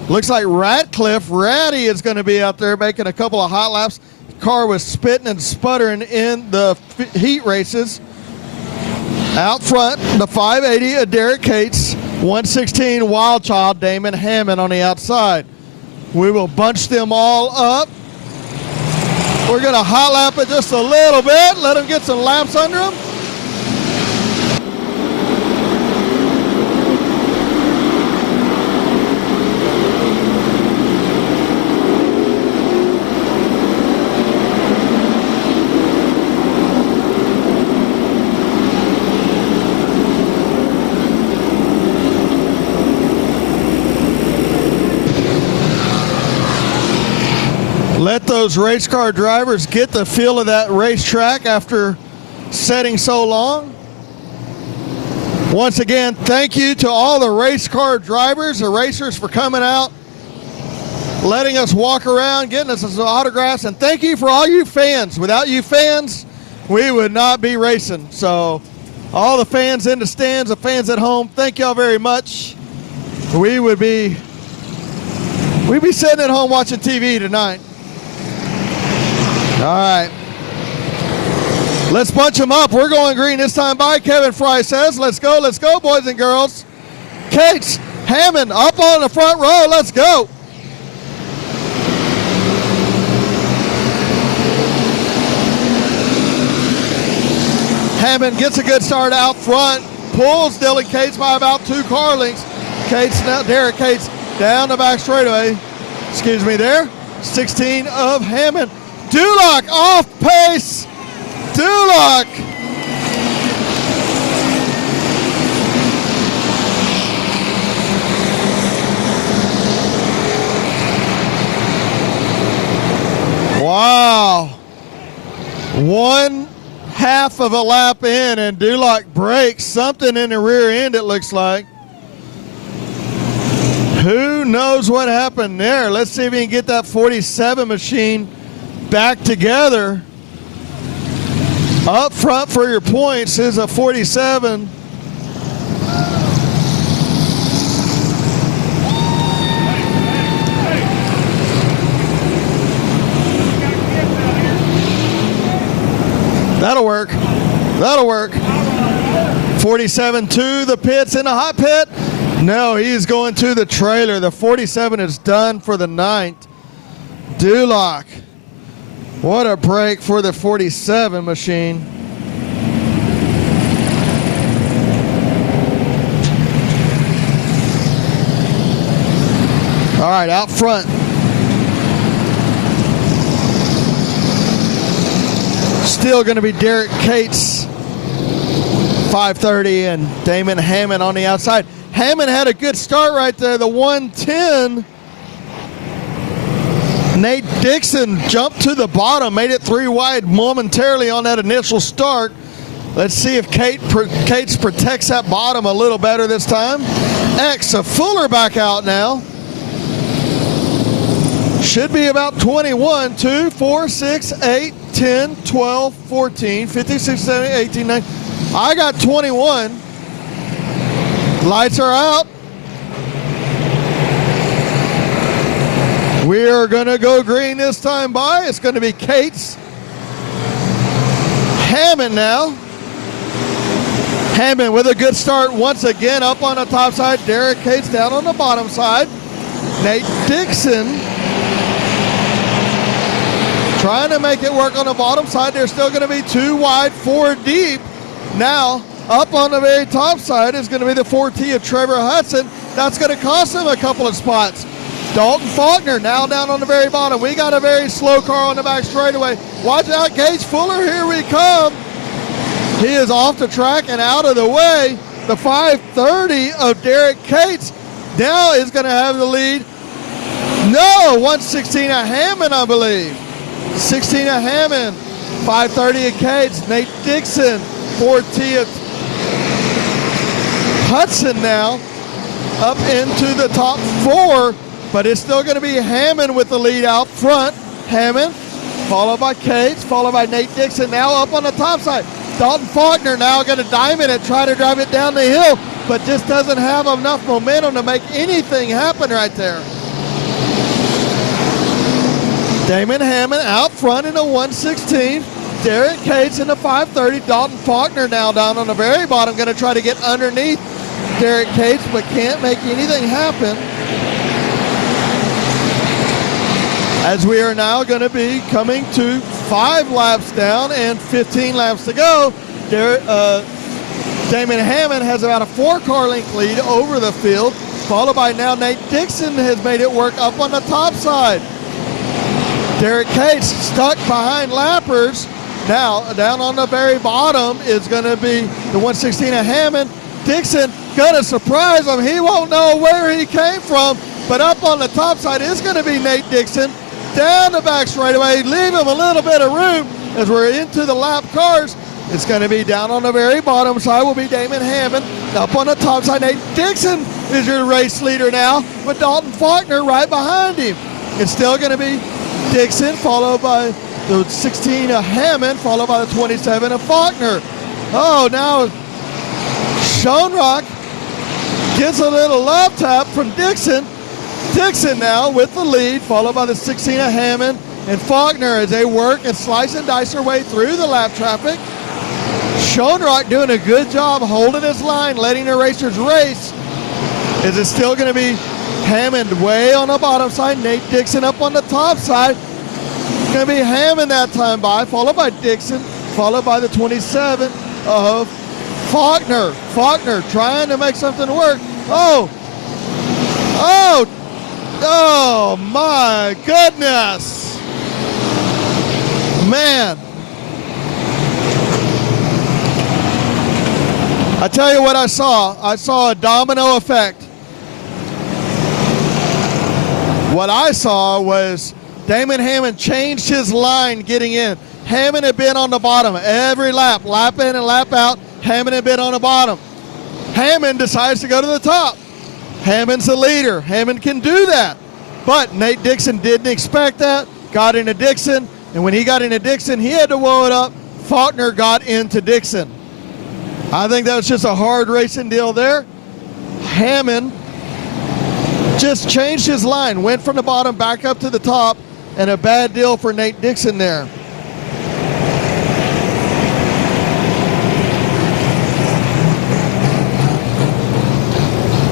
Looks like Ratty is going to be out there making a couple of hot laps. The car was spitting and sputtering in the heat races. Out front, the 580 of Derek Cates, 116 Wild Child Damon Hammond on the outside. We will bunch them all up. We're going to hot lap it just a little bit, let them get some laps under them. Let those race car drivers get the feel of that racetrack after setting so long. Once again, thank you to all the race car drivers, the racers, for coming out, letting us walk around, getting us some autographs, and thank you for all you fans. Without you fans, we would not be racing. So all the fans in the stands, the fans at home, thank y'all very much. We'd be sitting at home watching TV tonight. All right. Let's bunch them up. We're going green this time by. Kevin Fry says, let's go, boys and girls. Cates, Hammond up on the front row. Let's go. Hammond gets a good start out front, pulls Dylan Cates by about 2 car lengths. Derek Cates down the back straightaway. Excuse me there. 16 of Hammond. Duloc off pace. Duloc. Wow. 1/2 of a lap in, and Duloc breaks something in the rear end, it looks like. Who knows what happened there? Let's see if we can get that 47 machine back together. Up front for your points is a 47. That'll work. That'll work. 47 to the pits in the hot pit. No, he's going to the trailer. The 47 is done for the night. Duloc. What a break for the 47 machine. All right, out front. Still going to be Derek Cates, 530, and Damon Hammond on the outside. Hammond had a good start right there, the 110. Nate Dixon jumped to the bottom, made it 3 wide momentarily on that initial start. Let's see if Cates protects that bottom a little better this time. Fuller back out now. Should be about 21, 2, 4, 6, 8, 10, 12, 14, 15, 16, 17, 18, 19. I got 21. Lights are out. We are going to go green this time by. It's going to be Cates. Hammond now. Hammond with a good start once again up on the top side. Derek Cates down on the bottom side. Nate Dixon trying to make it work on the bottom side. They're still going to be 2 wide, 4 deep. Now, up on the very top side is going to be the 4T of Trevor Hudson. That's going to cost him a couple of spots. Dalton Faulkner now down on the very bottom. We got a very slow car on the back straightaway. Watch out, Gage Fuller, here we come. He is off the track and out of the way. The 530 of Derek Cates now is going to have the lead. No, 116 of Hammond, I believe. 16 of Hammond, 530 of Cates. Nate Dixon, 4T of Hudson now up into the top 4, but it's still going to be Hammond with the lead out front. Hammond, followed by Cates, followed by Nate Dixon, now up on the top side. Dalton Faulkner now going to diamond it, try to drive it down the hill, but just doesn't have enough momentum to make anything happen right there. Damon Hammond out front in the 116. Derek Cates in the 530. Dalton Faulkner now down on the very bottom, going to try to get underneath Derek Cates, but can't make anything happen. As we are now going to be coming to 5 laps down and 15 laps to go. Damon Hammond has about a 4-car length lead over the field, followed by now Nate Dixon has made it work up on the top side. Derek Cates stuck behind lappers. Now, down on the very bottom is going to be the 116 of Hammond. Dixon going to surprise him. He won't know where he came from, but up on the top side is going to be Nate Dixon. Down the back straightaway, leave him a little bit of room as we're into the lap cars. It's going to be down on the very bottom side will be Damon Hammond. Up on the top side, Nate Dixon is your race leader now with Dalton Faulkner right behind him. It's still going to be Dixon, followed by the 16 of Hammond, followed by the 27 of Faulkner. Oh, now Schoenrock gets a little love tap from Dixon. Dixon now with the lead, followed by the 16 of Hammond and Faulkner as they work and slice and dice their way through the lap traffic. Schoenrock doing a good job holding his line, letting the racers race. Is it still going to be Hammond way on the bottom side, Nate Dixon up on the top side. It's going to be Hammond that time by, followed by Dixon, followed by the 27. of Faulkner. Faulkner trying to make something work. Oh my goodness. Man. I tell you what I saw. I saw a domino effect. What I saw was Damon Hammond changed his line getting in. Hammond had been on the bottom every lap in and lap out. Hammond had been on the bottom. Hammond decides to go to the top. Hammond's the leader. Hammond can do that. But Nate Dixon didn't expect that, got into Dixon, and when he got into Dixon, he had to whoa it up. Faulkner got into Dixon. I think that was just a hard racing deal there. Hammond just changed his line, went from the bottom back up to the top, and a bad deal for Nate Dixon there.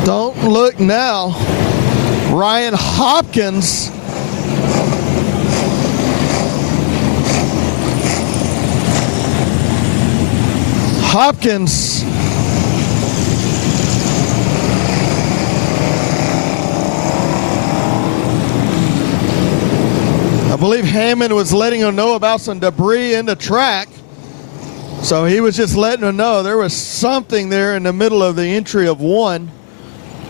Don't look now. Ryan Hopkins I believe Hammond was letting him know about some debris in the track. So he was just letting him know there was something there in the middle of the entry of one.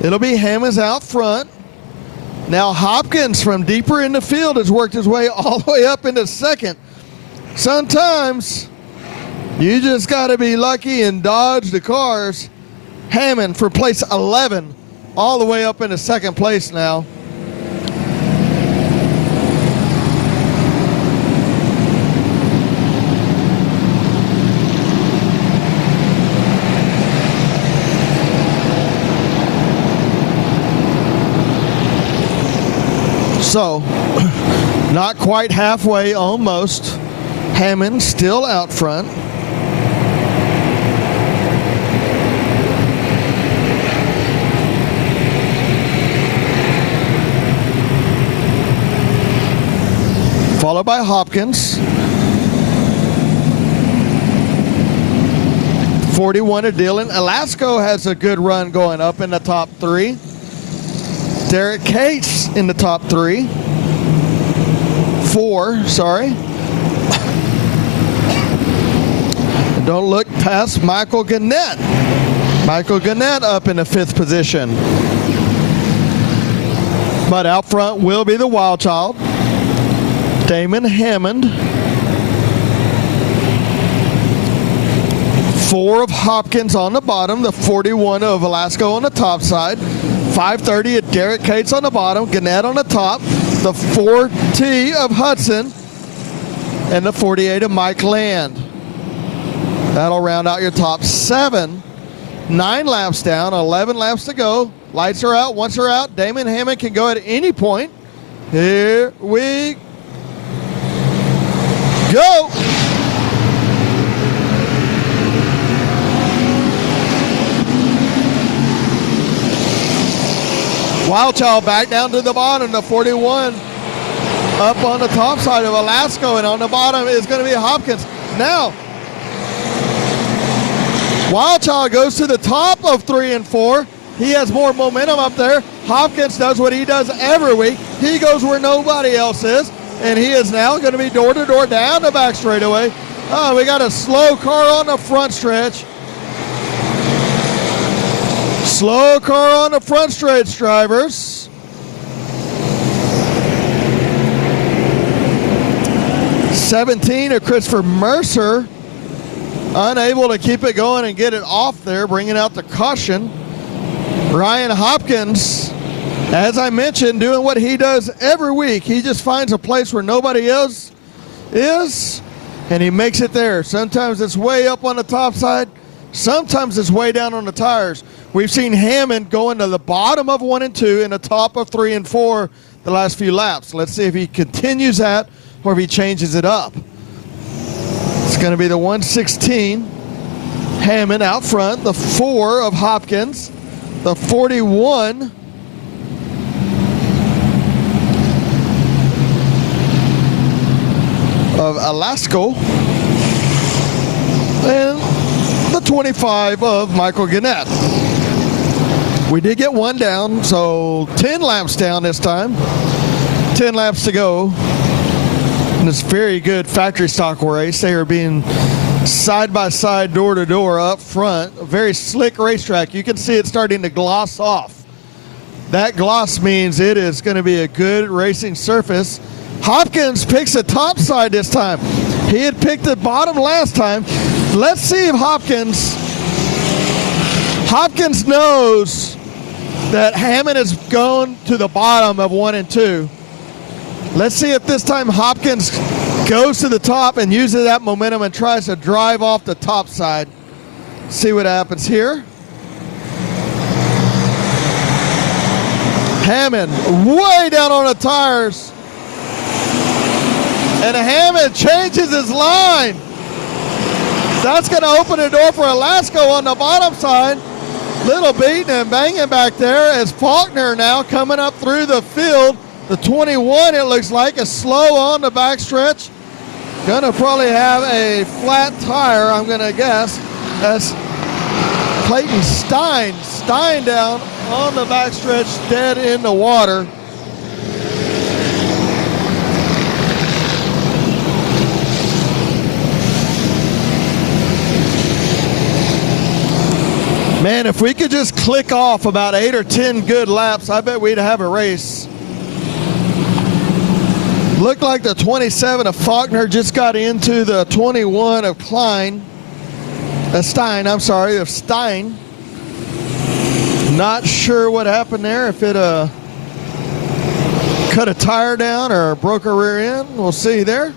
It'll be Hammond's out front. Now Hopkins from deeper in the field has worked his way all the way up into second. Sometimes you just got to be lucky and dodge the cars. Hammond for place 11 all the way up into second place now. So, not quite halfway, almost. Hammond still out front. Followed by Hopkins. 41 of Dylan. Alasco has a good run going up in the top three. Derek Cates in the top four, sorry. Don't look past Michael Gannett. Michael Gannett up in the 5th position. But out front will be the Wild Child, Damon Hammond. 4 of Hopkins on the bottom, the 41 of Velasco on the top side. 530 of Derek Cates on the bottom, Gannett on the top, the 40 of Hudson, and the 48 of Mike Land. That'll round out your top 7. 9 laps down, 11 laps to go. Lights are out. Once they're out, Damon Hammond can go at any point. Here we go. Wild Child back down to the bottom, the 41 up on the top side of Velasco, and on the bottom is going to be Hopkins. Now, Wild Child goes to the top of 3 and 4. He has more momentum up there. Hopkins does what he does every week. He goes where nobody else is, and he is now going to be door to door down the back straightaway. Oh, we got a slow car on the front stretch. Slow car on the front stretch, drivers. '17 of Christopher Mercer, unable to keep it going and get it off there, bringing out the caution. Ryan Hopkins, as I mentioned, doing what he does every week. He just finds a place where nobody else is, and he makes it there. Sometimes it's way up on the top side. Sometimes it's way down on the tires. We've seen Hammond going to the bottom of 1 and 2 and the top of 3 and 4 the last few laps. Let's see if he continues that or if he changes it up. It's going to be the 116, Hammond out front, the 4 of Hopkins, the 41 of Alasco, and 1:25 of Michael Gannett. We did get one down, so 10 laps down this time. 10 laps to go. And it's a very good factory stock race. They are being side by side, door to door up front. A very slick racetrack. You can see it starting to gloss off. That gloss means it is going to be a good racing surface. Hopkins picks the top side this time. He had picked the bottom last time. Let's see if Hopkins knows that Hammond is going to the bottom of 1 and 2. Let's see if this time Hopkins goes to the top and uses that momentum and tries to drive off the top side. See what happens here. Hammond way down on the tires. And Hammond changes his line. That's going to open the door for Alasko on the bottom side. Little beating and banging back there as Faulkner now coming up through the field. The 21, it looks like, is slow on the backstretch. Gonna probably have a flat tire, I'm gonna guess. That's Clayton Stein. Stein down on the backstretch, dead in the water. Man, if we could just click off about 8 or 10 good laps, I bet we'd have a race. Looked like the 27 of Faulkner just got into the 21 of Stein, of Stein. Not sure what happened there, if it cut a tire down or broke a rear end. We'll see there.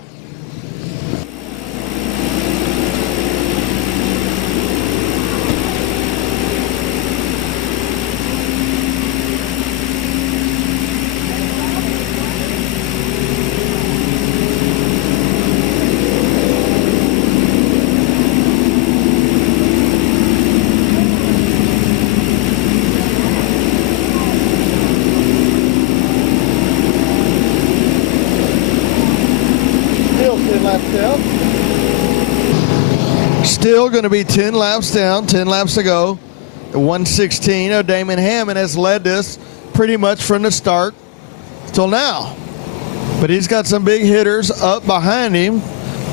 Still going to be 10 laps down, 10 laps to go. The 1:16 of Damon Hammond has led this pretty much from the start till now. But he's got some big hitters up behind him.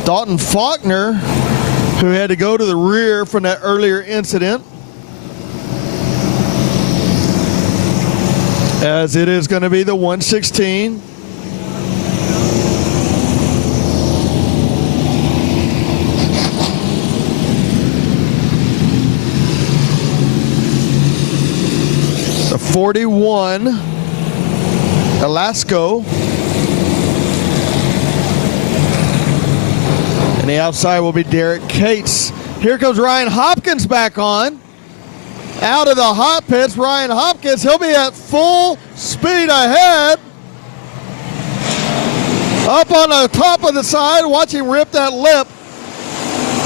Dalton Faulkner, who had to go to the rear from that earlier incident, as it is going to be the 1:16. The 41, Alasko. And the outside will be Derek Cates. Here comes Ryan Hopkins back on. Out of the hot pits, Ryan Hopkins, he'll be at full speed ahead. Up on the top of the side, watch him rip that lip.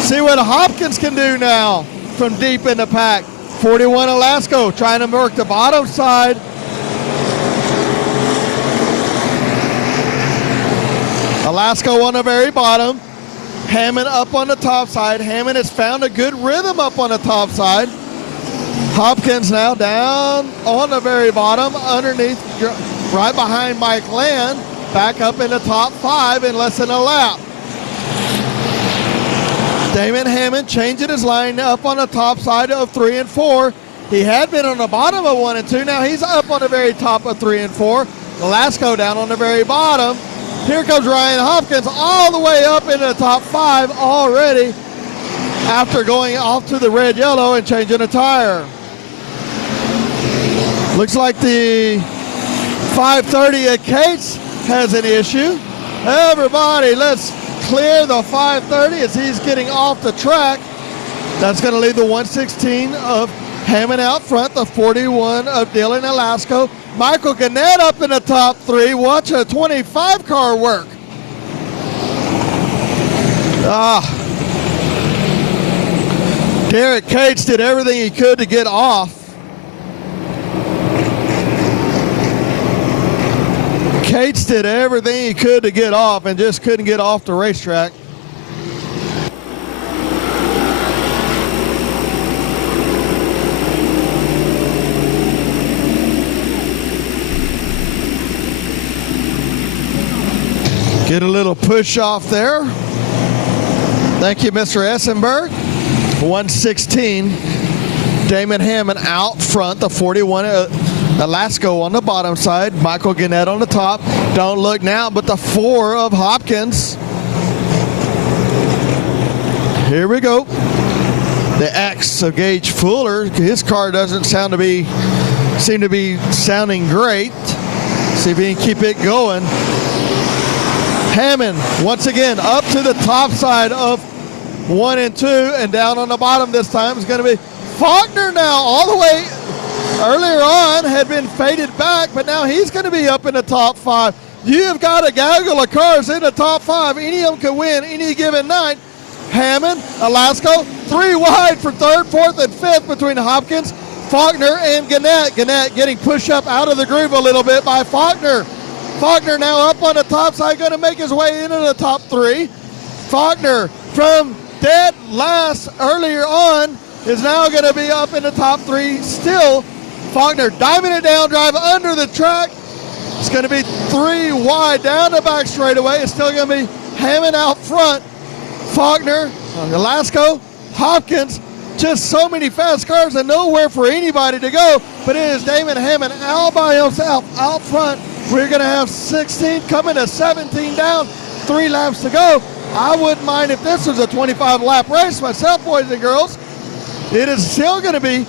See what Hopkins can do now from deep in the pack. 41 Alasko trying to work the bottom side. Alasko on the very bottom. Hammond up on the top side. Hammond has found a good rhythm up on the top side. Hopkins now down on the very bottom, underneath, right behind Mike Land, back up in the top 5 in less than a lap. Damon Hammond changing his line up on the top side of 3 and 4. He had been on the bottom of 1 and 2. Now he's up on the very top of 3 and 4. Alasko down on the very bottom. Here comes Ryan Hopkins all the way up into the top 5 already after going off to the red-yellow and changing a tire. Looks like the 530 at Cates has an issue. Everybody, let's clear the 530 as he's getting off the track. That's going to leave the 116 of Hammond out front, the 41 of Dylan Alasko. Michael Gannett up in the top 3. Watch a 25 car work. Derek Cates did everything he could to get off. Cates did everything he could to get off and just couldn't get off the racetrack. Get a little push off there. Thank you, Mr. Essenberg. 116. Damon Hammond out front. The 41. Alasko on the bottom side. Michael Gannett on the top. Don't look now, but the 4 of Hopkins. Here we go. The X of Gage Fuller. His car doesn't seem to be sounding great. See if he can keep it going. Hammond once again up to the top side of 1 and 2, and down on the bottom this time is going to be Faulkner now all the way. Earlier on had been faded back, but now he's going to be up in the top 5. You've got a gaggle of cars in the top 5. Any of them can win any given night. Hammond, Alasko, 3 wide for 3rd, 4th, and 5th between Hopkins, Faulkner, and Gannett. Gannett getting pushed up out of the groove a little bit by Faulkner. Faulkner now up on the top side, going to make his way into the top 3. Faulkner from dead last earlier on is now going to be up in the top 3 still. Faulkner diving it down, drive under the track. It's going to be 3 wide down the back straightaway. It's still going to be Hammond out front. Faulkner, Alasko, Hopkins, just so many fast cars and nowhere for anybody to go. But it is Damon Hammond all by himself out front. We're going to have 16 coming to 17 down, 3 laps to go. I wouldn't mind if this was a 25-lap race myself, boys and girls. It is still going to be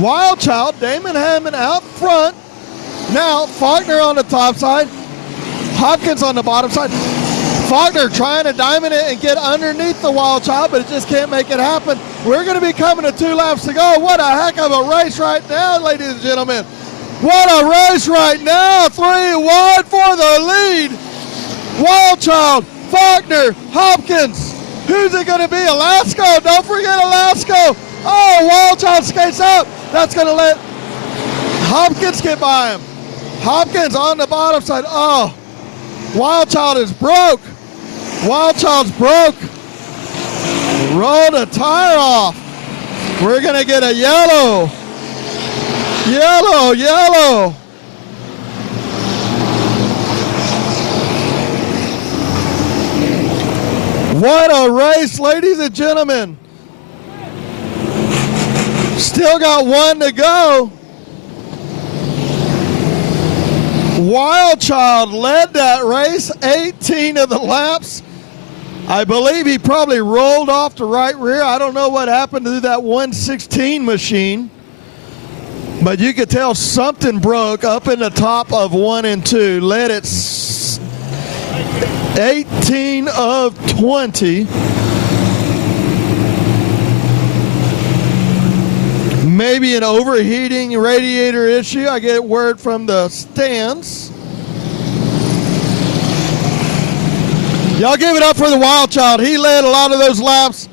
Wild Child, Damon Hammond out front. Now Faulkner on the top side, Hopkins on the bottom side. Faulkner trying to diamond it and get underneath the Wild Child, but it just can't make it happen. We're going to be coming to 2 laps to go. What a heck of a race right now, ladies and gentlemen. What a race right now. 3 wide for the lead. Wild Child, Faulkner, Hopkins. Who's it going to be? Alasko. Don't forget Alasko. Oh, Wild Child skates up. That's going to let Hopkins get by him. Hopkins on the bottom side. Oh, Wild Child is broke. Wild Child's broke. Rolled a tire off. We're going to get a yellow. Yellow, yellow. What a race, ladies and gentlemen. Still got 1 to go. Wild Child led that race 18 of the laps. I believe he probably rolled off the right rear. I don't know what happened to that 116 machine, but you could tell something broke up in the top of 1 and 2. Led it 18 of 20. Maybe an overheating radiator issue. I get word from the stands. Y'all give it up for the Wild Child. He led a lot of those laps.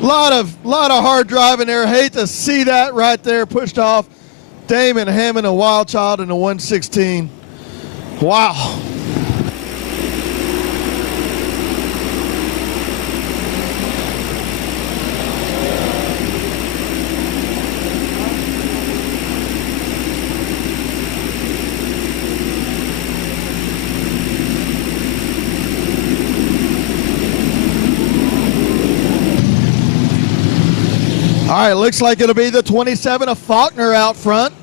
A lot of hard driving there. Hate to see that right there pushed off. Damon Hammond, a Wild Child in the 116. Wow. All right, looks like it'll be the 27 of Faulkner out front.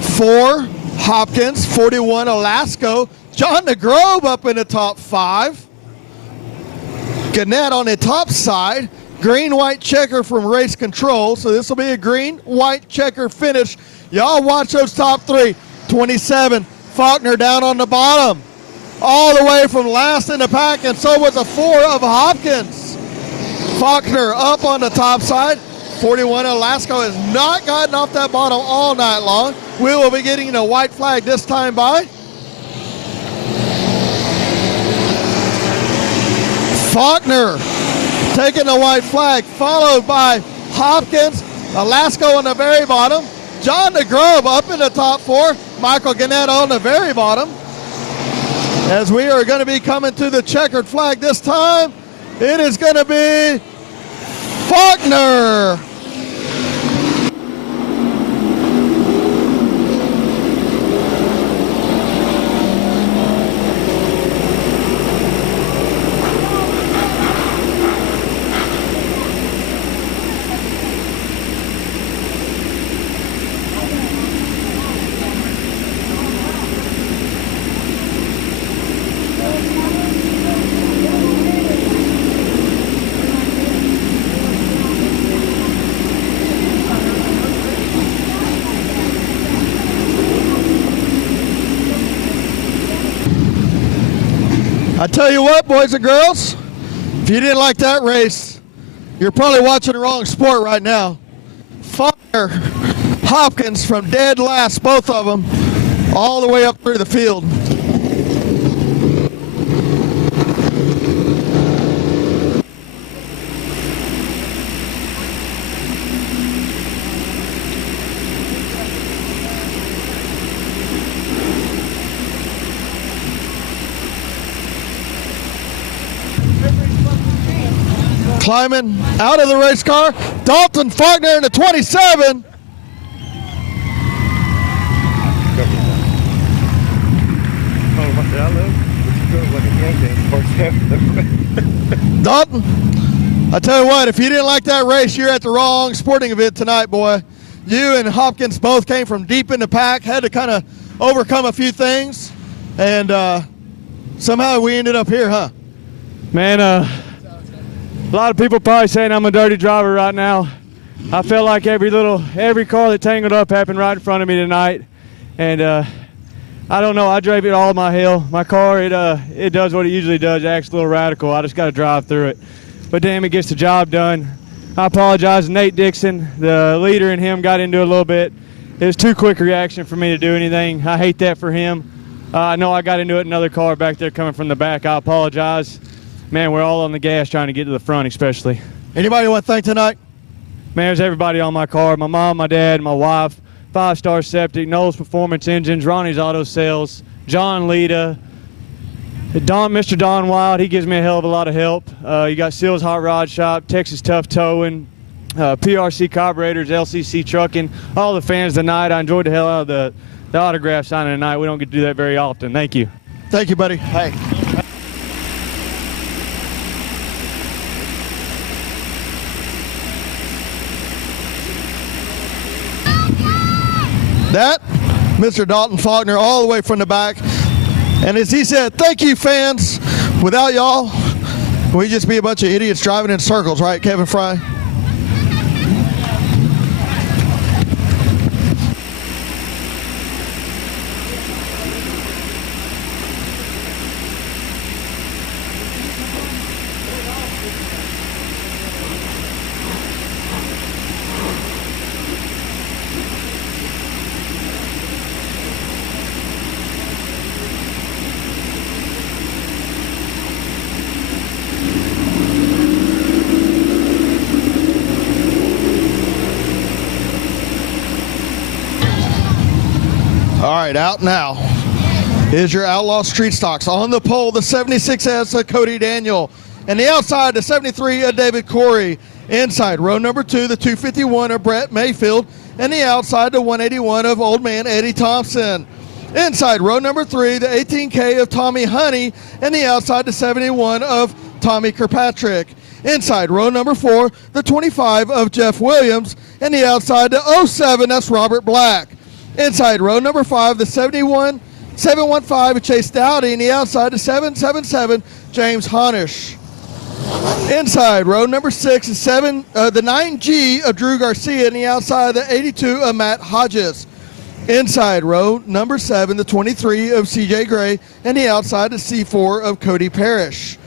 4, Hopkins, 41, Alasko. John DeGrove up in the top 5. Gannett on the top side. Green-white checker from Race Control. So this will be a green-white checker finish. Y'all watch those top 3. 27, Faulkner down on the bottom. All the way from last in the pack, and so was a 4 of Hopkins. Faulkner up on the top side. 41 Alasko has not gotten off that bottom all night long. We will be getting a white flag this time by. Faulkner taking the white flag, followed by Hopkins, Alasko on the very bottom. John DeGrove up in the top 4. Michael Gannett on the very bottom. As we are going to be coming to the checkered flag this time, it is going to be Faulkner. tell you what, boys and girls, if you didn't like that race, you're probably watching the wrong sport right now. Faulkner, Hopkins from dead last, both of them, all the way up through the field. Climbing out of the race car, Dalton Faulkner in the 27. Dalton, I tell you what, if you didn't like that race, you're at the wrong sporting event tonight, boy. You and Hopkins both came from deep in the pack, had to kind of overcome a few things, and somehow we ended up here, huh? Man, a lot of people probably saying I'm a dirty driver right now. I felt like every car that tangled up happened right in front of me tonight, and I don't know. I drove it all my hill. My car, it does what it usually does. It acts a little radical. I just got to drive through it. But damn, it gets the job done. I apologize to Nate Dixon. The leader and him got into it a little bit. It was too quick a reaction for me to do anything. I hate that for him. I know I got into it in another car back there coming from the back. I apologize. Man, we're all on the gas trying to get to the front especially. Anybody you want to thank tonight? Man, there's everybody on my car. My mom, my dad, my wife, 5 Star Septic, Knowles Performance Engines, Ronnie's Auto Sales, John Lita, Mr. Don Wild. He gives me a hell of a lot of help. You got Seals Hot Rod Shop, Texas Tough Towing, PRC Carburetors, LCC Trucking, all the fans tonight. I enjoyed the hell out of the autograph signing tonight. We don't get to do that very often. Thank you. Thank you, buddy. Hey. That, Mr. Dalton Faulkner, all the way from the back. And as he said, thank you, fans. Without y'all, we'd just be a bunch of idiots driving in circles, right, Kevin Fry? All right, out now is your Outlaw Street Stocks. On the pole, the 76S of Cody Daniel. And the outside, the 73 of David Corey. Inside, row number 2, the 251 of Brett Mayfield. And the outside, the 181 of Old Man Eddie Thompson. Inside, row number 3, the 18K of Tommy Honey. And the outside, the 71 of Tommy Kirkpatrick. Inside, row number 4, the 25 of Jeff Williams. And the outside, the 07, that's Robert Black. Inside, row number 5, the 715 of Chase Dowdy, and the outside, the 777, James Honish. Inside, row number 6, the 9G of Drew Garcia, and the outside, the 82 of Matt Hodges. Inside, row number 7, the 23 of CJ Gray, and the outside, the C4 of Cody Parrish.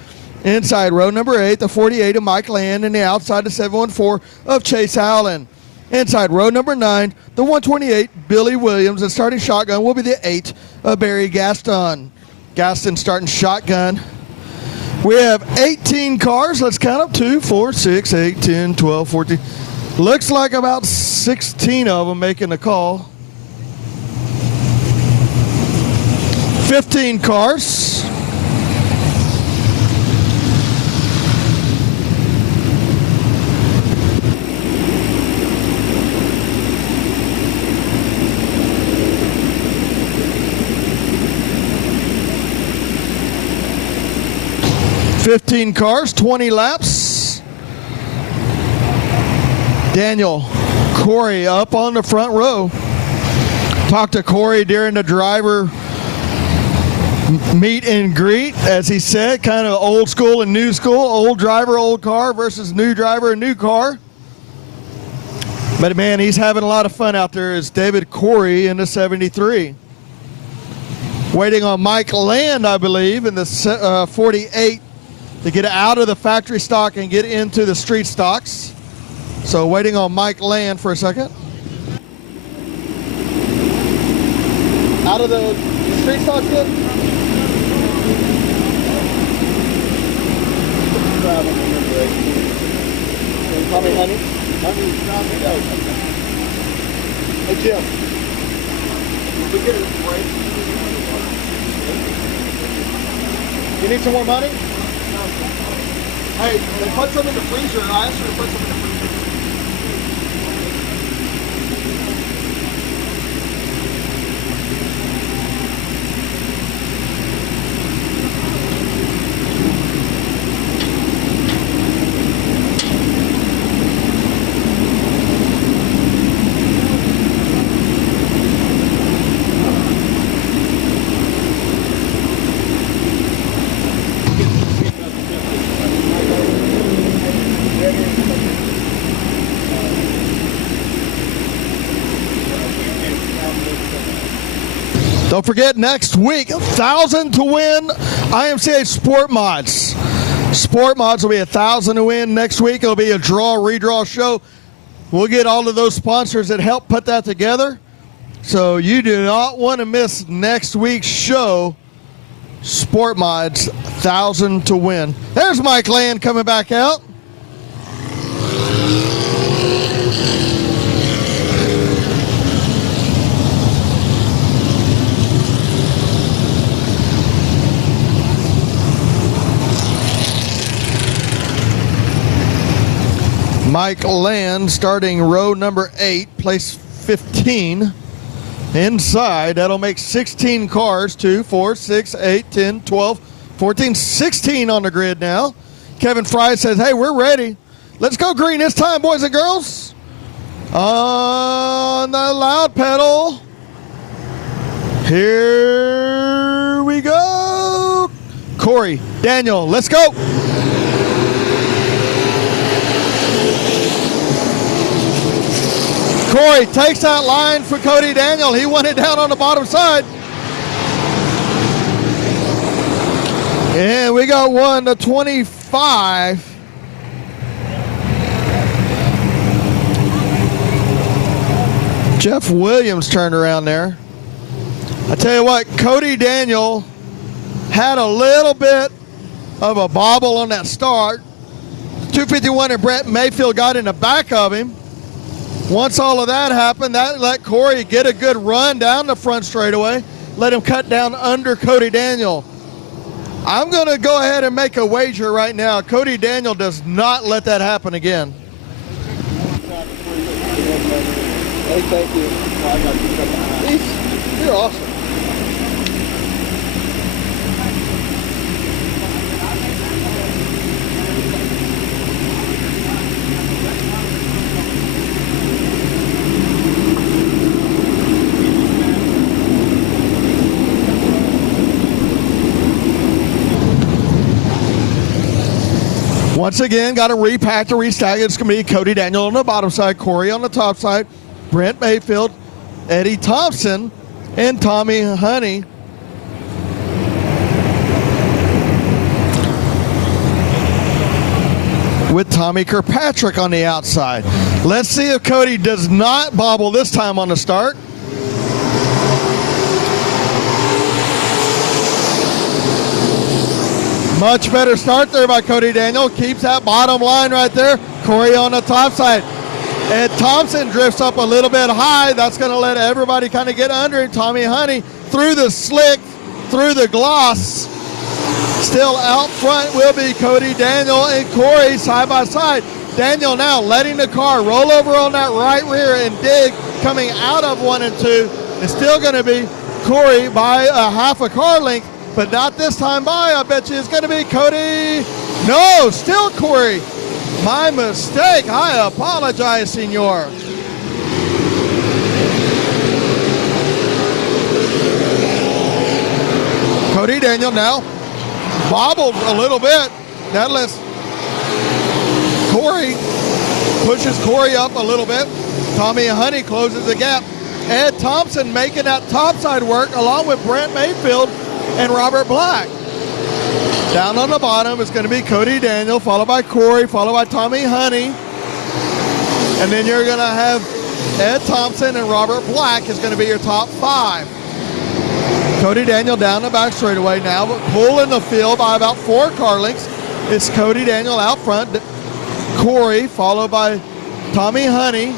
Inside, row number 8, the 48 of Mike Land, and the outside, the 714 of Chase Allen. Inside, row number 9, the 128, Billy Williams. And starting shotgun will be the 8 of Barry Gaston. Gaston starting shotgun. We have 18 cars. Let's count them. 2, 4, 6, 8, 10, 12, 14. Looks like about 16 of them making the call. 15 cars. $15 cars, 20 laps. Daniel Corey up on the front row. Talked to Corey during the driver meet and greet, as he said, kind of old school and new school, old driver, old car versus new driver and new car. But man, he's having a lot of fun out there. Is David Corey in the 73. Waiting on Mike Land, I believe, in the 48 to get out of the factory stock and get into the street stocks. So waiting on Mike Land for a second. Out of the street stocks yet? Tommy Honey? Hey Jim. We get a break. You need some more money? Hey, they put some in the freezer. I asked her to put some in the freezer. Don't forget, next week, 1,000 to win IMCA Sport Mods. Sport Mods will be 1,000 to win next week. It'll be a draw, redraw show. We'll get all of those sponsors that help put that together. So you do not want to miss next week's show. Sport Mods, 1,000 to win. There's Mike Land coming back out. Mike Land starting row number 8, place 15. Inside, that'll make 16 cars, 2, 4, 6, 8, 10, 12, 14, 16 on the grid now. Kevin Fry says, hey, we're ready. Let's go green this time, boys and girls. On the loud pedal. Here we go. Corey, Daniel, let's go. Corey takes that line for Cody Daniel. He won it down on the bottom side. And we got 1 to 25. Jeff Williams turned around there. I tell you what, Cody Daniel had a little bit of a bobble on that start. 251 and Brett Mayfield got in the back of him. Once all of that happened, that let Corey get a good run down the front straightaway, let him cut down under Cody Daniel. I'm going to go ahead and make a wager right now. Cody Daniel does not let that happen again. Hey, thank you. You're awesome. Once again, got to repack to restack. It's going to be Cody Daniel on the bottom side, Corey on the top side, Brent Mayfield, Eddie Thompson, and Tommy Honey. With Tommy Kirkpatrick on the outside. Let's see if Cody does not bobble this time on the start. Much better start there by Cody Daniel. Keeps that bottom line right there. Corey on the top side. Ed Thompson drifts up a little bit high. That's going to let everybody kind of get under it. Tommy Honey through the slick, through the gloss. Still out front will be Cody Daniel and Corey side by side. Daniel now letting the car roll over on that right rear and dig coming out of 1 and 2. It's still going to be Corey by a half a car length. But not this time by. I bet you it's going to be Cody. No, still Corey. My mistake. I apologize, senor. Cody Daniel now bobbled a little bit. That lets Corey, pushes Corey up a little bit. Tommy Honey closes the gap. Ed Thompson making that topside work along with Brent Mayfield and Robert Black. Down on the bottom is going to be Cody Daniel, followed by Corey, followed by Tommy Honey. And then you're going to have Ed Thompson and Robert Black is going to be your top 5. Cody Daniel down the back straightaway now, but pulling the field by about 4 car lengths. It's Cody Daniel out front, Corey, followed by Tommy Honey.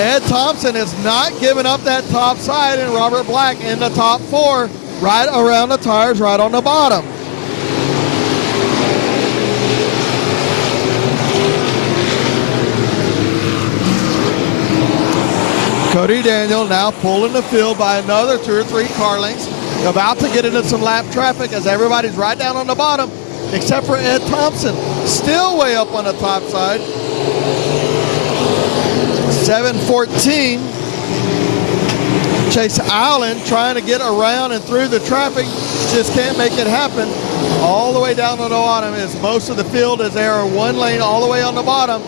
Ed Thompson is not giving up that top side, and Robert Black in the top 4, right around the tires, right on the bottom. Cody Daniel now pulling the field by another 2 or 3 car lengths. About to get into some lap traffic as everybody's right down on the bottom, except for Ed Thompson, still way up on the top side. 7:14. Chase Allen trying to get around and through the traffic, just can't make it happen. All the way down on the bottom is most of the field as they are one lane all the way on the bottom.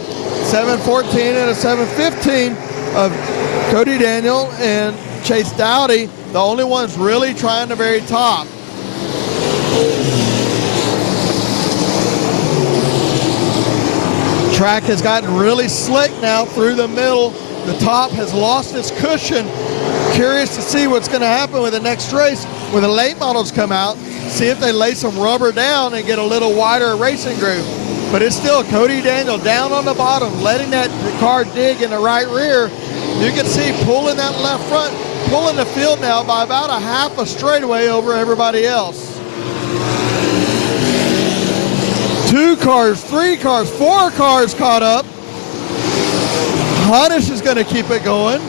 7:14 and a 7:15 of Cody Daniel and Chase Dowdy, the only ones really trying the very top. Track has gotten really slick now through the middle. The top has lost its cushion. Curious to see what's going to happen with the next race when the late models come out. See if they lay some rubber down and get a little wider racing groove. But it's still Cody Daniel down on the bottom, letting that car dig in the right rear. You can see pulling that left front, pulling the field now by about a half a straightaway over everybody else. 2 cars, 3 cars, 4 cars caught up. Honish is going to keep it going.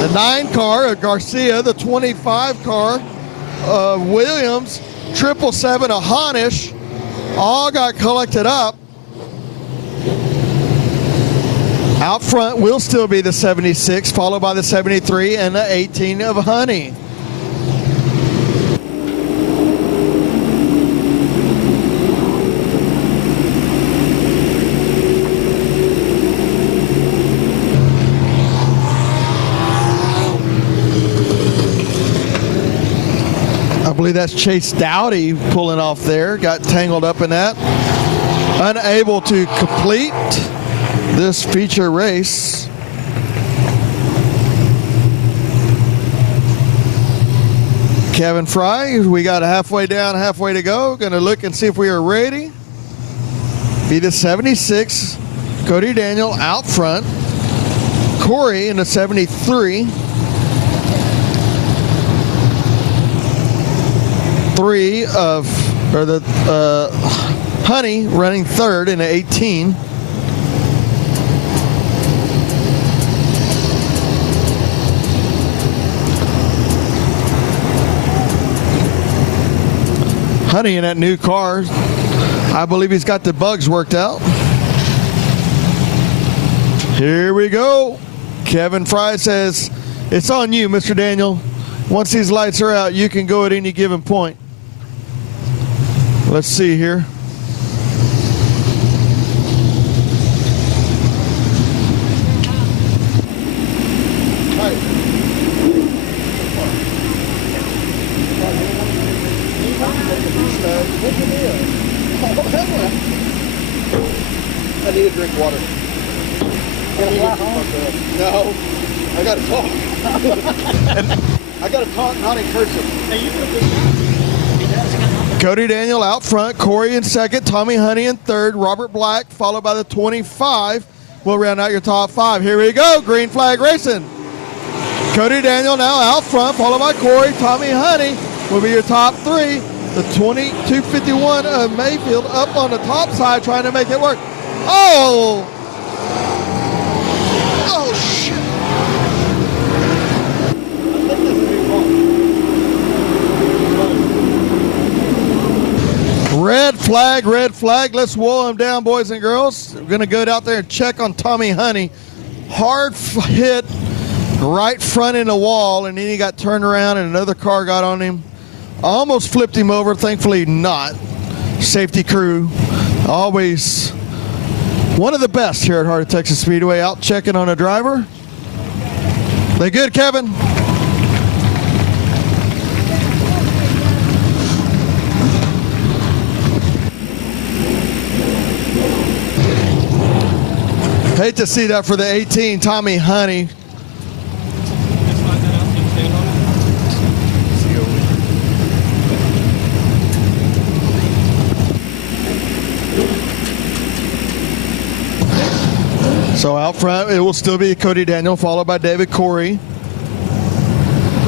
The 9 car, Garcia, the 25 car, Williams, 777, a Honish, all got collected up. Out front will still be the 76, followed by the 73 and the 18 of Honey. I believe that's Chase Dowdy pulling off there, got tangled up in that. Unable to complete this feature race. Kevin Fry, we got a halfway down, halfway to go. Going to look and see if we are ready. Be the 76, Cody Daniel out front. Corey in the 73. 3 of, or the Honey running third in the 18. Honey in that new car. I believe he's got the bugs worked out. Here we go. Kevin Fry says, it's on you, Mr. Daniel. Once these lights are out, you can go at any given point. Let's see here. I need a drink water. No, I gotta talk. I gotta talk, not in cursive. Cody Daniel out front, Corey in second, Tommy Honey in third, Robert Black followed by the 25. We'll round out your top 5. Here we go, green flag racing. Cody Daniel now out front, followed by Corey, Tommy Honey will be your top 3. The 2251 of Mayfield up on the top side trying to make it work. Oh! Oh, shit. Red flag, red flag. Let's wall him down, boys and girls. We're going to go out there and check on Tommy Honey. Hard hit right front in the wall, and then he got turned around and another car got on him. Almost flipped him over, thankfully not. Safety crew always One of the best here at Heart of Texas Speedway, out checking on a driver. They good, Kevin? Hate to see that for the 18, Tommy Honey. So out front, it will still be Cody Daniel, followed by David Corey.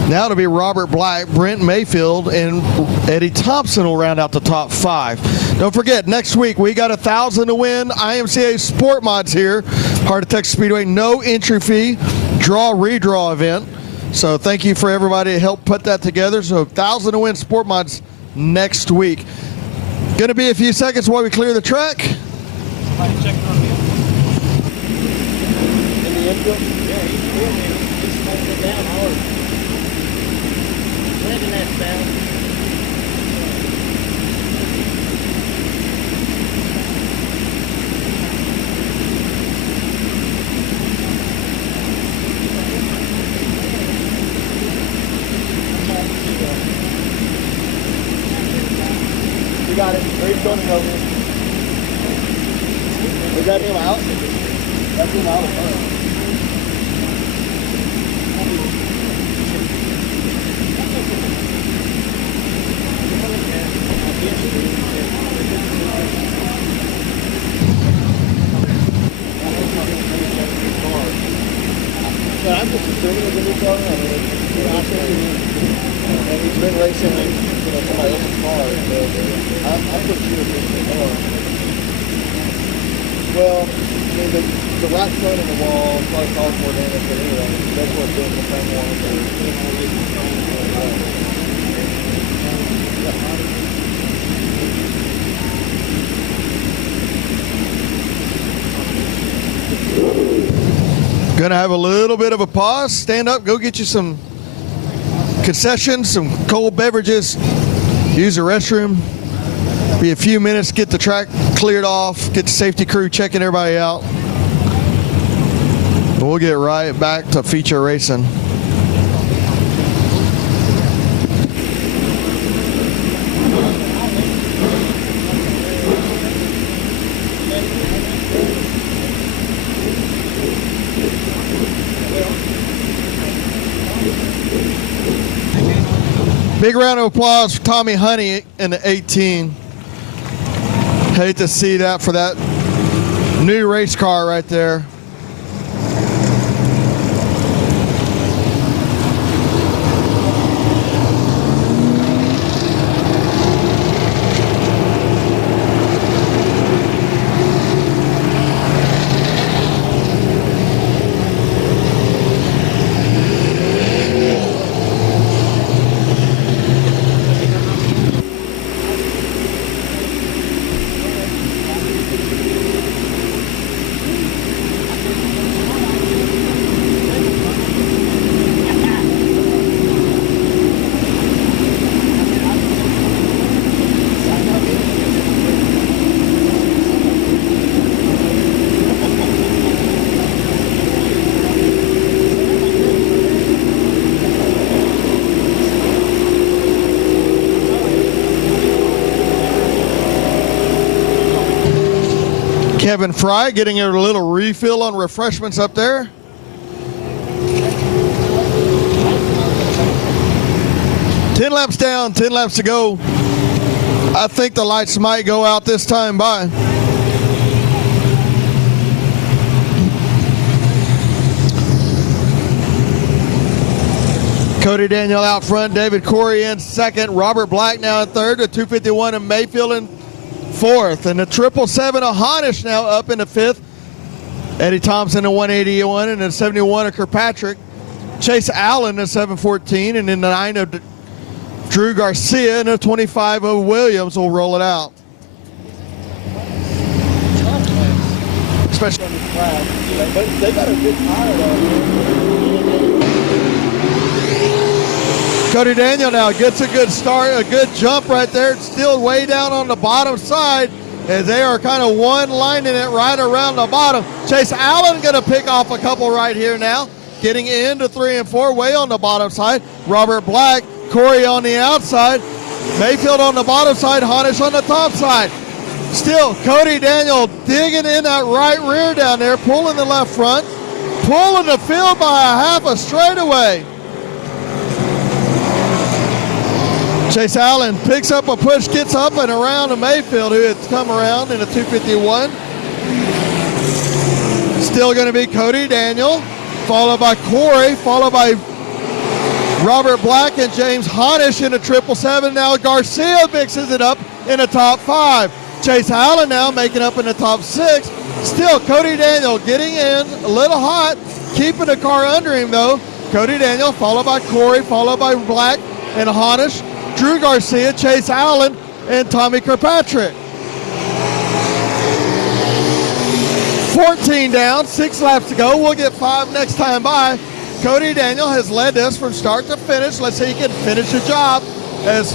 Now it'll be Robert Black, Brent Mayfield, and Eddie Thompson will round out the top 5. Don't forget, next week we got $1,000 to win. IMCA Sport Mods here, Heart of Texas Speedway. No entry fee, redraw event. So thank you for everybody to help put that together. So $1,000 to win Sport Mods next week. Going to be a few seconds while we clear the track. Yeah, he's doing it. He's slowing it down hard. Letting that down. You got it. Reed's going over. Is that him out? That's him out of front. Yeah, I'm just assuming it's a new car. I mean, he's been racing in somebody else's car, but I'm pretty sure it's a new car. Well, I mean, the right front of the wall probably calls more damage than anyway. That's what's doing the same one. Gonna have a little bit of a pause. Stand up, go get you some concessions, some cold beverages, use the restroom. Be a few minutes, get the track cleared off, get the safety crew checking everybody out. We'll get right back to feature racing. Big round of applause for Tommy Honey in the 18. Hate to see that for that new race car right there. Kevin Fry getting a little refill on refreshments up there. Ten laps down, 10 laps to go. I think the lights might go out this time by. Cody Daniel out front, David Corey in second, Robert Black now in third, the 251 and Mayfield in fourth, and the 777 of Honish now up in the fifth. Eddie Thompson in 181 and the 71 of Kirkpatrick. Chase Allen in 714, and in the 9 of Drew Garcia and the 25 of Williams will roll it out. Especially they got a good tire on here. Cody Daniel now gets a good start, a good jump right there. It's still way down on the bottom side. as they are kind of one lining it right around the bottom. Chase Allen going to pick off a couple right here now, getting into 3 and 4, way on the bottom side. Robert Black, Corey on the outside, Mayfield on the bottom side, Honish on the top side. Still, Cody Daniel digging in that right rear down there, pulling the left front, pulling the field by a half a straightaway. Chase Allen picks up a push, gets up and around to Mayfield, who had come around in a 251. Still going to be Cody Daniel, followed by Corey, followed by Robert Black and James Honish in a 777. Now Garcia mixes it up in the top 5. Chase Allen now making up in the top 6. Still Cody Daniel getting in a little hot, keeping the car under him though. Cody Daniel, followed by Corey, followed by Black and Honish, Drew Garcia, Chase Allen, and Tommy Kirkpatrick. 14 down, 6 laps to go. We'll get 5 next time by. Cody Daniel has led this from start to finish. Let's see if he can finish the job, as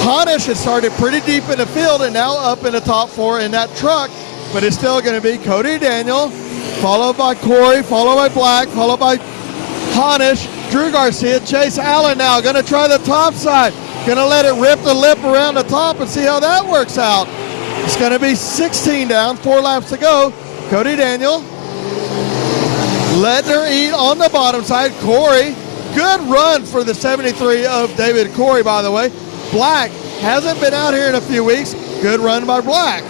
Honish has started pretty deep in the field and now up in the top 4 in that truck, but it's still going to be Cody Daniel, followed by Corey, followed by Black, followed by Honish, Drew Garcia, Chase Allen now going to try the top side, going to let it rip the lip around the top and see how that works out. It's going to be 16 down, 4 laps to go. Cody Daniel letting her eat on the bottom side. Corey, good run for the 73 of David Corey, by the way. Black hasn't been out here in a few weeks. Good run by Black.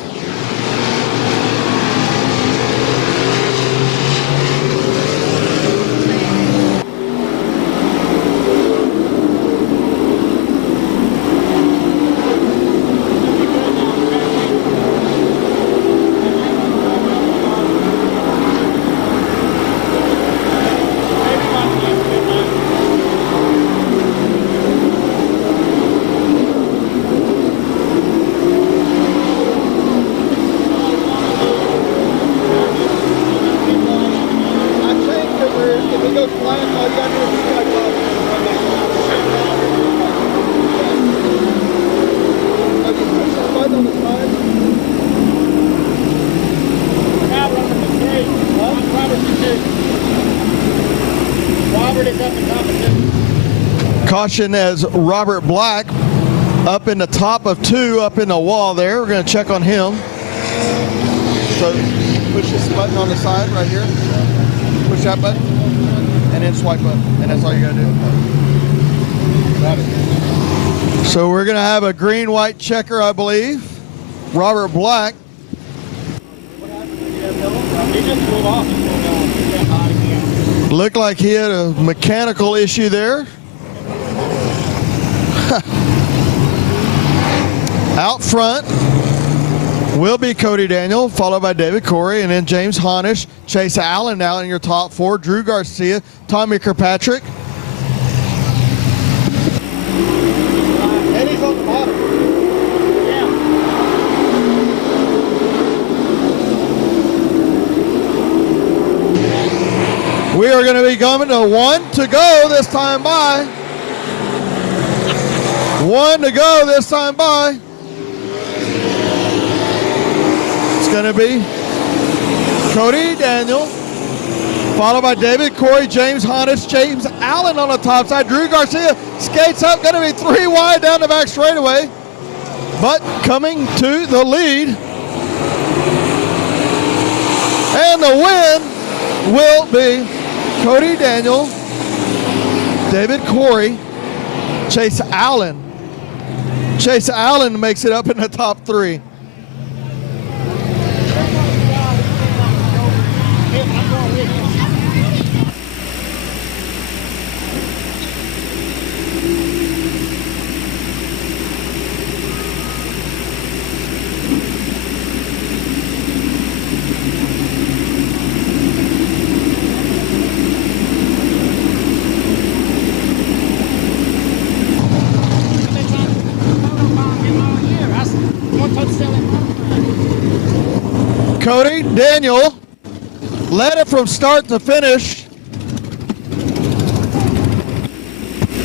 Caution as Robert Black up in the top of 2, up in the wall there. We're going to check on him. So push this button on the side right here. Push that button and then swipe up. And that's all you got to do. Got it. So we're going to have a green-white checker, I believe. Robert Black. Looked like he had a mechanical issue there. Out front will be Cody Daniel, followed by David Corey, and then James Honish, Chase Allen now in your top 4, Drew Garcia, Tommy Kirkpatrick. Eddie's on the bottom. We are going to be coming to 1 to go this time by. 1 to go this time by. It's going to be Cody Daniel, followed by David Corey, James Honish, James Allen on the top side. Drew Garcia skates up, going to be 3 wide down the back straightaway, but coming to the lead. And the win will be Cody Daniel, David Corey, Chase Allen. Chase Allen makes it up in the top 3. Cody Daniel led it from start to finish,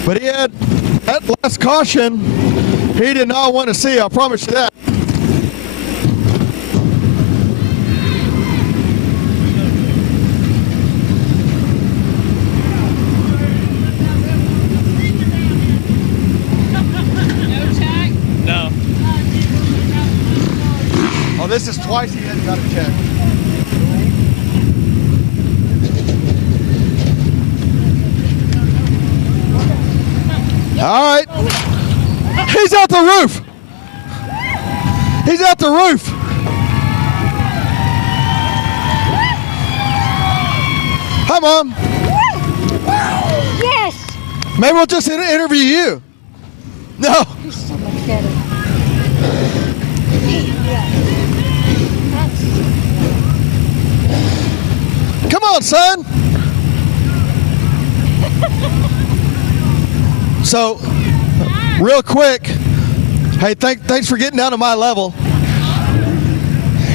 but he had that last caution he did not want to see, I promise you that. Got to check. All right. He's out the roof. He's out the roof. Hi, Mom. Yes. Maybe we'll just interview you. No. He's so much better. Come on, son. So, real quick, hey, thanks for getting down to my level.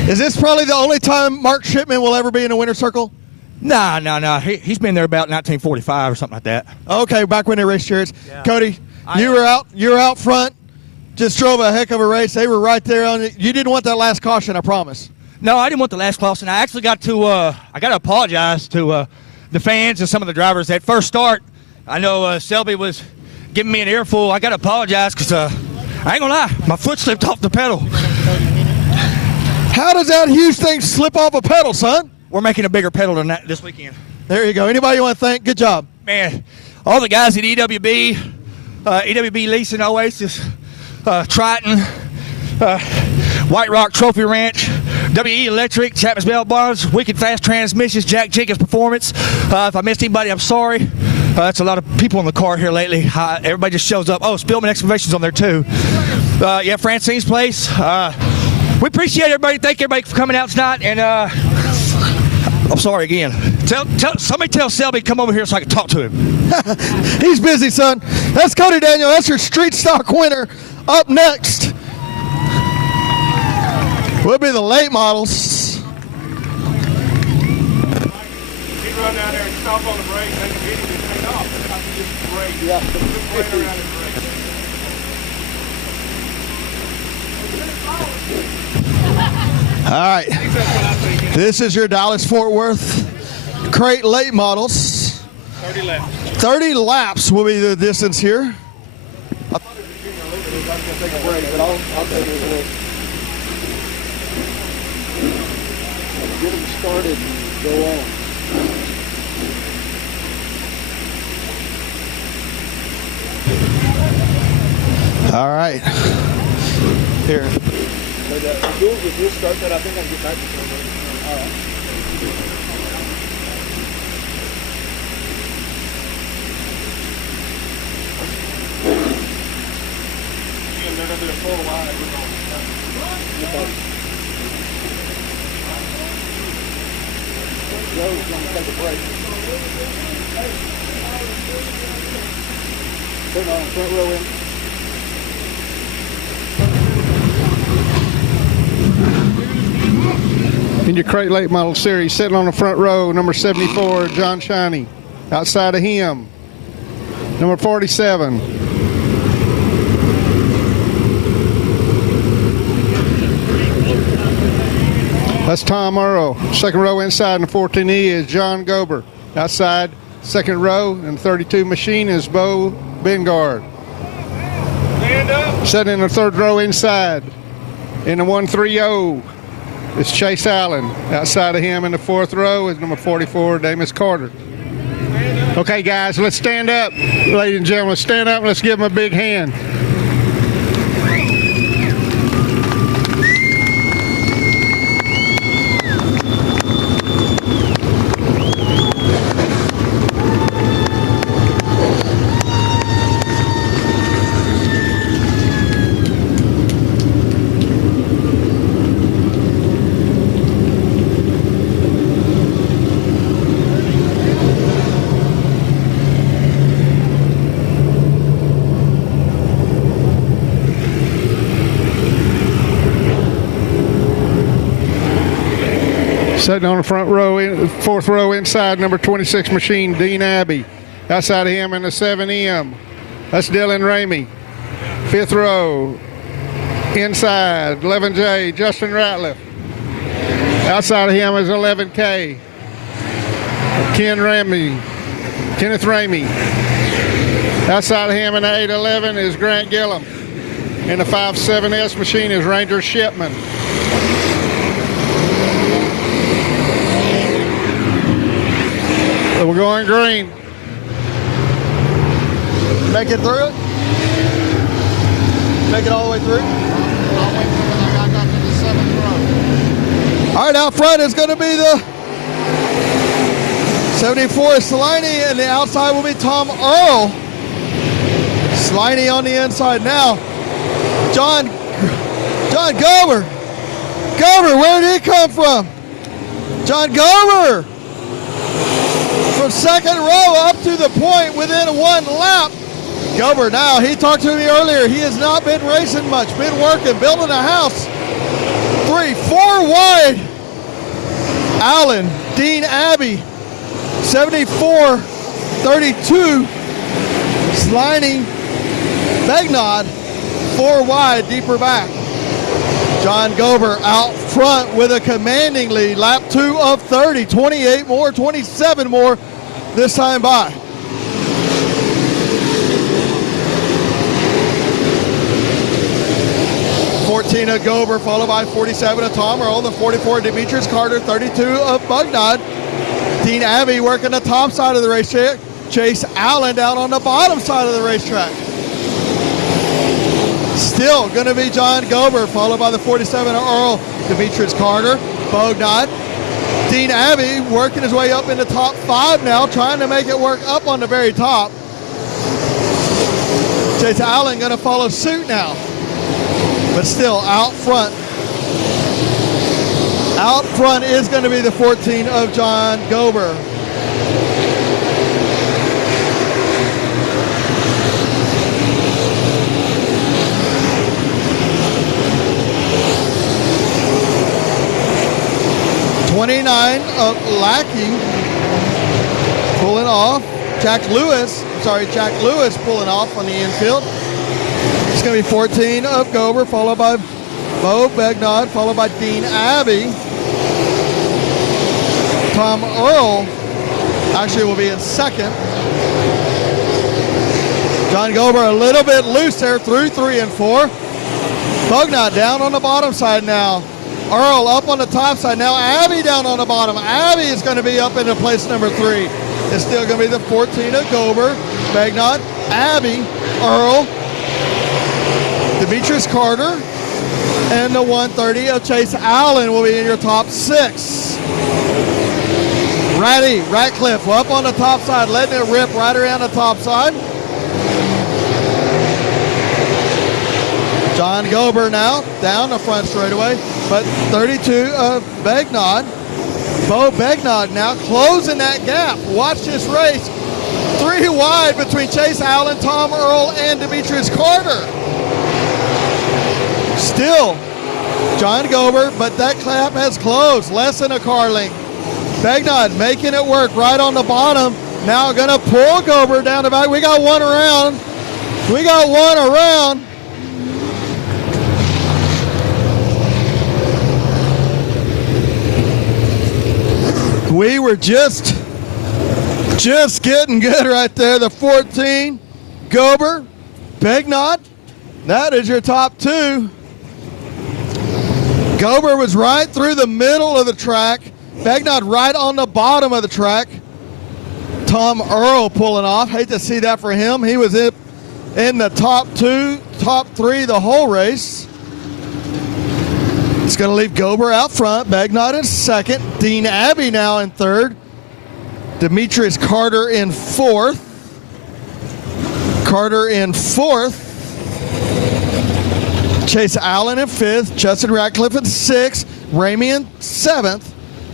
Is this probably the only time Mark Shipman will ever be in a winner's circle? No. He's been there about 1945 or something like that. Okay, back when they raced chariots. Yeah. Cody, you were out front. Just drove a heck of a race. They were right there on it. You didn't want that last caution, I promise. No, I didn't want the last caution. I actually got to apologize to the fans and some of the drivers at first start. I know Selby was giving me an earful. I got to apologize because I ain't gonna lie, my foot slipped off the pedal. How does that huge thing slip off a pedal, son? We're making a bigger pedal than that this weekend. There you go. Anybody you want to thank? Good job. Man, all the guys at EWB, EWB Leasing, Oasis, Triton, White Rock Trophy Ranch, WE Electric, Chapman's Bell Bars, Wicked Fast Transmissions, Jack Jenkins Performance. If I missed anybody, I'm sorry. That's a lot of people in the car here lately. Everybody just shows up. Oh, Spillman Excavation's on there too. Yeah, Francine's Place. We appreciate everybody. Thank everybody for coming out tonight. And I'm sorry again. Somebody tell Selby to come over here so I can talk to him. He's busy, son. That's Cody Daniel. That's your street stock winner. Up next will be the late models. He'd run down there and stop on the brakes and hit him and take off. I could just brake. Yeah. Just right around and brake. All right. This is your Dallas-Fort Worth crate late models. 30 laps. 30 laps will be the distance here. I thought it was getting a little bit. I was going to take a break, but I'll take it away. Get them started and go on. All right. Here. But if you'll start that, I think I can get back to somebody. All right. They're going to do a full line. Joe's going to take a break. Turn on, front row in. In your crate late model series, sitting on the front row, number 74, John Shiney. Outside of him, number 47. That's Tom Earl. Second row inside in the 14E is John Gober. Outside, second row in the 32 machine is Bo Bengard. Sitting in the third row inside in the 130 is Chase Allen. Outside of him in the fourth row is number 44, Damus Carter. Okay, guys, let's stand up. Ladies and gentlemen, stand up and let's give them a big hand. Sitting on the front row, fourth row inside, number 26 machine, Dean Abbey. Outside of him in the 7M, that's Dylan Ramey. Fifth row, inside, 11J, Justin Ratliff. Outside of him is 11K, Kenneth Ramey. Outside of him in the 811 is Grant Gillum. In the 5.7S machine is Ranger Shipman. we're going green. Make it through it? Make it all the way through? I'll wait till I got to the 7th row. All right, out front is going to be the 74 Sliney, and the outside will be Tom Earl. Sliney on the inside now. John Gober. Gober, where did he come from? John Gober from second row up to the point within one lap. Gober now, he talked to me earlier. He has not been racing much, been working, building a house. 3, 4 wide. Allen, Dean Abbey, 74, 32. Sliney, Begnod, 4 wide, deeper back. John Gober out front with a commanding lead. Lap 2 of 30, 28 more, 27 more this time by. of Gober, followed by 47 of Tom Earl, the 44 Demetrius Carter, 32 of Begnod. Dean Abbey working the top side of the racetrack. Chase Allen down on the bottom side of the racetrack. Still going to be John Gober, followed by the 47 of Earl, Demetrius Carter, Begnod. Dean Abbey working his way up in the top 5 now, trying to make it work up on the very top. Chase Allen going to follow suit now, but still out front. Out front is going to be the 14 of John Gober. '29 of Lackey pulling off. Jack Lewis pulling off on the infield. It's going to be 14 of Gober, followed by Bo Begnod, followed by Dean Abbey. Tom Earl actually will be in second. John Gober a little bit loose there through 3 and 4. Begnod down on the bottom side now. Earl up on the top side. Now Abbey down on the bottom. Abbey is going to be up into place number 3. It's still going to be the 14 of Gober, Begnod, Abbey, Earl, Demetrius Carter, and the 130 of Chase Allen will be in your top 6. Ratcliffe up on the top side, letting it rip right around the top side. John Gober now down the front straightaway, but 32 of Begnod. Bo Begnod now closing that gap. Watch this race. 3 wide between Chase Allen, Tom Earl, and Demetrius Carter. Still John Gober, but that gap has closed. Less than a car length. Begnod making it work right on the bottom. Now going to pull Gober down the back. We got one around. We were just getting good right there. The 14, Gober, Begnod. That is your top 2. Gober was right through the middle of the track. Begnod right on the bottom of the track. Tom Earl pulling off. Hate to see that for him. He was in the top 2, top 3 the whole race. It's going to leave Gober out front. Begnod in second. Dean Abbey now in third. Demetrius Carter in fourth. Chase Allen in 5th. Justin Ratcliffe in 6th. Ramey in 7th.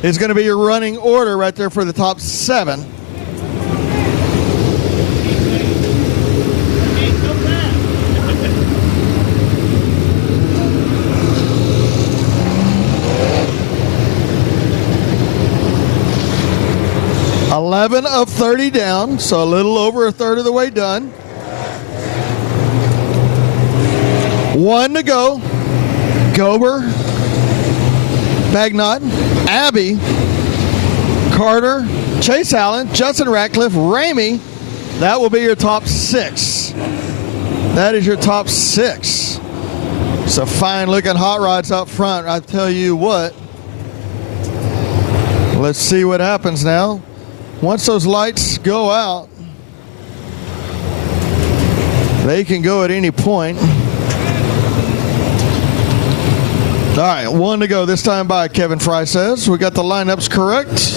Is going to be your running order right there for the top 7. $11 of 30 down, so a little over a third of the way done. 1 to go. Gober, Begnod, Abbey, Carter, Chase Allen, Justin Ratcliffe, Ramey. That will be your top 6. That is your top 6. So fine looking hot rods up front. I tell you what. Let's see what happens now. Once those lights go out, they can go at any point. All right, 1 to go this time by Kevin Fry says. We got the lineups correct.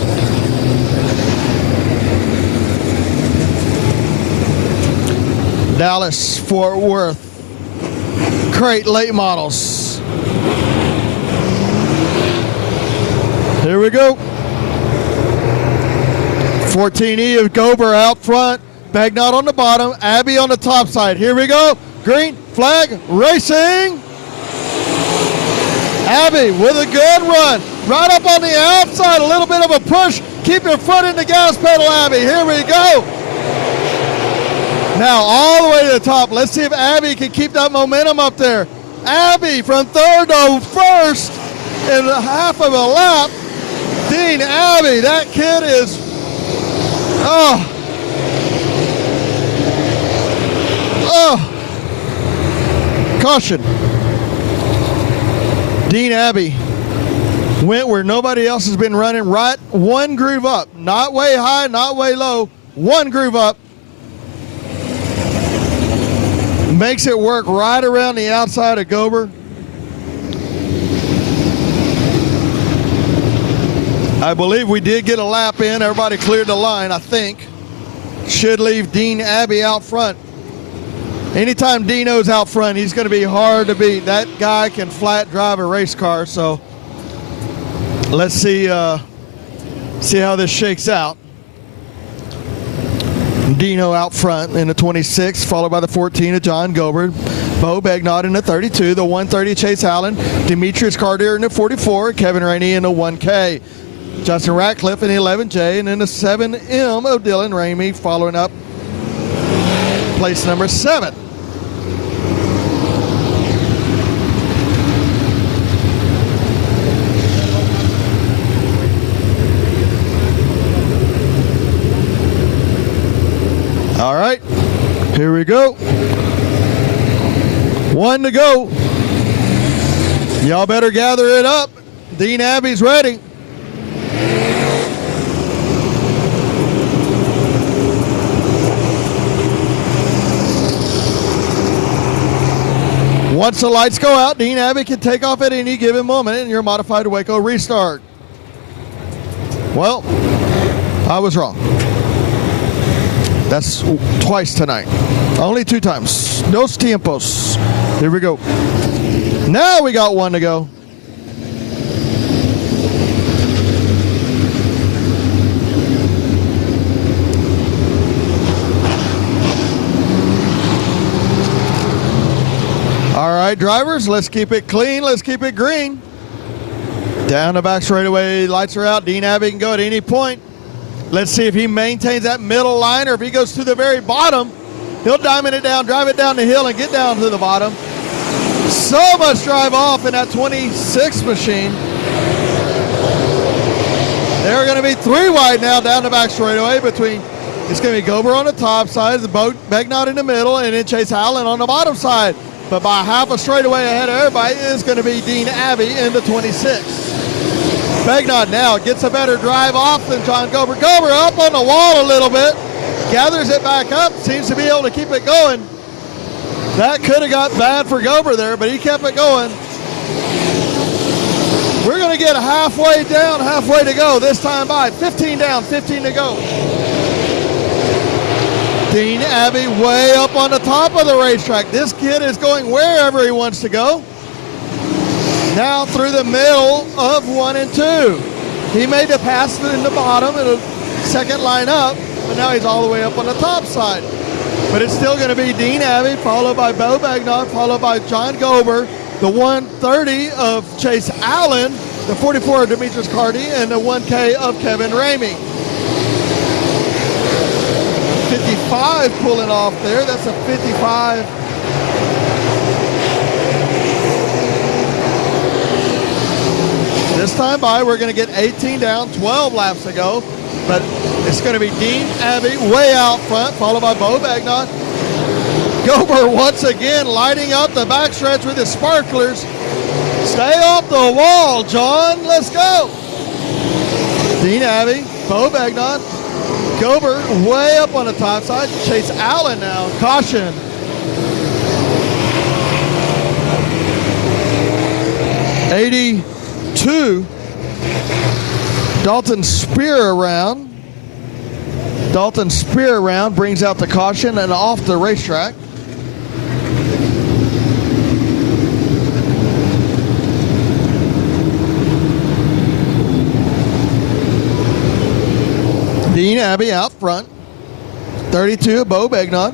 Dallas, Fort Worth, crate late models. Here we go. 14E of Gober out front. Bagnott on the bottom. Abbey on the top side. Here we go. Green flag racing. Abbey with a good run. Right up on the outside. A little bit of a push. Keep your foot in the gas pedal, Abbey. Here we go. Now all the way to the top. Let's see if Abbey can keep that momentum up there. Abbey from third to first in half of a lap. Dean Abbey, that kid is, caution. Dean Abbey went where nobody else has been running, right one groove up. Not way high, not way low, one groove up. Makes it work right around the outside of Gober. I believe we did get a lap in. Everybody cleared the line, I think. Should leave Dean Abbey out front. Anytime Dino's out front, he's going to be hard to beat. That guy can flat drive a race car, so let's see how this shakes out. Dino out front in the 26, followed by the 14 of John Gober. Bo Bagnott in the 32, the 130 Chase Allen, Demetrius Cartier in the 44, Kevin Rainey in the 1K. Justin Ratcliffe in the 11J, and then the 7M of Dylan Ramey following up place number 7. All right, here we go. 1 to go. Y'all better gather it up. Dean Abbey's ready. Once the lights go out, Dean Abbey can take off at any given moment in your modified Waco restart. Well, I was wrong. That's twice tonight. Only 2 times. Dos tiempos. Here we go. Now we got 1 to go. All right, drivers, let's keep it clean. Let's keep it green. Down the back straightaway, lights are out. Dean Abbey can go at any point. Let's see if he maintains that middle line, or if he goes to the very bottom, he'll diamond it down, drive it down the hill, and get down to the bottom. So much drive off in that 26 machine. They're going to be 3 wide now down the back straightaway between, it's going to be Gober on the top side, the Bagnott in the middle, and then Chase Allen on the bottom side. But by half a straightaway ahead of everybody is going to be Dean Abbey in the 26. Bagnott now gets a better drive off than John Gober. Gober up on the wall a little bit, gathers it back up, seems to be able to keep it going. That could have got bad for Gober there, but he kept it going. We're going to get halfway down, halfway to go this time by. 15 down, 15 to go. Dean Abbey way up on the top of the racetrack. This kid is going wherever he wants to go. Now through the middle of 1 and 2. He made the pass in the bottom in the second line up, but now he's all the way up on the top side. But it's still going to be Dean Abbey, followed by Bo Bagnott, followed by John Gober, the 130 of Chase Allen, the 44 of Demetrius Carty, and the 1K of Kevin Ramey. 55 pulling off there. That's a 55. This time by, we're going to get 18 down, 12 laps to go. But it's going to be Dean Abbey way out front, followed by Bo Bagnott. Gober once again lighting up the backstretch with his sparklers. Stay off the wall, John. Let's go. Dean Abbey, Bo Bagnott, Gober way up on the top side. Chase Allen now. Caution. '82. Dalton Spear around. Dalton Spear around brings out the caution and off the racetrack. Dean Abbey out front. 32 of Bo Begnaud.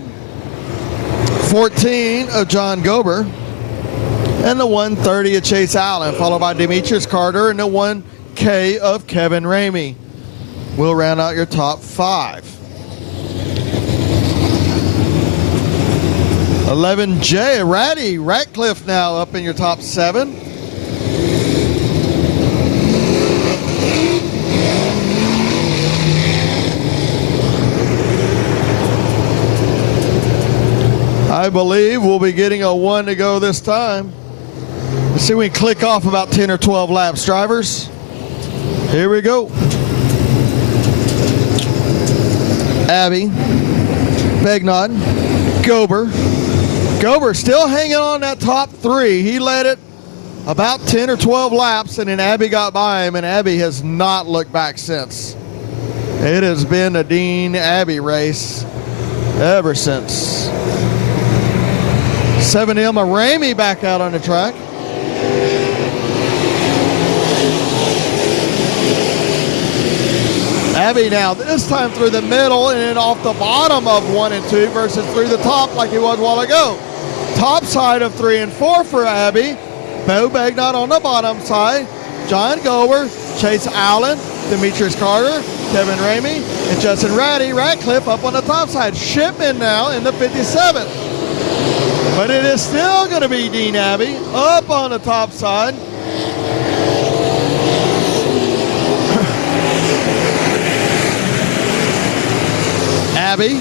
14 of John Gober. And the 130 of Chase Allen, followed by Demetrius Carter and the 1K of Kevin Ramey. We'll round out your top 5. 11J, Ratty Ratcliffe now up in your top 7. I believe we'll be getting a 1 to go this time. Let's see if we can click off about 10 or 12 laps, drivers. Here we go. Abbey, Begnaud, Gober. Gober still hanging on that top 3. He led it about 10 or 12 laps, and then Abbey got by him, and Abbey has not looked back since. It has been a Dean Abbey race ever since. 7M of Ramey back out on the track. Abbey now, this time through the middle and then off the bottom of 1 and 2 versus through the top like he was a while ago. Top side of 3 and 4 for Abbey. Bo Begnaud on the bottom side. John Gober, Chase Allen, Demetrius Carter, Kevin Ramey, and Justin Ratcliffe up on the top side. Shipman now in the 57th. But it is still going to be Dean Abbey up on the top side. Abbey,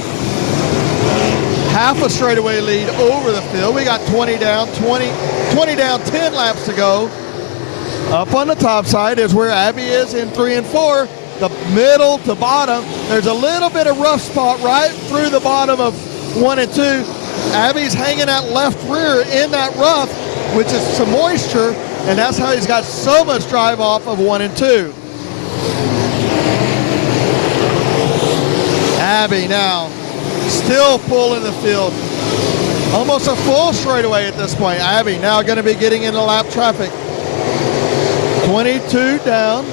half a straightaway lead over the field. We got 20 down, 10 laps to go. Up on the top side is where Abbey is in 3 and 4. The middle to bottom, there's a little bit of rough spot right through the bottom of 1 and 2. Abbey's hanging that left rear in that rough, which is some moisture, and that's how he's got so much drive off of 1 and 2. Abbey now still pulling the field. Almost a full straightaway at this point. Abbey now going to be getting into lap traffic. 22 down.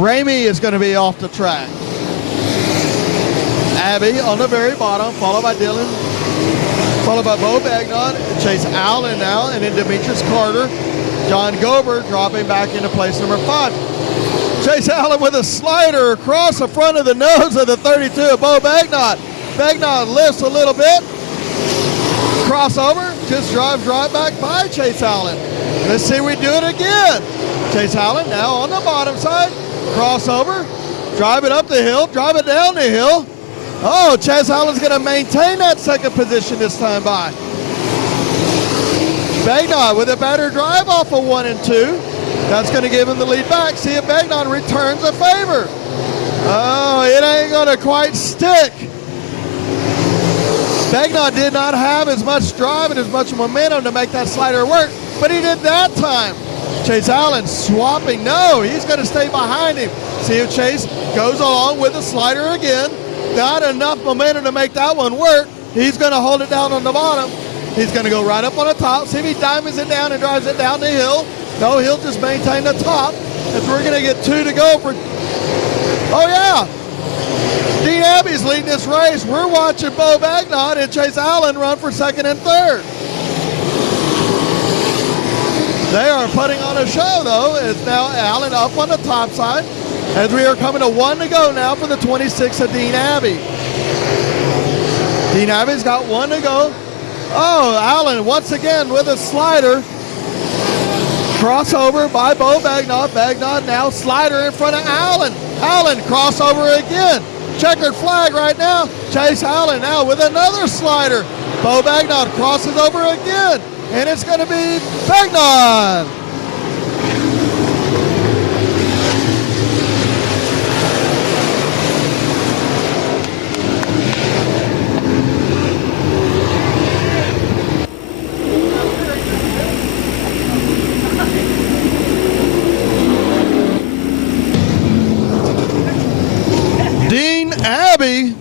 Ramey is going to be off the track. Abbey on the very bottom, followed by Dylan, followed by Bo Begnaud, Chase Allen now, and then Demetrius Carter. John Gober dropping back into place number 5. Chase Allen with a slider across the front of the nose of the 32 of Bo Begnaud. Begnaud lifts a little bit. Crossover, just drives right back by Chase Allen. Let's see we do it again. Chase Allen now on the bottom side. Crossover, drive it up the hill, drive it down the hill. Oh, Chase Allen's going to maintain that second position this time by. Begnaud with a better drive off of 1 and 2. That's going to give him the lead back. See if Begnaud returns a favor. Oh, it ain't going to quite stick. Begnaud did not have as much drive and as much momentum to make that slider work, but he did that time. Chase Allen swapping. No, he's going to stay behind him. See if Chase goes along with the slider again. Not enough momentum to make that one work. He's going to hold it down on the bottom. He's going to go right up on the top. See if he diamonds it down and drives it down the hill. No, he'll just maintain the top. As we're going to get 2 to go for... Oh, yeah. Dean Abbey's leading this race. We're watching Bo Begnaud and Chase Allen run for 2nd and 3rd. They are putting on a show, though. It's now Allen up on the top side. As we are coming to 1 to go now for the 26 of Dean Abbey. Dean Abbey's got 1 to go. Oh, Allen once again with a slider. Crossover by Bo Begnaud. Begnaud now slider in front of Allen. Allen crossover again. Checkered flag right now. Chase Allen now with another slider. Bo Begnaud crosses over again. And it's going to be Begnaud. Abbey,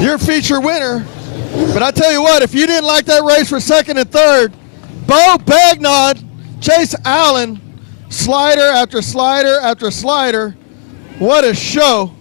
your feature winner. But I tell you what, if you didn't like that race for second and third, Bo Bagnod, Chase Allen, slider after slider after slider. What a show.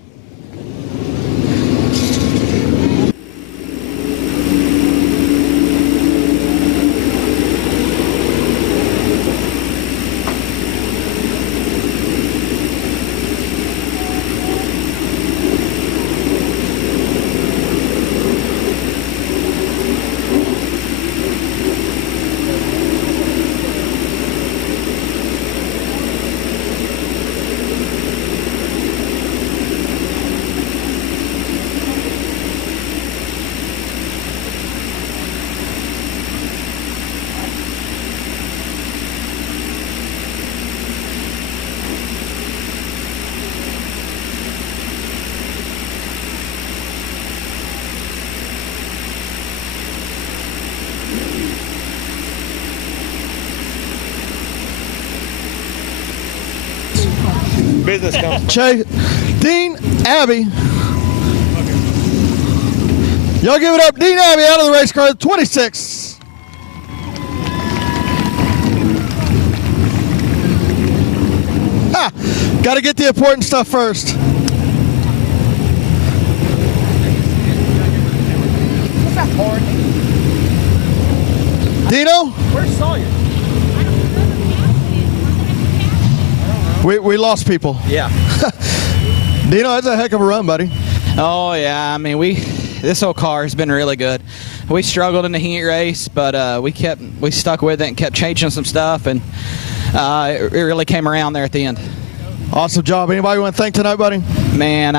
Business comes. Dean Abbey. Y'all give it up. Dean Abbey out of the race car, 26. Got to get the important stuff first. What's that for? Dino? Where's Sawyer? We lost people. Yeah. Dino, that's a heck of a run, buddy. Oh yeah, I mean this whole car has been really good. We struggled in the heat race, but we stuck with it and kept changing some stuff, and it really came around there at the end. Awesome job. Anybody want to thank tonight, buddy? Man,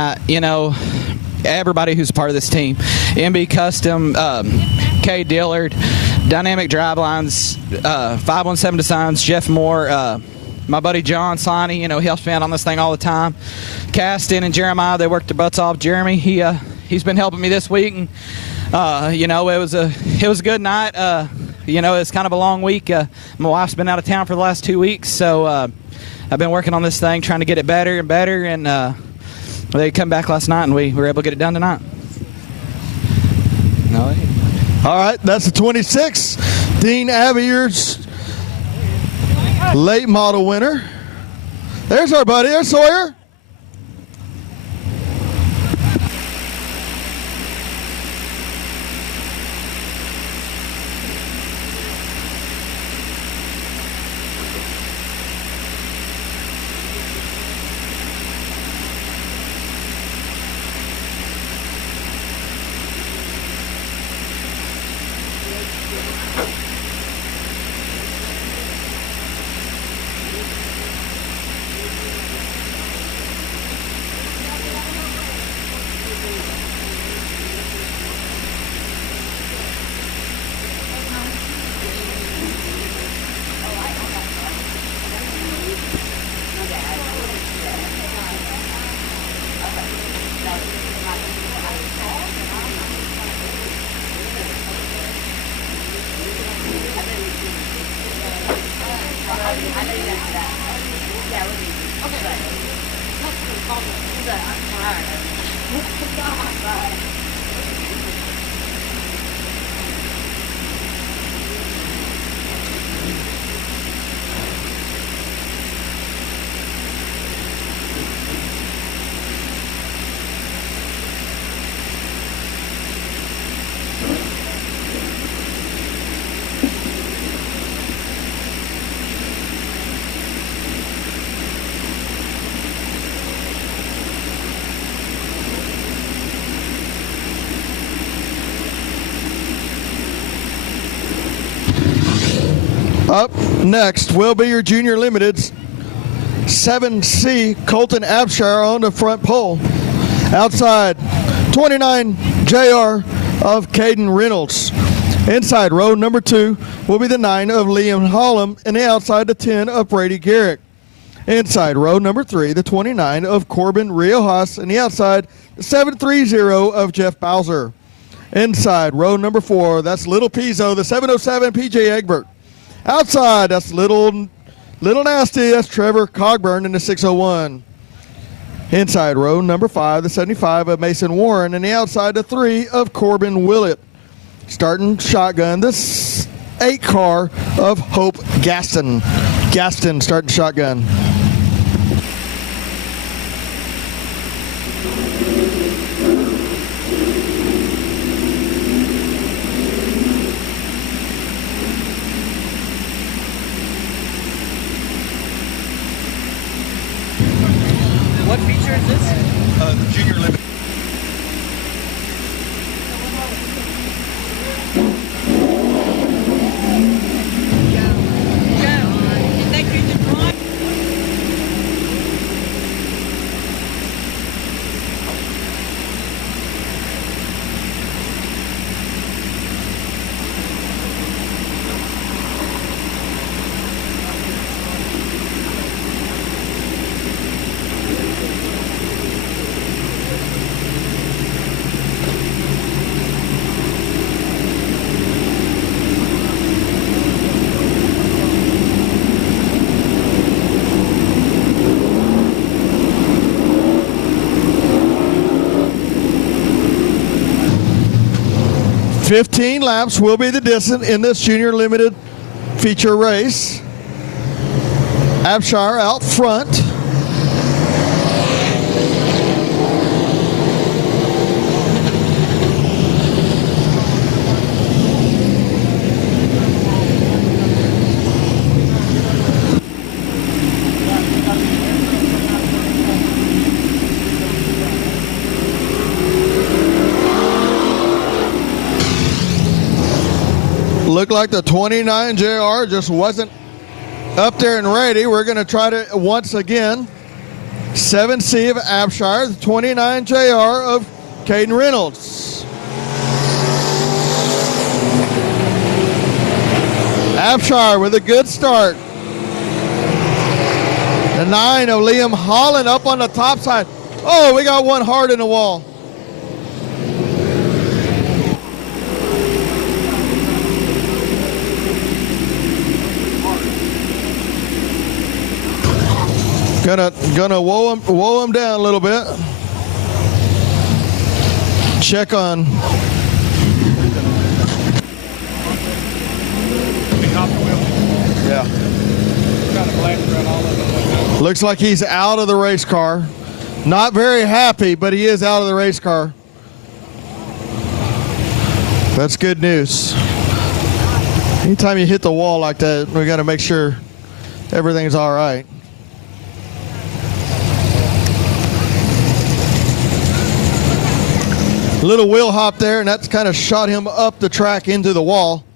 everybody who's a part of this team, MB Custom, Kay Dillard, Dynamic Drivelines, 517 Designs, Jeff Moore, my buddy John Sonny, he helps me out on this thing all the time. Caston and Jeremiah, they worked their butts off. Jeremy, he's been helping me this week, and it was a good night. It's kind of a long week. My wife's been out of town for the last 2 weeks, so I've been working on this thing, trying to get it better and better, and they come back last night, and we were able to get it done tonight. All right, that's the 26. Dean Abbey's late model winner. There's our buddy. There's Sawyer. Up next will be your Junior Limiteds. 7C Colton Abshire on the front pole. Outside, 29 JR of Caden Reynolds. Inside row number 2 will be the 9 of Liam Hollum, and the outside, the 10 of Brady Garrick. Inside row number 3, the 29 of Corbin Riojas, and the outside, the 730 of Jeff Bowser. Inside row number 4, that's Little Pizzo, the 707 PJ Egbert. Outside, that's Little Nasty, that's Trevor Cogburn in the 601. Inside row number 5, the 75 of Mason Warren, and the outside the 3 of Corbin Willett. Starting shotgun, this 8 car of Hope Gaston. Gaston starting shotgun. What feature is this? Junior limit. $15 laps will be the distance in this junior limited feature race. Abshire out front. Looked like the 29 JR just wasn't up there and ready. We're going to try to once again. 7C of Abshire, the 29 JR of Caden Reynolds. Abshire with a good start. The 9 of Liam Holland up on the top side. Oh, we got one hard in the wall. Gonna woe him down a little bit. Check on. Yeah. Looks like he's out of the race car. Not very happy, but he is out of the race car. That's good news. Anytime you hit the wall like that, we got to make sure everything's all right. Little wheel hop there, and that's kind of shot him up the track into the wall.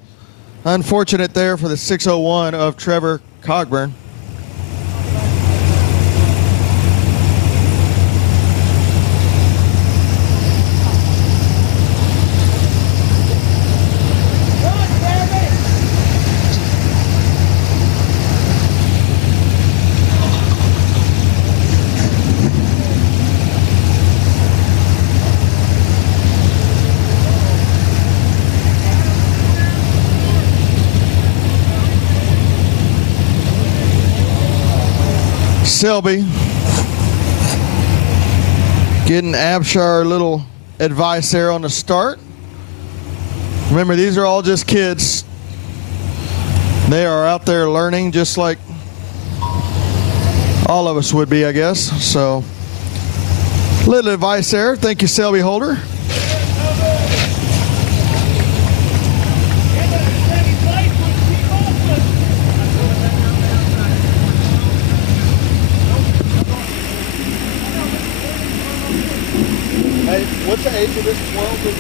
Unfortunate there for the 601 of Trevor Cogburn. Selby getting Abshire a little advice there on the start. Remember, these are all just kids. They are out there learning just like all of us would be, I guess. So, little advice there. Thank you, Selby Holder. What's the age of this? 12 or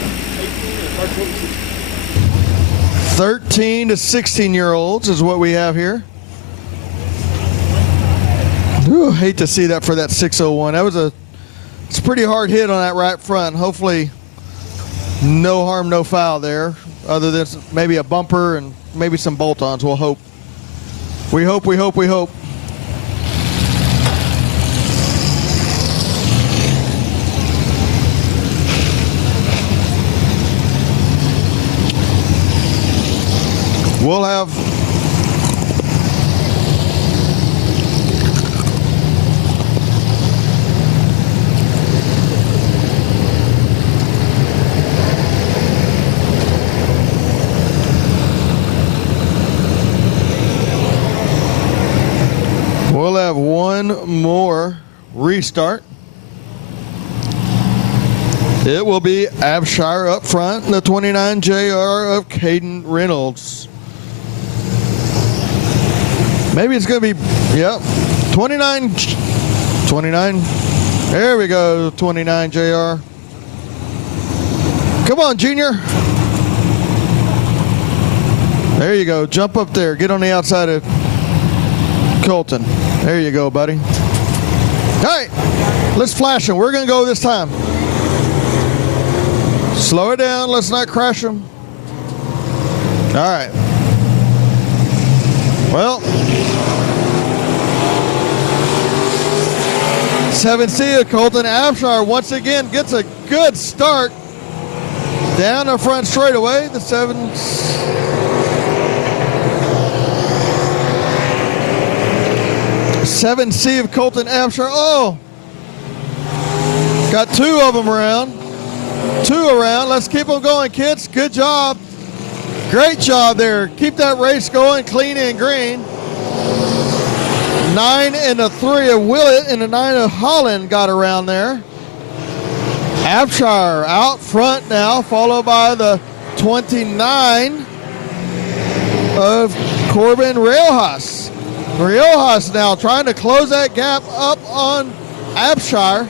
18 or 13 to 16-year-olds is what we have here. Ooh, hate to see that for that 601. It's a pretty hard hit on that right front. Hopefully no harm, no foul there, other than maybe a bumper and maybe some bolt-ons. We'll hope. We hope, we hope, we hope. We'll have one more restart. It will be Abshire up front, the 29 JR of Caden Reynolds. Maybe it's going to be, yep, 29. There we go, 29 JR. Come on, Junior. There you go, jump up there, get on the outside of Colton. There you go, buddy. All right, let's flash him. We're going to go this time. Slow it down. Let's not crash them. All right. Well, 7C of Colton Abshire once again gets a good start down the front straightaway. The 7C of Colton Abshire. Oh, got two of them around. Two around. Let's keep them going, kids. Good job. Great job there. Keep that race going clean and green. 9 and a 3 of Willett and a 9 of Holland got around there. Abshire out front now, followed by the 29 of Corbin Railhouse. Railhouse now trying to close that gap up on Abshire.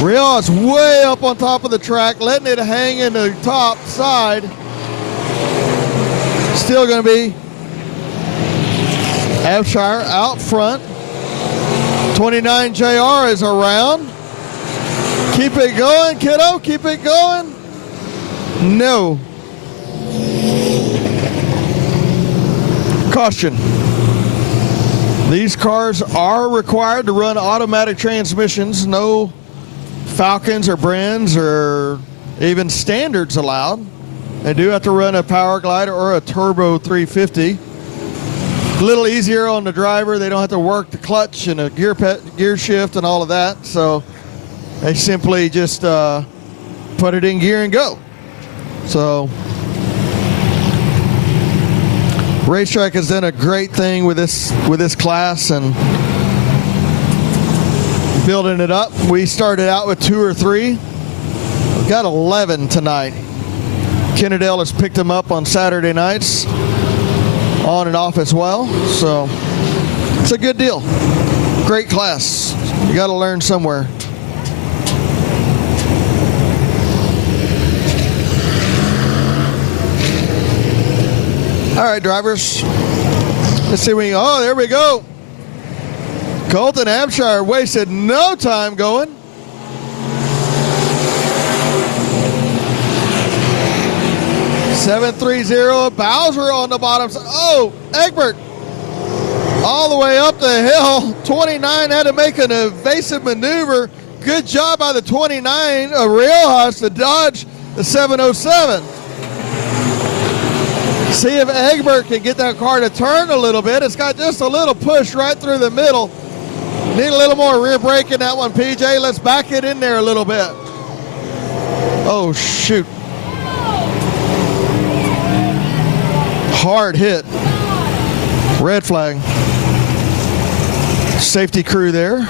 Railhouse way up on top of the track, letting it hang in the top side. Still going to be Abshire out front. 29 JR is around. Keep it going, kiddo. Keep it going. No. Caution. These cars are required to run automatic transmissions. No Falcons or Brens or even Standards allowed. They do have to run a Power Glider or a Turbo 350. A little easier on the driver. They don't have to work the clutch and a gear shift and all of that. So they simply just put it in gear and go. So Racetrack has done a great thing with this class and building it up. We started out with 2 or 3. We've got 11 tonight. Kennedale has picked them up on Saturday nights, on and off as well. So it's a good deal. Great class. You got to learn somewhere. All right, drivers. Let's see when oh, there we go. Colton Abshire wasted no time going. .730 Bowser on the bottom. Oh, Egbert all the way up the hill. 29 had to make an evasive maneuver. Good job by the 29 of Railhouse to dodge the 707. See if Egbert can get that car to turn a little bit. It's got just a little push right through the middle. Need a little more rear brake in that one, PJ. Let's back it in there a little bit. Oh, shoot. Hard hit. Red flag. Safety crew there.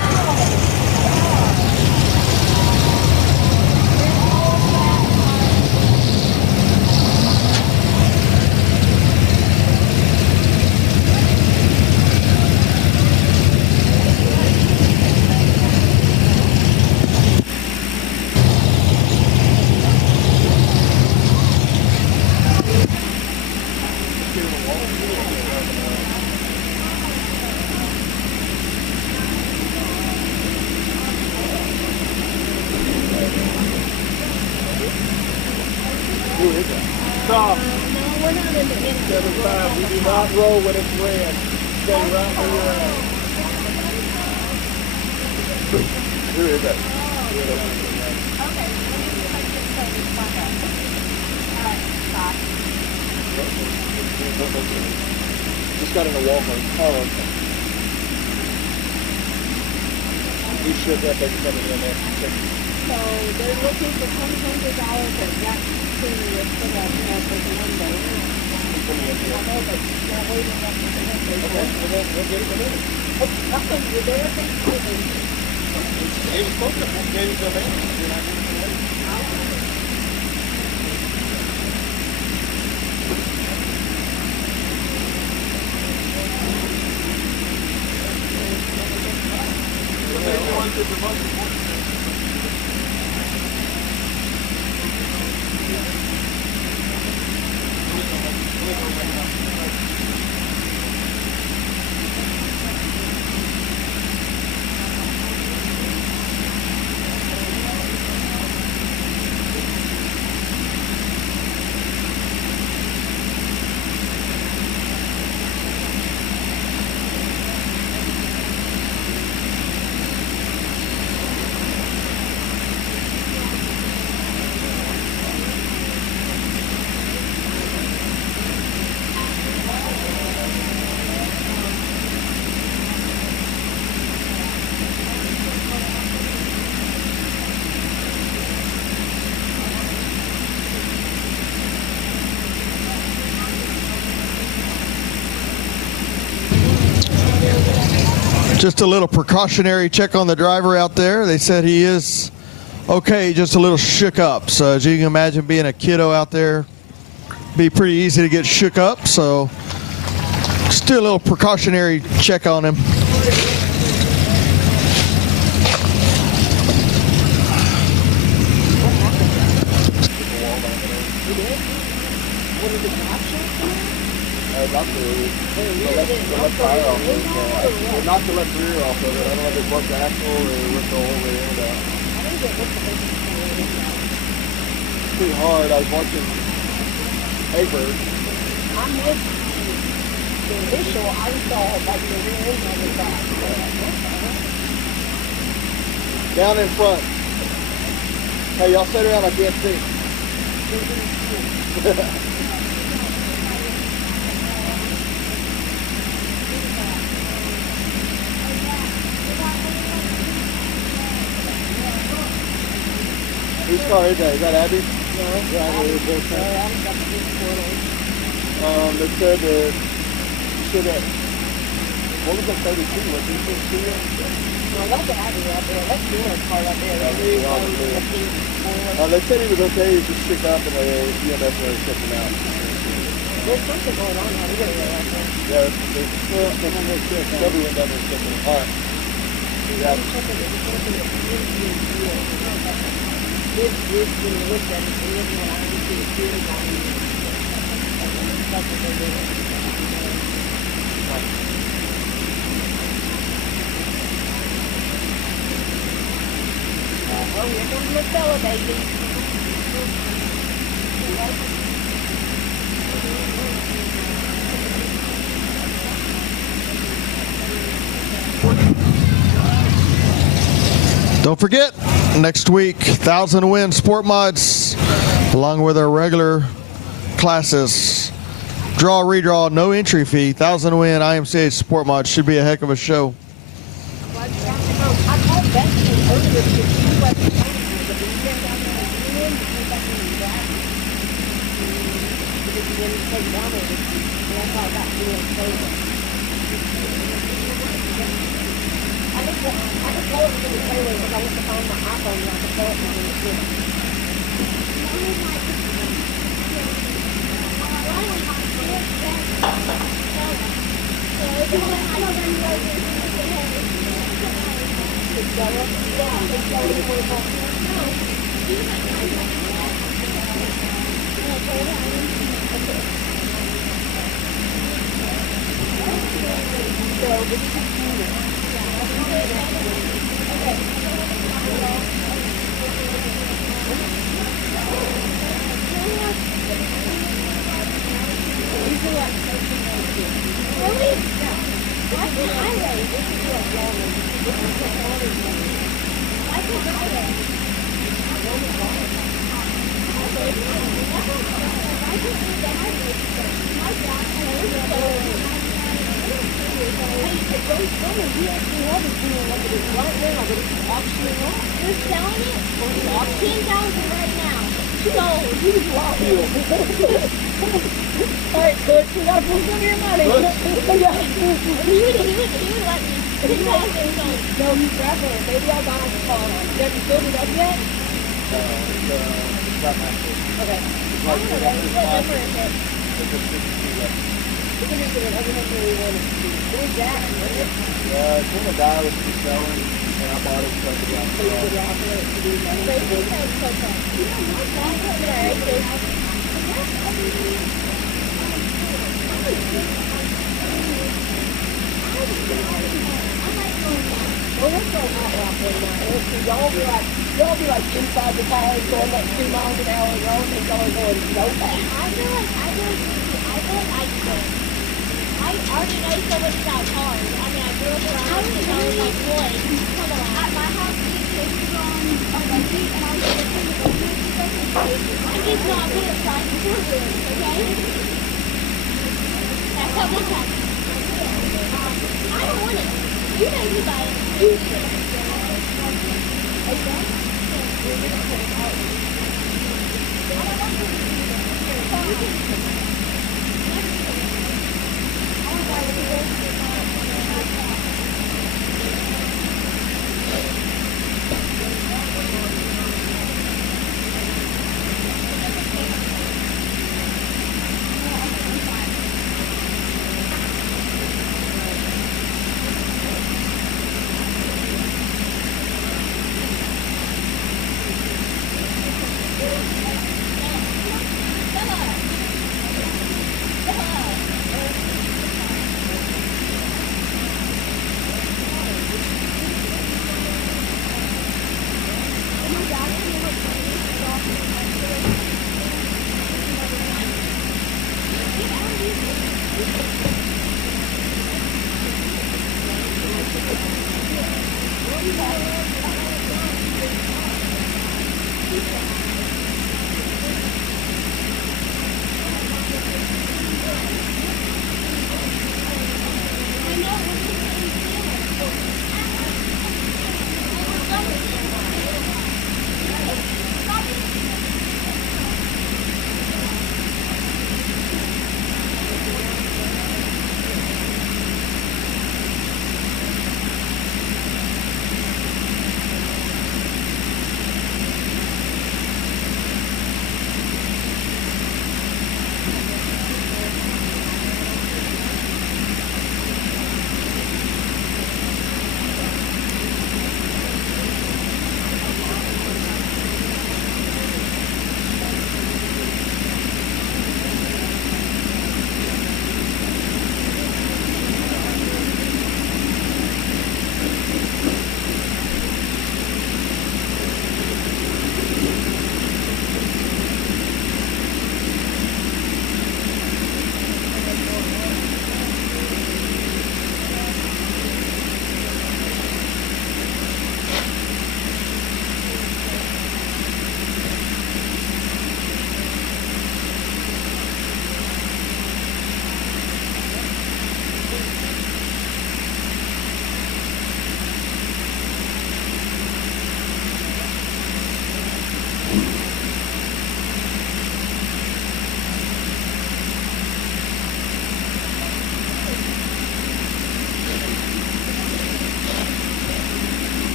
Stop. No, we're not in the end. 75. We do not roll when it's red. Stay right where you're at. Who is that? Okay, let me see if I can get started. Back up. All right, stop. Just got in a Walmart. Oh, okay. We should have been coming in there. So they're looking for $1,200 at Jack City with put up at the window. Just a little precautionary check on the driver out there. They said he is okay, just a little shook up. So as you can imagine, being a kiddo out there, be pretty easy to get shook up. So just do a little precautionary check on him. Knocked the left tire off of it. Knocked the left rear off of it. I don't know if it broke the axle or ripped the whole rear end out. Pretty hard. I was watching paper. I made the initial, I saw like the rear end on the back. Down in front. Hey, y'all sit around, I can't see. Whose car is that? Is that Abby? No. Yeah, Abby. They said that should have. What was that 32? Was it 16? Well, that's Abby right there. That's Dina's car right there. They said he was okay. He was just shook up and the EMS was checking out. There's something going on out here right there. Yeah, somebody went down there and checked it. All right. Oh, here comes Miss Bella, baby. Don't forget, next week, 1,000 Win Sport Mods, along with our regular classes. Draw, redraw, no entry fee, 1,000 Win IMCA Sport Mods. Should be a heck of a show. They're selling it for $10,000 right now. She's old. She's wild. All right, Butch, we gotta pull some of your money. He would let me. He's not no, he's grappling. Maybe I'll buy him a car. Have you filled it up yet? Okay. What number is it? Who is that? It's one of the guy was selling, and I bought it because of Y'all be like inside the car going like 2 miles an hour, y'all think y'all are going so fast. I feel like I already know so much about cars. I mean, I grew up around since I was like 1. At my house, we was on my feet, and I was going to the I just know I'm good at driving 4 wheels, okay? That's how much I don't want it. You made me buy it. You should.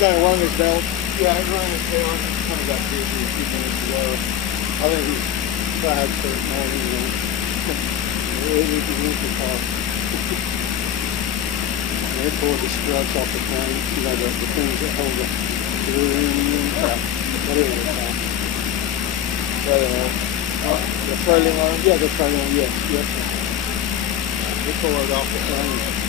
kind of rung his belt. Yeah, he rung his belt. He kind of got busy a few minutes ago. I think he's tried for it more than he wants. It was the car. They pulled the struts off the frame. You know, the things that hold the rear end. Whatever it's called. The trailing arm? Yeah, the trailing arm, yes. They pulled it off the frame.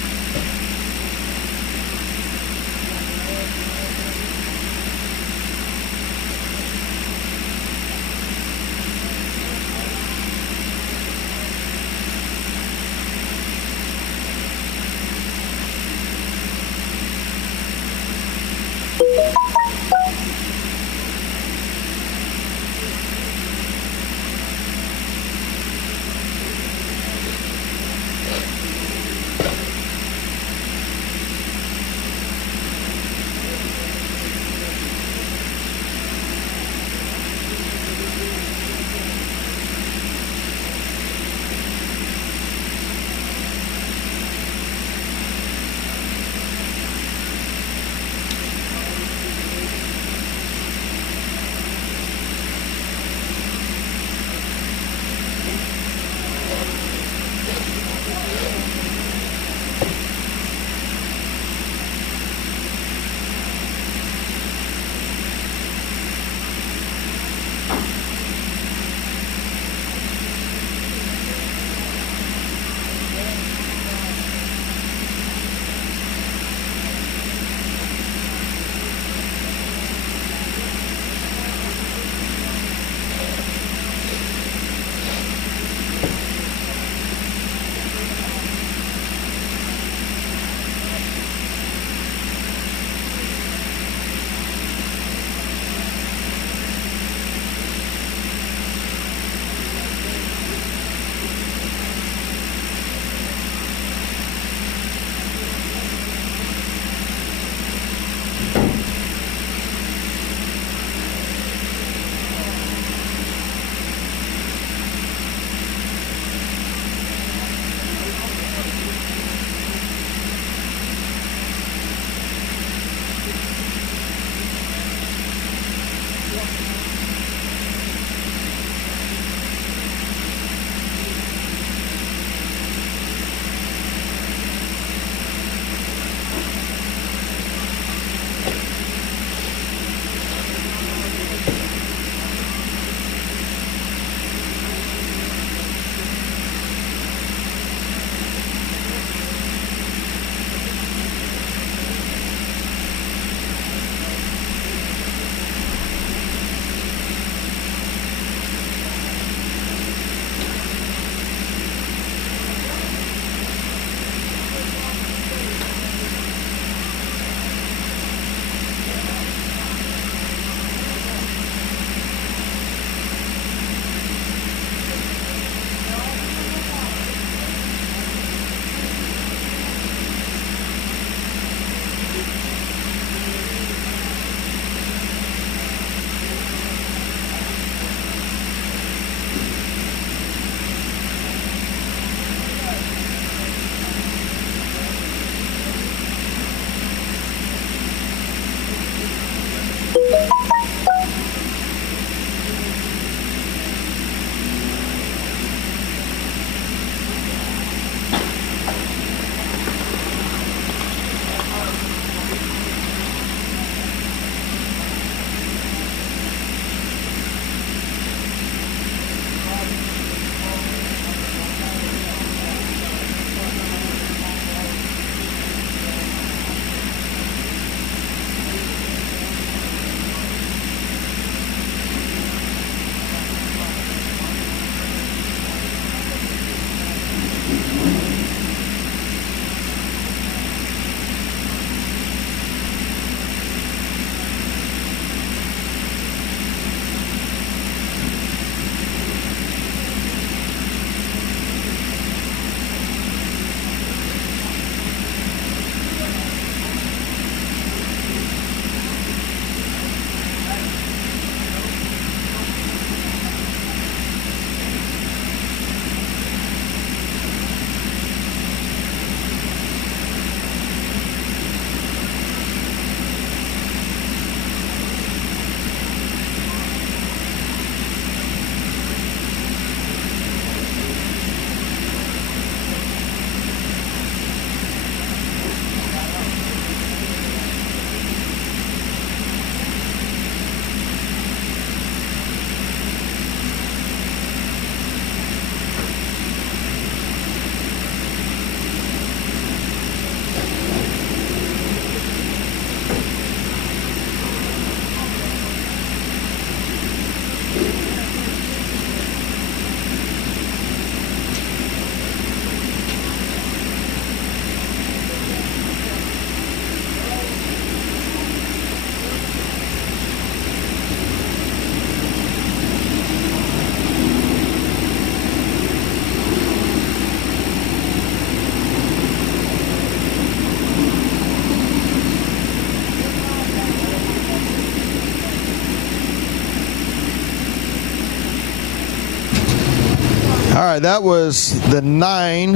All right, that was the 9,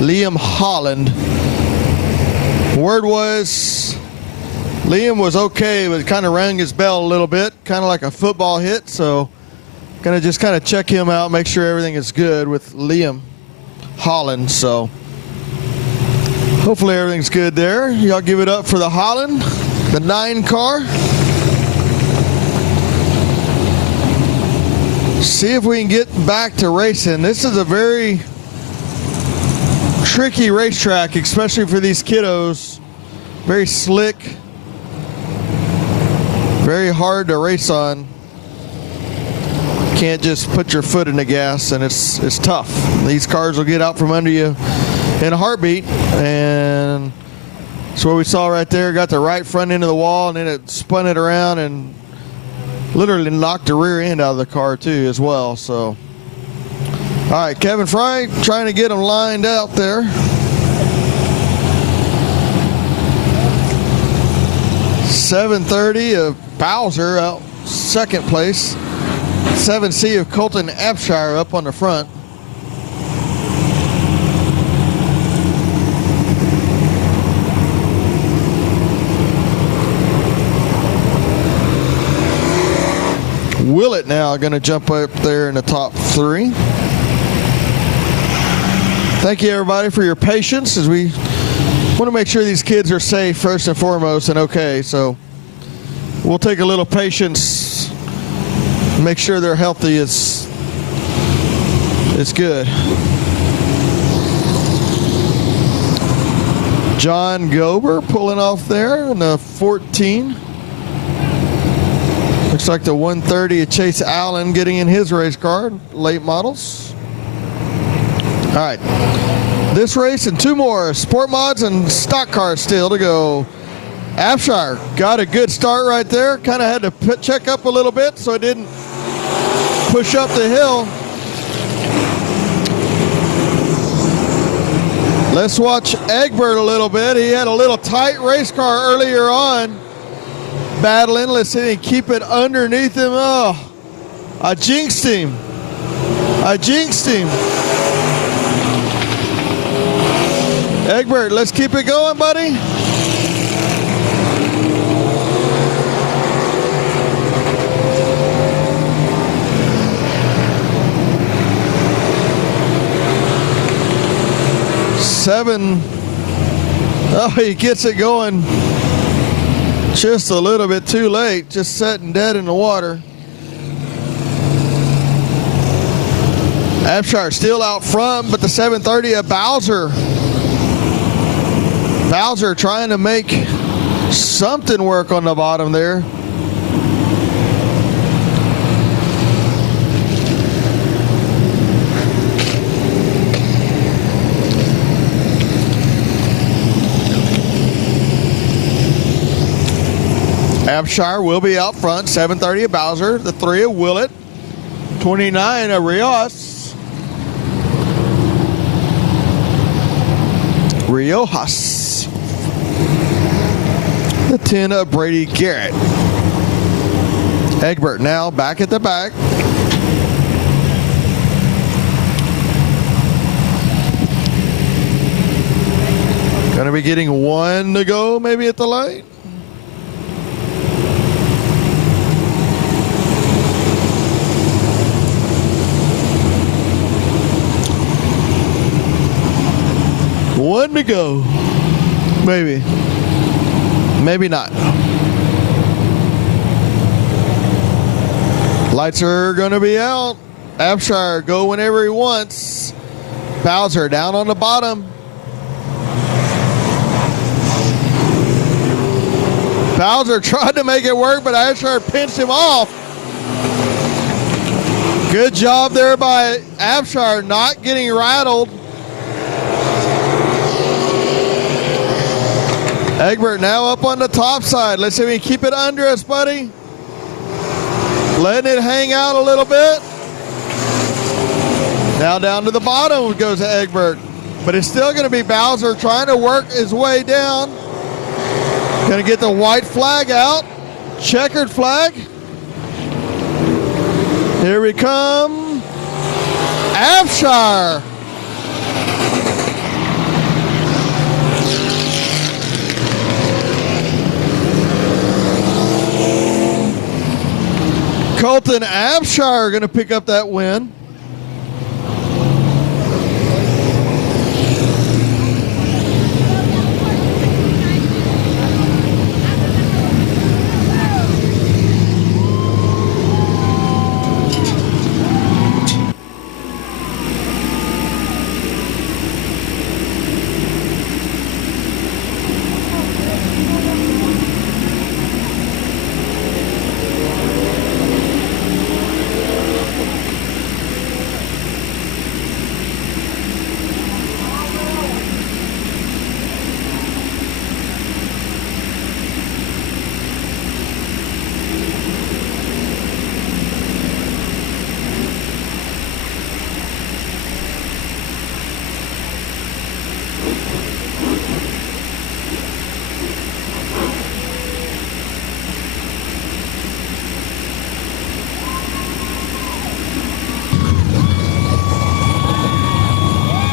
Liam Holland. Word was Liam was okay, but kind of rang his bell a little bit, kind of like a football hit. So gonna just kind of check him out, make sure everything is good with Liam Holland. So hopefully everything's good there. Y'all give it up for the Holland, the 9 car. See if we can get back to racing. This is a very tricky racetrack, especially for these kiddos. Very slick, very hard to race on. Can't just put your foot in the gas, and it's tough. These cars will get out from under you in a heartbeat, and that's what we saw right there. Got the right front end of the wall, and then it spun it around and literally knocked the rear end out of the car too as well. So, all right, Kevin Fry trying to get them lined out there. $730 of Bowser out second place. 7C of Colton Abshire up on the front. Willett now going to jump up there in the top 3. Thank you, everybody, for your patience as we want to make sure these kids are safe first and foremost and okay. So we'll take a little patience, make sure they're healthy. It's good. John Gober pulling off there in the 14. Looks like the 130 of Chase Allen getting in his race car, late models. All right, this race and 2 more sport mods and stock cars still to go. Abshire got a good start right there. Kind of had to check up a little bit so it didn't push up the hill. Let's watch Egbert a little bit. He had a little tight race car earlier on. Battling, let's see him keep it underneath him. Oh, I jinxed him. Egbert, let's keep it going, buddy. Seven. Oh, he gets it going. Just a little bit too late, just sitting dead in the water. Abshire still out front, but the 730 of Bowser. Bowser trying to make something work on the bottom there. Abshire will be out front. 730 of Bowser, the 3 of Willett, 29 of Riojas. The 10 of Brady Garrett. Egbert now back at the back. Gonna be getting 1 to go maybe at the light. One to go. Maybe. Maybe not. Lights are going to be out. Abshire go whenever he wants. Bowser down on the bottom. Bowser tried to make it work, but Abshire pinched him off. Good job there by Abshire not getting rattled. Egbert now up on the top side. Let's see if we can keep it under us, buddy. Letting it hang out a little bit. Now down to the bottom goes Egbert. But it's still going to be Bowser trying to work his way down. Going to get the white flag out. Checkered flag. Here we come. Abshire. Colton Abshire going to pick up that win.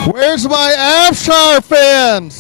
Where's my Abshire fans?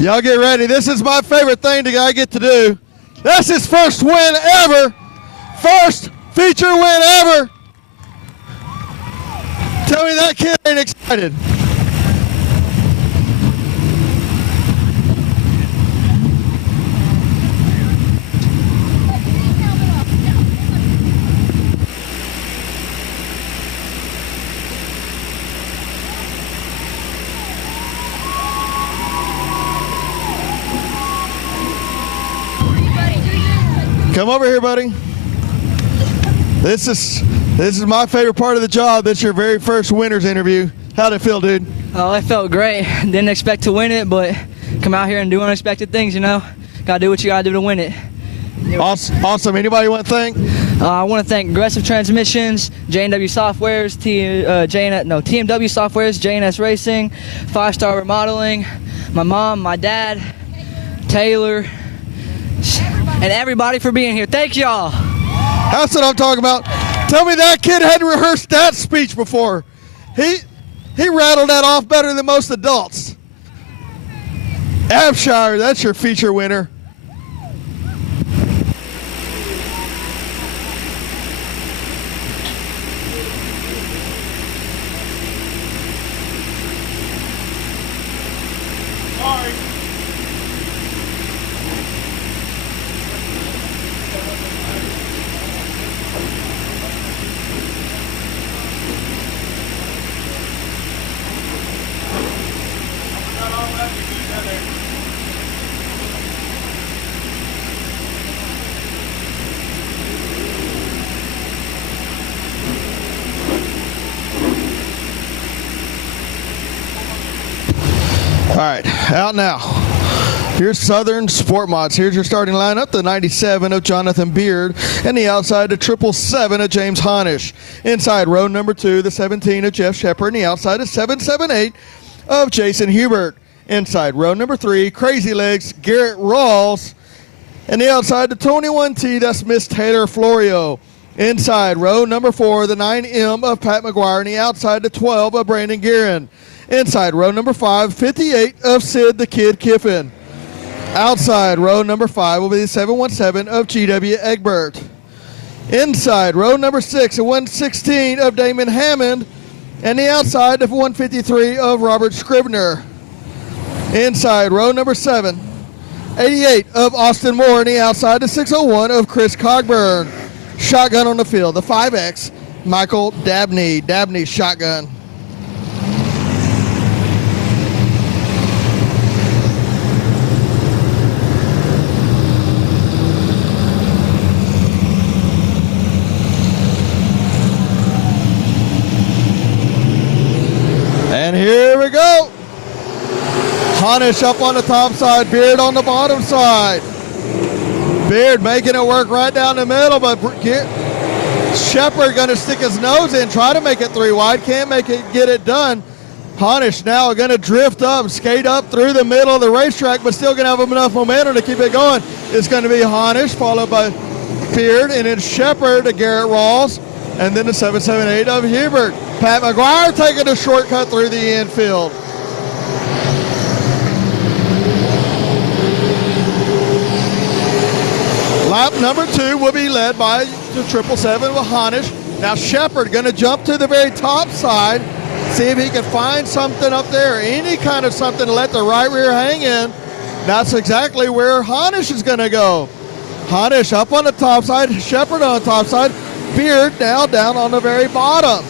Y'all get ready. This is my favorite thing that I get to do. That's his first win ever. First feature win ever. Tell me that kid ain't excited. Come over here, buddy. This is my favorite part of the job. That's your very first winner's interview. How'd it feel, dude? Oh, it felt great. Didn't expect to win it, but come out here and do unexpected things, you know. Gotta do what you gotta do to win it. Awesome. Anybody want to thank? I want to thank Aggressive Transmissions, J&W Softwares, TMW Softwares, J&S Racing, 5-Star Remodeling, my mom, my dad, Taylor, and everybody for being here. Thank y'all. That's what I'm talking about. Tell me that kid hadn't rehearsed that speech before. He rattled that off better than most adults. Abshire, that's your feature winner. Sorry. All right, out now. Here's Southern Sport Mods. Here's your starting lineup: the 97 of Jonathan Beard, and the outside, the 777 of James Honish. Inside, row number 2, the 17 of Jeff Shepard, and the outside, the 778 of Jason Hubert. Inside, row number 3, Crazy Legs, Garrett Rawls, and the outside, the 21T, that's Miss Taylor Florio. Inside, row number 4, the 9M of Pat McGuire, and the outside, the 12 of Brandon Guerin. Inside, row number 5, 58 of Sid the Kid Kiffin. Outside, row number 5 will be the 717 of G.W. Egbert. Inside, row number 6, the 116 of Damon Hammond. And the outside, the 153 of Robert Scribner. Inside, row number 7, 88 of Austin Moore. And the outside, the 601 of Chris Cogburn. Shotgun on the field, the 5X, Michael Dabney. Dabney's shotgun. Honish up on the top side, Beard on the bottom side. Beard making it work right down the middle, but Shepard going to stick his nose in, try to make it 3 wide, can't get it done. Honish now going to drift up, skate up through the middle of the racetrack, but still going to have enough momentum to keep it going. It's going to be Honish, followed by Beard, and then Shepard to Garrett Rawls, and then the 778 of Hubert. Pat McGuire taking a shortcut through the infield. Lap number 2 will be led by the 777 with Honish. Now Shepard going to jump to the very top side, see if he can find something up there, any kind of something to let the right rear hang in. That's exactly where Honish is going to go. Honish up on the top side, Shepard on the top side, Beard now down on the very bottom.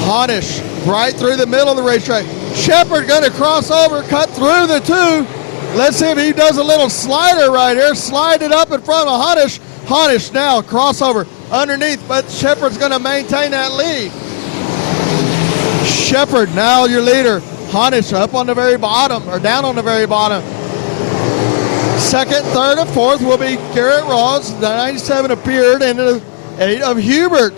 Honish right through the middle of the racetrack. Shepard going to cross over, cut through the 2. Let's see if he does a little slider right here. Slide it up in front of Honish. Honish now crossover underneath, but Shepard's going to maintain that lead. Shepard now your leader. Honish up on the very bottom, or down on the very bottom. Second, third, and fourth will be Garrett Rawls, the 97 of Beard, and the 8 of Hubert.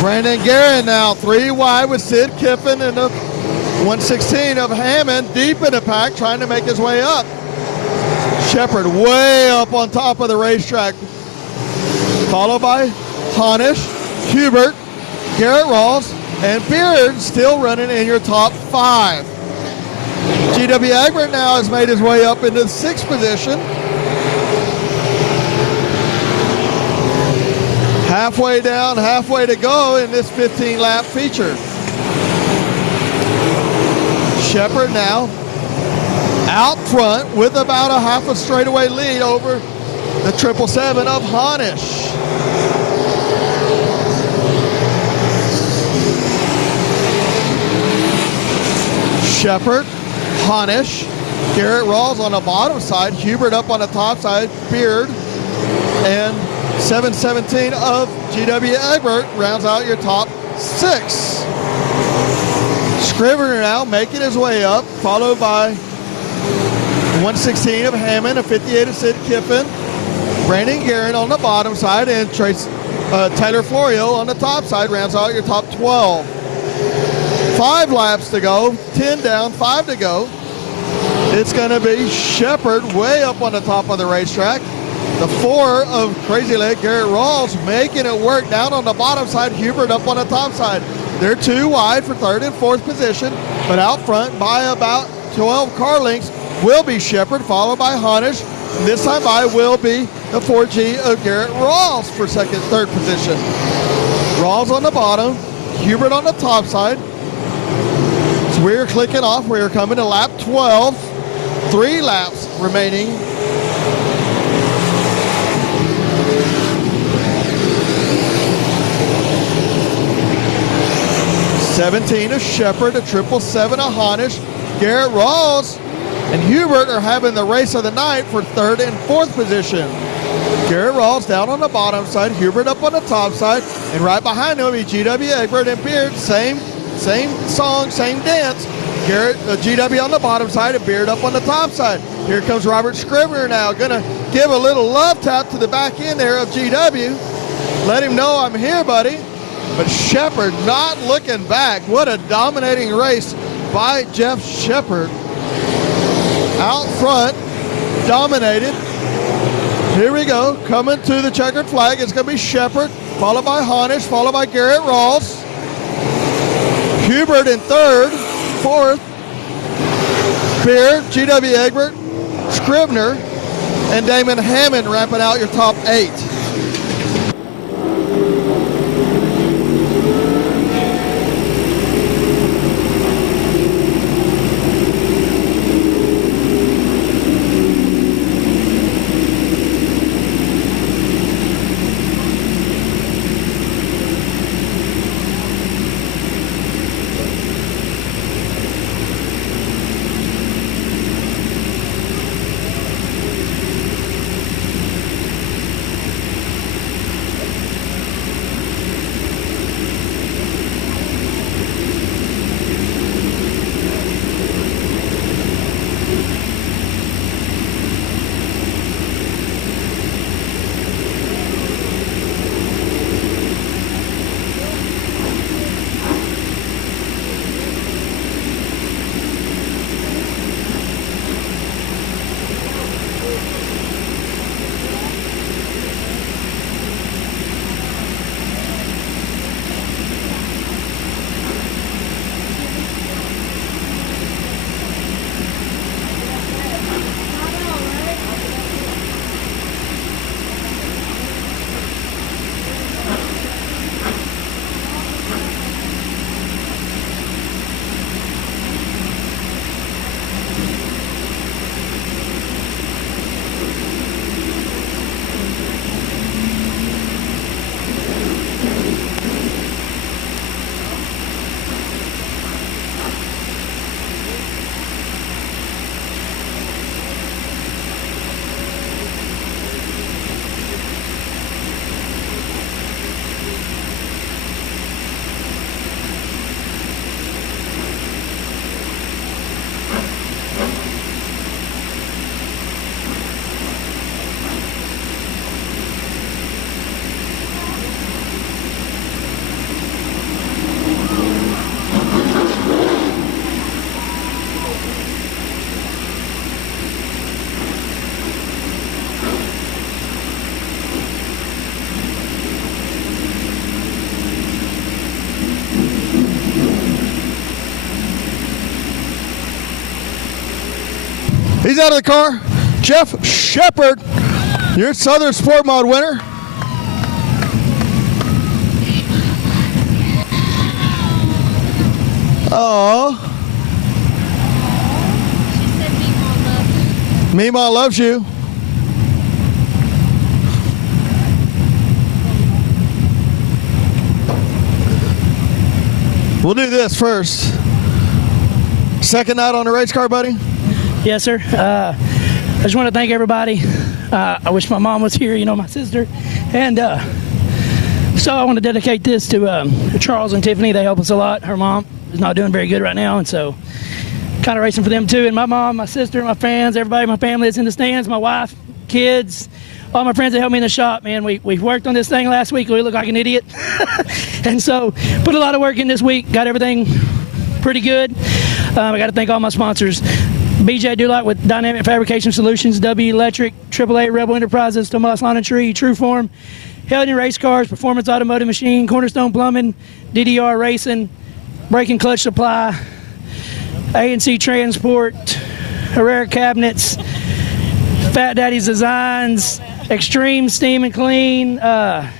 Brandon Guerin now 3 wide with Sid Kiffin and the 116 of Hammond deep in the pack trying to make his way up. Shepard way up on top of the racetrack. Followed by Honish, Hubert, Garrett Rawls, and Beard still running in your top 5. GW Egbert now has made his way up into the 6th position. Halfway down, halfway to go in this 15-lap feature. Shepard now out front with about a half a straightaway lead over the 777 of Honish. Shepard, Honish, Garrett Rawls on the bottom side, Hubert up on the top side, Beard, and 717 of GW Egbert rounds out your top 6. Scrivener now making his way up, followed by 116 of Hammond, a 58 of Sid Kiffin, Brandon Guerin on the bottom side, and Taylor Florio on the top side rounds out your top 12. 5 laps to go, 10 down, 5 to go. It's going to be Shepard way up on the top of the racetrack. The 4 of Crazy Leg, Garrett Rawls, making it work down on the bottom side. Hubert up on the top side. They're 2 wide for 3rd and 4th position, but out front by about 12 car lengths will be Shepard, followed by Honish. This time by will be the 4G of Garrett Rawls for 2nd, 3rd position. Rawls on the bottom, Hubert on the top side. So we're clicking off. We're coming to lap 12. 3 laps remaining. '17 of Shepard, a 777 of Honish. Garrett Rawls and Hubert are having the race of the night for 3rd and 4th position. Garrett Rawls down on the bottom side, Hubert up on the top side, and right behind him will be GW Egbert and Beard. Same song, same dance. GW on the bottom side and Beard up on the top side. Here comes Robert Scrivener now, gonna give a little love tap to the back end there of GW. Let him know I'm here, buddy. But Shepard not looking back. What a dominating race by Jeff Shepard. Out front, dominated. Here we go, coming to the checkered flag. It's going to be Shepard, followed by Honish, followed by Garrett Rawls. Hubert in 3rd, 4th. Beard, GW Egbert, Scrivener, and Damon Hammond wrapping out your top 8. He's out of the car. Jeff Shepard, your Southern Sport Mod winner. Oh. Meemaw loves you. We'll do this first. Second night on the race car, buddy? Yes, sir. I just want to thank everybody. I wish my mom was here, my sister. And so I want to dedicate this to Charles and Tiffany. They help us a lot. Her mom is not doing very good right now, and so kind of racing for them too. And my mom, my sister, my fans, everybody, my family that's in the stands, my wife, kids, all my friends that helped me in the shop, man. We worked on this thing last week. We looked like an idiot. And so put a lot of work in this week. Got everything pretty good. I got to thank all my sponsors. BJ Dulac with Dynamic Fabrication Solutions, W Electric, AAA Rebel Enterprises, Tomas Lawn and Tree, Trueform, Helden Race Cars, Performance Automotive Machine, Cornerstone Plumbing, DDR Racing, Brake and Clutch Supply, A&C Transport, Herrera Cabinets, Fat Daddy's Designs, Extreme Steam and Clean. And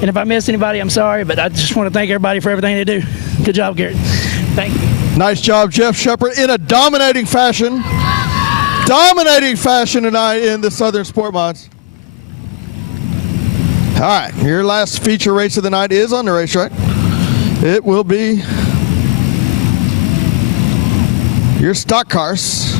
if I missed anybody, I'm sorry, but I just want to thank everybody for everything they do. Good job, Garrett. Thank you. Nice job, Jeff Shepard, in a dominating fashion. Dominating fashion tonight in the Southern Sport Mods. All right, your last feature race of the night is on the racetrack. It will be your stock cars.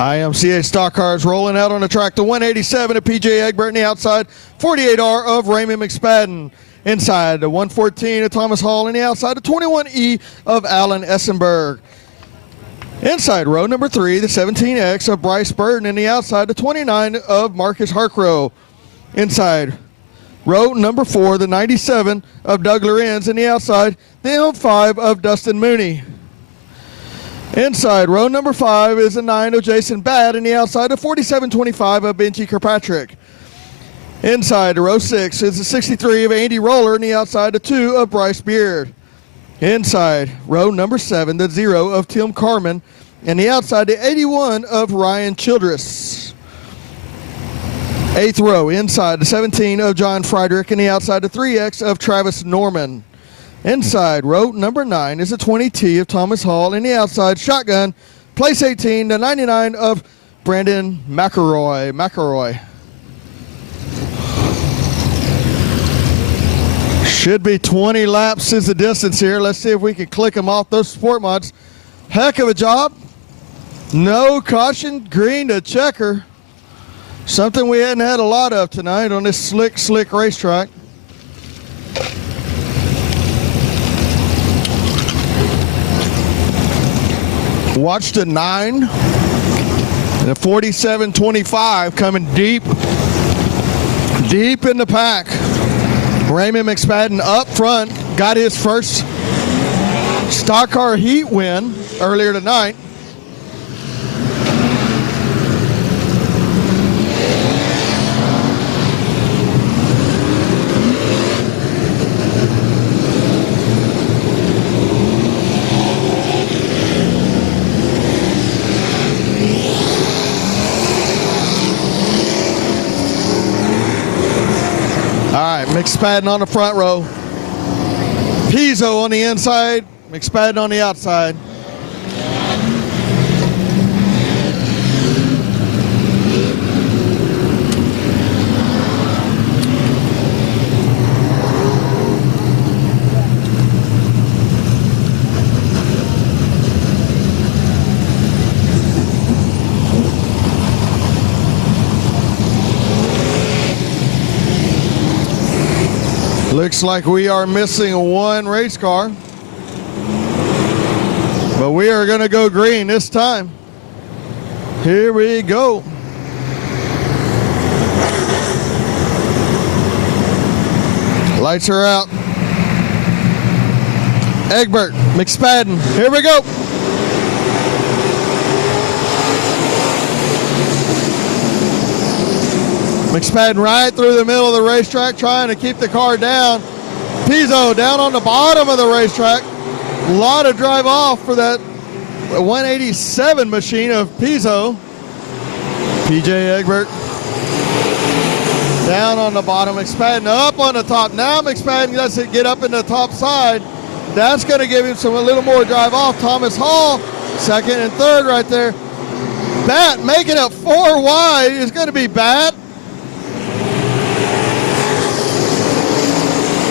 IMCA stock cars rolling out on the track. The 187 of PJ Egbert in the outside. 48R of Raymond McSpadden. Inside, the 114 of Thomas Hall in the outside. The 21E of Alan Essenberg. Inside row number 3, the 17X of Bryce Burton in the outside. The 29 of Marcus Harkrow. Inside row number 4, the 97 of Doug Lorenz in the outside. The M5 of Dustin Mooney. Inside row number 5 is a 9 of Jason Badd in the outside, a 4725 of Benji Kirkpatrick. Inside row 6 is a 63 of Andy Roller in the outside, a 2 of Bryce Beard. Inside row number 7, the 0 of Tim Carman, and the outside, the 81 of Ryan Childress. 8th row, inside the 17 of John Friedrich, and the outside, the 3X of Travis Norman. Inside row number 9 is a 20T of Thomas Hall. In the outside, shotgun, place 18, the 99 of Brandon McElroy. Should be 20 laps is the distance here. Let's see if we can click them off those sport mods. Heck of a job. No caution, green to checker. Something we hadn't had a lot of tonight on this slick racetrack. Watch the 9, the 47-25 coming deep in the pack. Raymond McSpadden up front, got his first stock car heat win earlier tonight. McSpadden on the front row. Pizzo on the inside, McSpadden on the outside. Looks like we are missing one race car, but we are going to go green this time. Here we go. Lights are out. Egbert, McSpadden. Here we go. McSpadden right through the middle of the racetrack trying to keep the car down. Pizzo down on the bottom of the racetrack. A lot of drive off for that 187 machine of Pizzo. PJ Egbert down on the bottom. McSpadden up on the top. Now McSpadden doesn't get up in the top side. That's going to give him a little more drive off. Thomas Hall, second and third right there. Bat making it 4 wide is going to be Bat.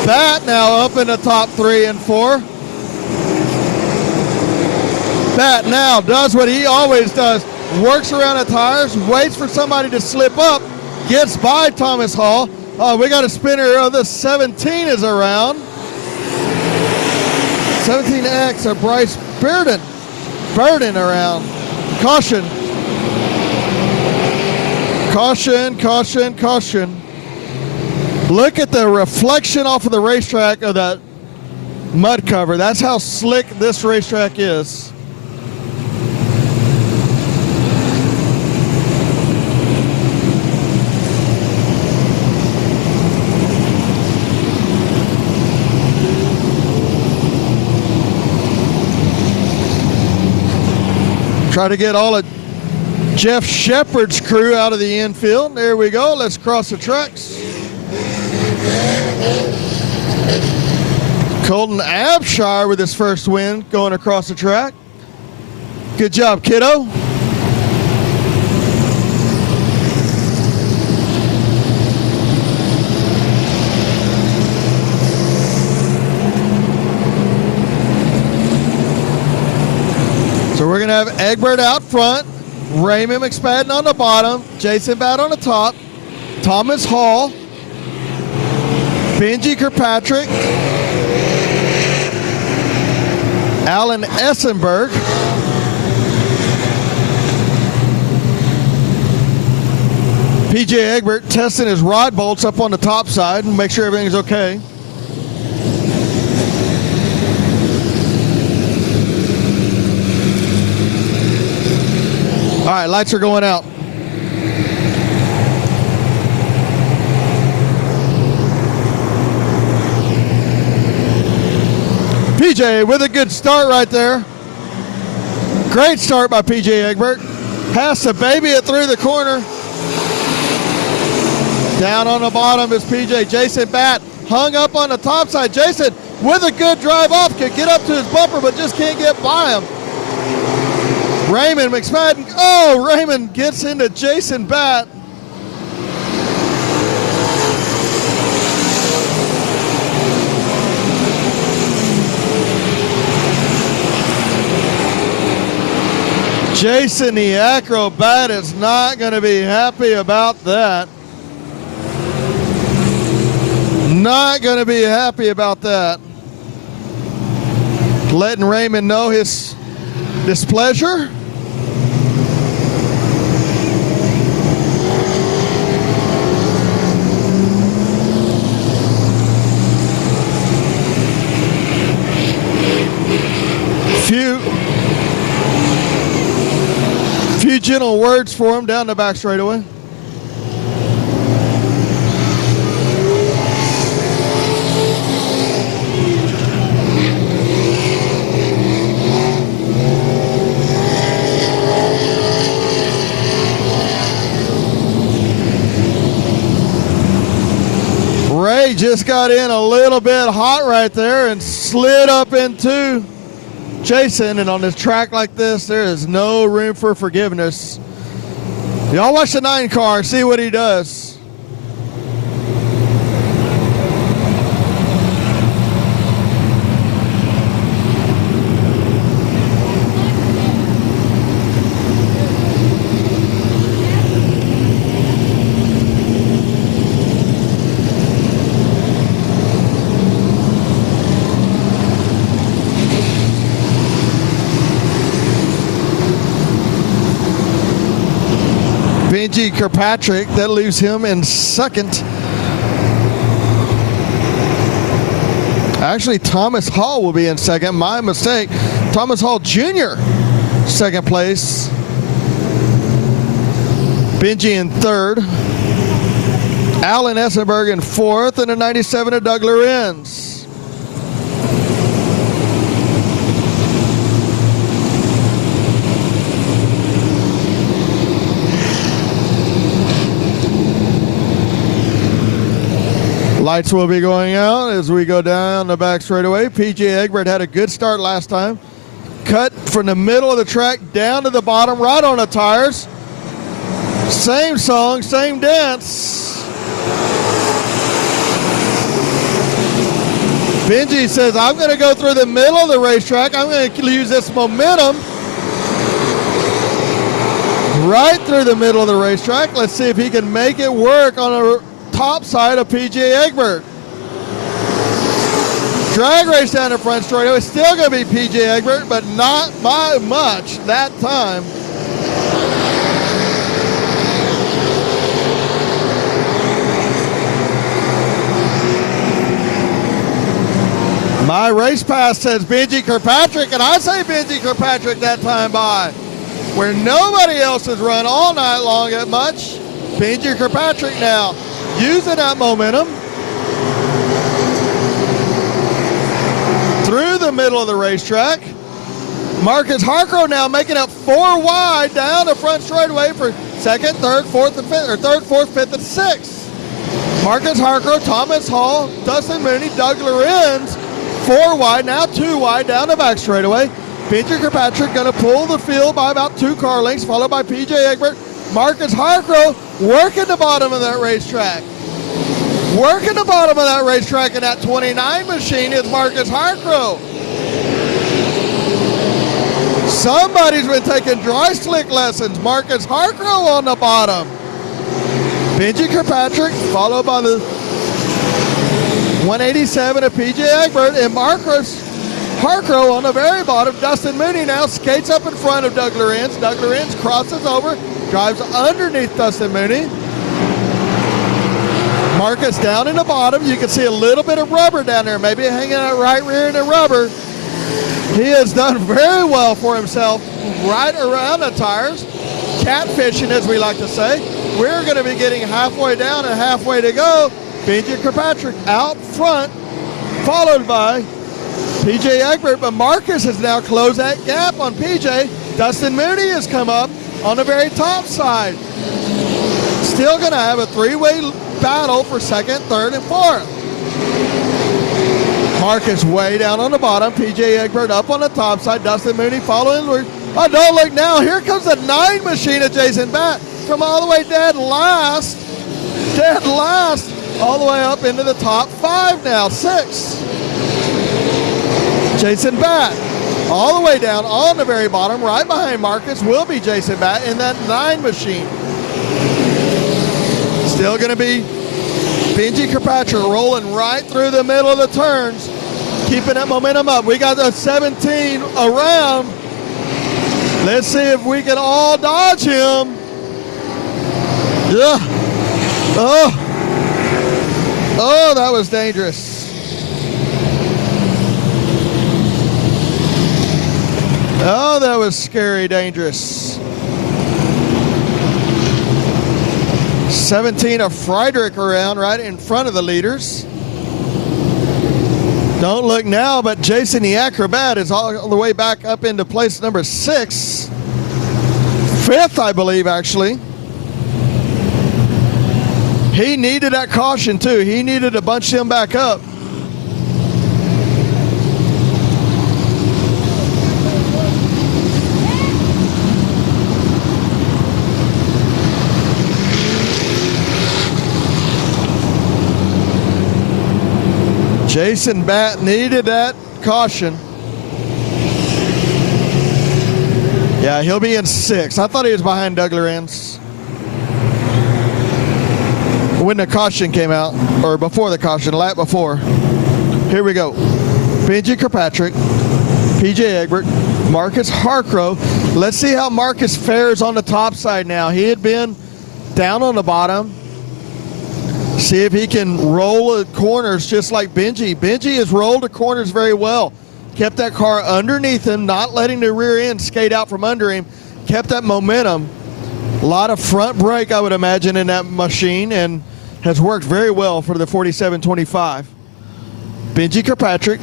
Bat now up in the top 3 and 4. Bat now does what he always does. Works around the tires, waits for somebody to slip up, gets by Thomas Hall. We got a spinner of the 17 is around. 17X of Bryce Burden around. Caution. Caution, caution, caution. Look at the reflection off of the racetrack of that mud cover. That's how slick this racetrack is. Try to get all of Jeff Shepard's crew out of the infield. There we go. Let's cross the tracks. Colton Abshire with his first win going across the track. Good job, kiddo. So we're going to have Egbert out front, Raymond McSpadden on the bottom, Jason Bat on the top, Thomas Hall, Benji Kirkpatrick, Alan Essenberg, PJ Egbert testing his rod bolts up on the top side and make sure everything's okay. All right, lights are going out. PJ with a good start right there. Great start by PJ Egbert. Passed the baby it through the corner. Down on the bottom is PJ. Jason Bat hung up on the top side. Jason with a good drive off could get up to his bumper but just can't get by him. Raymond McSpadden. Oh, Raymond gets into Jason Bat. Jason the acrobat is not going to be happy about that. Not going to be happy about that. Letting Raymond know his displeasure. Few gentle words for him down the back straightaway. Ray just got in a little bit hot right there and slid up into Jason, and on this track like this, there is no room for forgiveness. Y'all watch the 9 car and see what he does. Benji Kirkpatrick, that leaves him in second. Actually, Thomas Hall will be in second. My mistake. Thomas Hall Jr., second place. Benji in third. Alan Essenberg in fourth, and a 97 of Doug Lorenz. Lights will be going out as we go down the back straightaway. PJ Egbert had a good start last time. Cut from the middle of the track down to the bottom, right on the tires. Same song, same dance. Benji says, I'm going to go through the middle of the racetrack. I'm going to use this momentum right through the middle of the racetrack. Let's see if he can make it work on a top side of PJ Egbert. Drag race down the front straightaway. It's still going to be PJ Egbert, but not by much that time. My race pass says Benji Kirkpatrick, and I say Benji Kirkpatrick that time by. Where nobody else has run all night long at much. Benji Kirkpatrick now using that momentum through the middle of the racetrack. Marcus Harcrow now making up 4 wide down the front straightaway for second, third, fourth, and fifth, or third, fourth, fifth, and sixth. Marcus Harcrow, Thomas Hall, Dustin Mooney, Doug Lorenz, 4 wide, now 2 wide down the back straightaway. Benji Kirkpatrick going to pull the field by about 2 car lengths, followed by PJ Egbert. Marcus Harcrow working the bottom of that racetrack. Working the bottom of that racetrack in that 29 machine is Marcus Harcrow. Somebody's been taking dry slick lessons. Marcus Harcrow on the bottom. Benji Kirkpatrick followed by the 187 of PJ Egbert, and Marcus Harcrow on the very bottom. Dustin Mooney now skates up in front of Doug Lorenz. Doug Lorenz crosses over, drives underneath Dustin Mooney. Marcus down in the bottom. You can see a little bit of rubber down there, maybe hanging out right rear in the rubber. He has done very well for himself right around the tires. Catfishing, as we like to say. We're going to be getting halfway down and halfway to go. Benji Kirkpatrick out front, followed by PJ Egbert, but Marcus has now closed that gap on PJ. Dustin Mooney has come up on the very top side. Still going to have a 3-way battle for second, third, and fourth. Marcus way down on the bottom. PJ Egbert up on the top side. Dustin Mooney following. Oh, don't look now. Here comes the 9 machine of Jason Batt from all the way dead last, all the way up into the top 5 now, 6. Jason Batt all the way down on the very bottom, right behind Marcus will be Jason Batt in that 9 machine. Still going to be Benji Kirkpatrick rolling right through the middle of the turns, keeping that momentum up. We got the 17 around. Let's see if we can all dodge him. Yeah. Oh, that was dangerous. Oh, that was scary, dangerous. 17 of Friedrich around right in front of the leaders. Don't look now, but Jason the Acrobat is all the way back up into place number 6. 5th, I believe, actually. He needed that caution, too. He needed to bunch him back up. Jason Batt needed that caution. Yeah, he'll be in 6th. I thought he was behind Doug Lorenz when the caution came out, or before the caution, lap before. Here we go. Benji Kirkpatrick, PJ Egbert, Marcus Harcrow. Let's see how Marcus fares on the top side now. He had been down on the bottom. See if he can roll the corners just like Benji. Benji has rolled the corners very well. Kept that car underneath him, not letting the rear end skate out from under him. Kept that momentum. A lot of front brake, I would imagine, in that machine, and has worked very well for the 4725. Benji Kirkpatrick,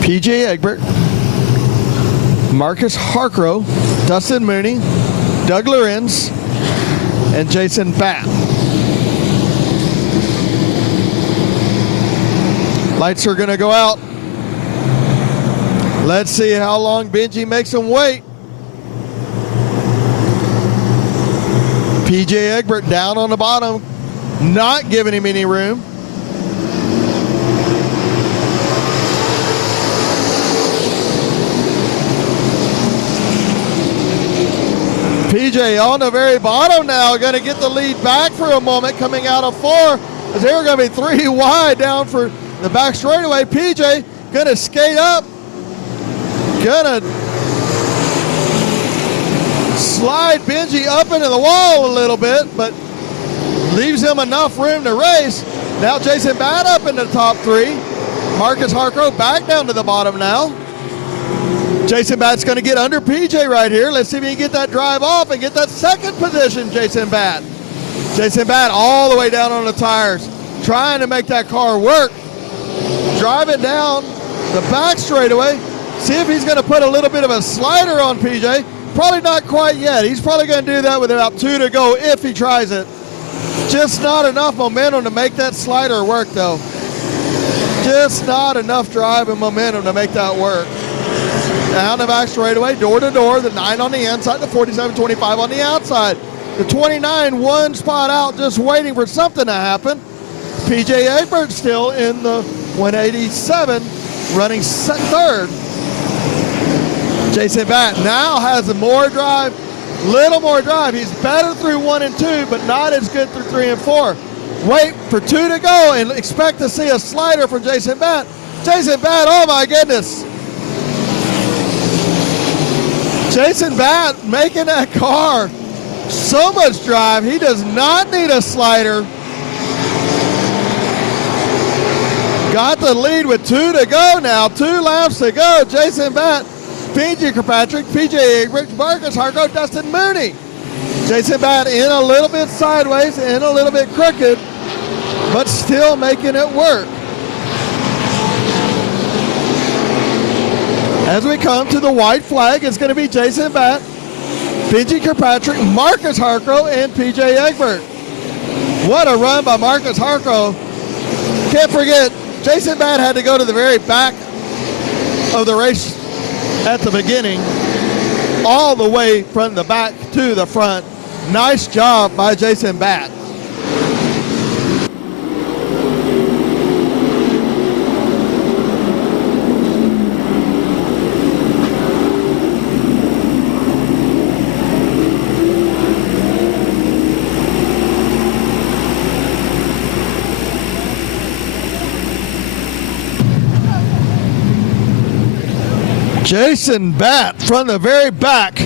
PJ Egbert, Marcus Harcrow, Dustin Mooney, Doug Lorenz, and Jason Batt. Lights are going to go out. Let's see how long Benji makes them wait. PJ Egbert down on the bottom, not giving him any room. PJ on the very bottom now, going to get the lead back for a moment, coming out of 4, as they're going to be 3 wide down for the back straightaway. PJ going to skate up, going to slide Benji up into the wall a little bit, but leaves him enough room to race. Now Jason Batt up in the top 3. Marcus Harcrow back down to the bottom now. Jason Batt's going to get under PJ right here. Let's see if he can get that drive off and get that second position, Jason Batt. Jason Batt all the way down on the tires, trying to make that car work. Drive it down the back straightaway. See if he's going to put a little bit of a slider on PJ. Probably not quite yet. He's probably going to do that with about 2 to go if he tries it. Just not enough momentum to make that slider work, though. Just not enough drive and momentum to make that work. Down the back straightaway, door to door, the 9 on the inside, the 47-25 on the outside. The 29 one spot out, just waiting for something to happen. PJ Egbert still in the 187, running third. Jason Batt now has more drive, little more drive. He's better through 1 and 2, but not as good through 3 and 4. Wait for 2 to go and expect to see a slider from Jason Batt. Jason Batt, oh my goodness. Jason Batt making that car so much drive. He does not need a slider. Got the lead with 2 to go now. 2 laps to go. Jason Batt, PJ Kirkpatrick, PJ Egbert, Marcus Harcrow, Dustin Mooney. Jason Batt in a little bit sideways, in a little bit crooked, but still making it work. As we come to the white flag, it's going to be Jason Batt, PJ Kirkpatrick, Marcus Harcrow, and PJ Egbert. What a run by Marcus Harcrow. Can't forget, Jason Batt had to go to the very back of the race at the beginning, all the way from the back to the front. Nice job by Jason Batt. Jason Batt from the very back,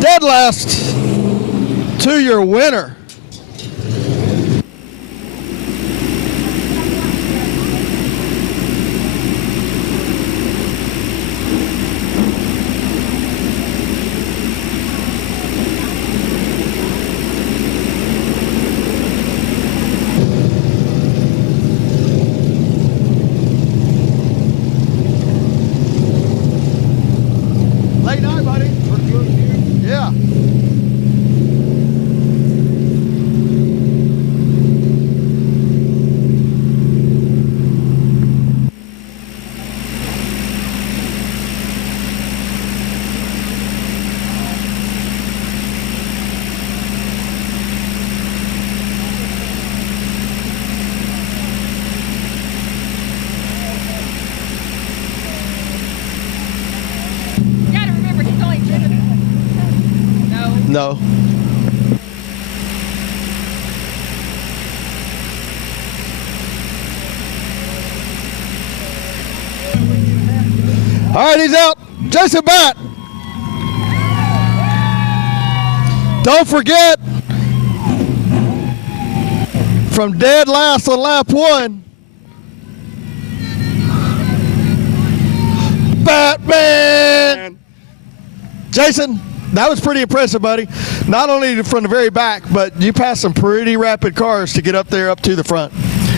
dead last to your winner. No. All right, he's out. Jason Batt. Don't forget, from dead last on lap 1. Batman! Jason, that was pretty impressive, buddy. Not only from the very back, but you passed some pretty rapid cars to get up there up to the front.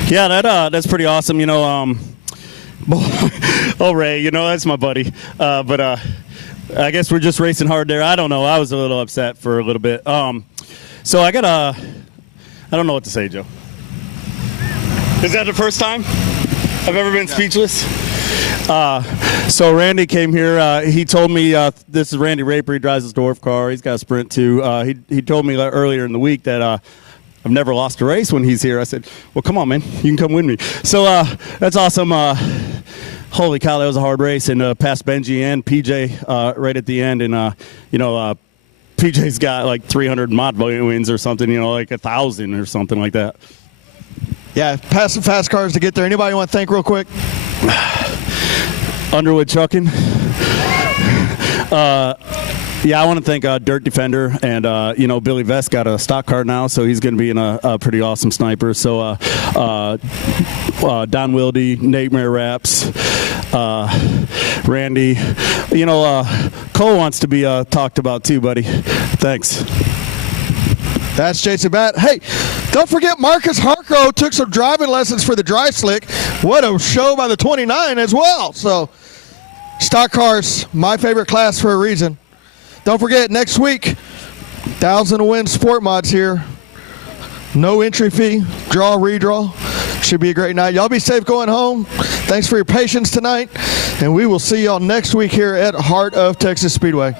Yeah, that's pretty awesome. You know, Ray, you know, that's my buddy. But I guess we're just racing hard there. I don't know. I was a little upset for a little bit. So I don't know what to say, Joe. Is that the first time I've ever been speechless? So Randy came here. He told me, this is Randy Raper. He drives his dwarf car. He's got a Sprint too. He told me earlier in the week that I've never lost a race when he's here. I said, well, come on, man. You can come with me. So that's awesome. Holy cow, that was a hard race. And past Benji and PJ right at the end. And, you know, PJ's got like 300 Mott wins or something, you know, like 1,000 or something like that. Yeah, pass some fast cars to get there. Anybody want to thank real quick? Underwood Trucking. Yeah, I want to thank Dirt Defender, and you know, Billy Vest got a stock car now, so he's going to be in a pretty awesome sniper. So Don Wilde, Nightmare Raps, Randy, you know, Cole wants to be talked about too, buddy. Thanks. That's Jason Batt. Hey, don't forget Marcus Harko took some driving lessons for the dry slick. What a show by the 29 as well. So stock cars, my favorite class for a reason. Don't forget, next week, 1,000 to win sport mods here. No entry fee, draw, redraw. Should be a great night. Y'all be safe going home. Thanks for your patience tonight. And we will see y'all next week here at Heart of Texas Speedway.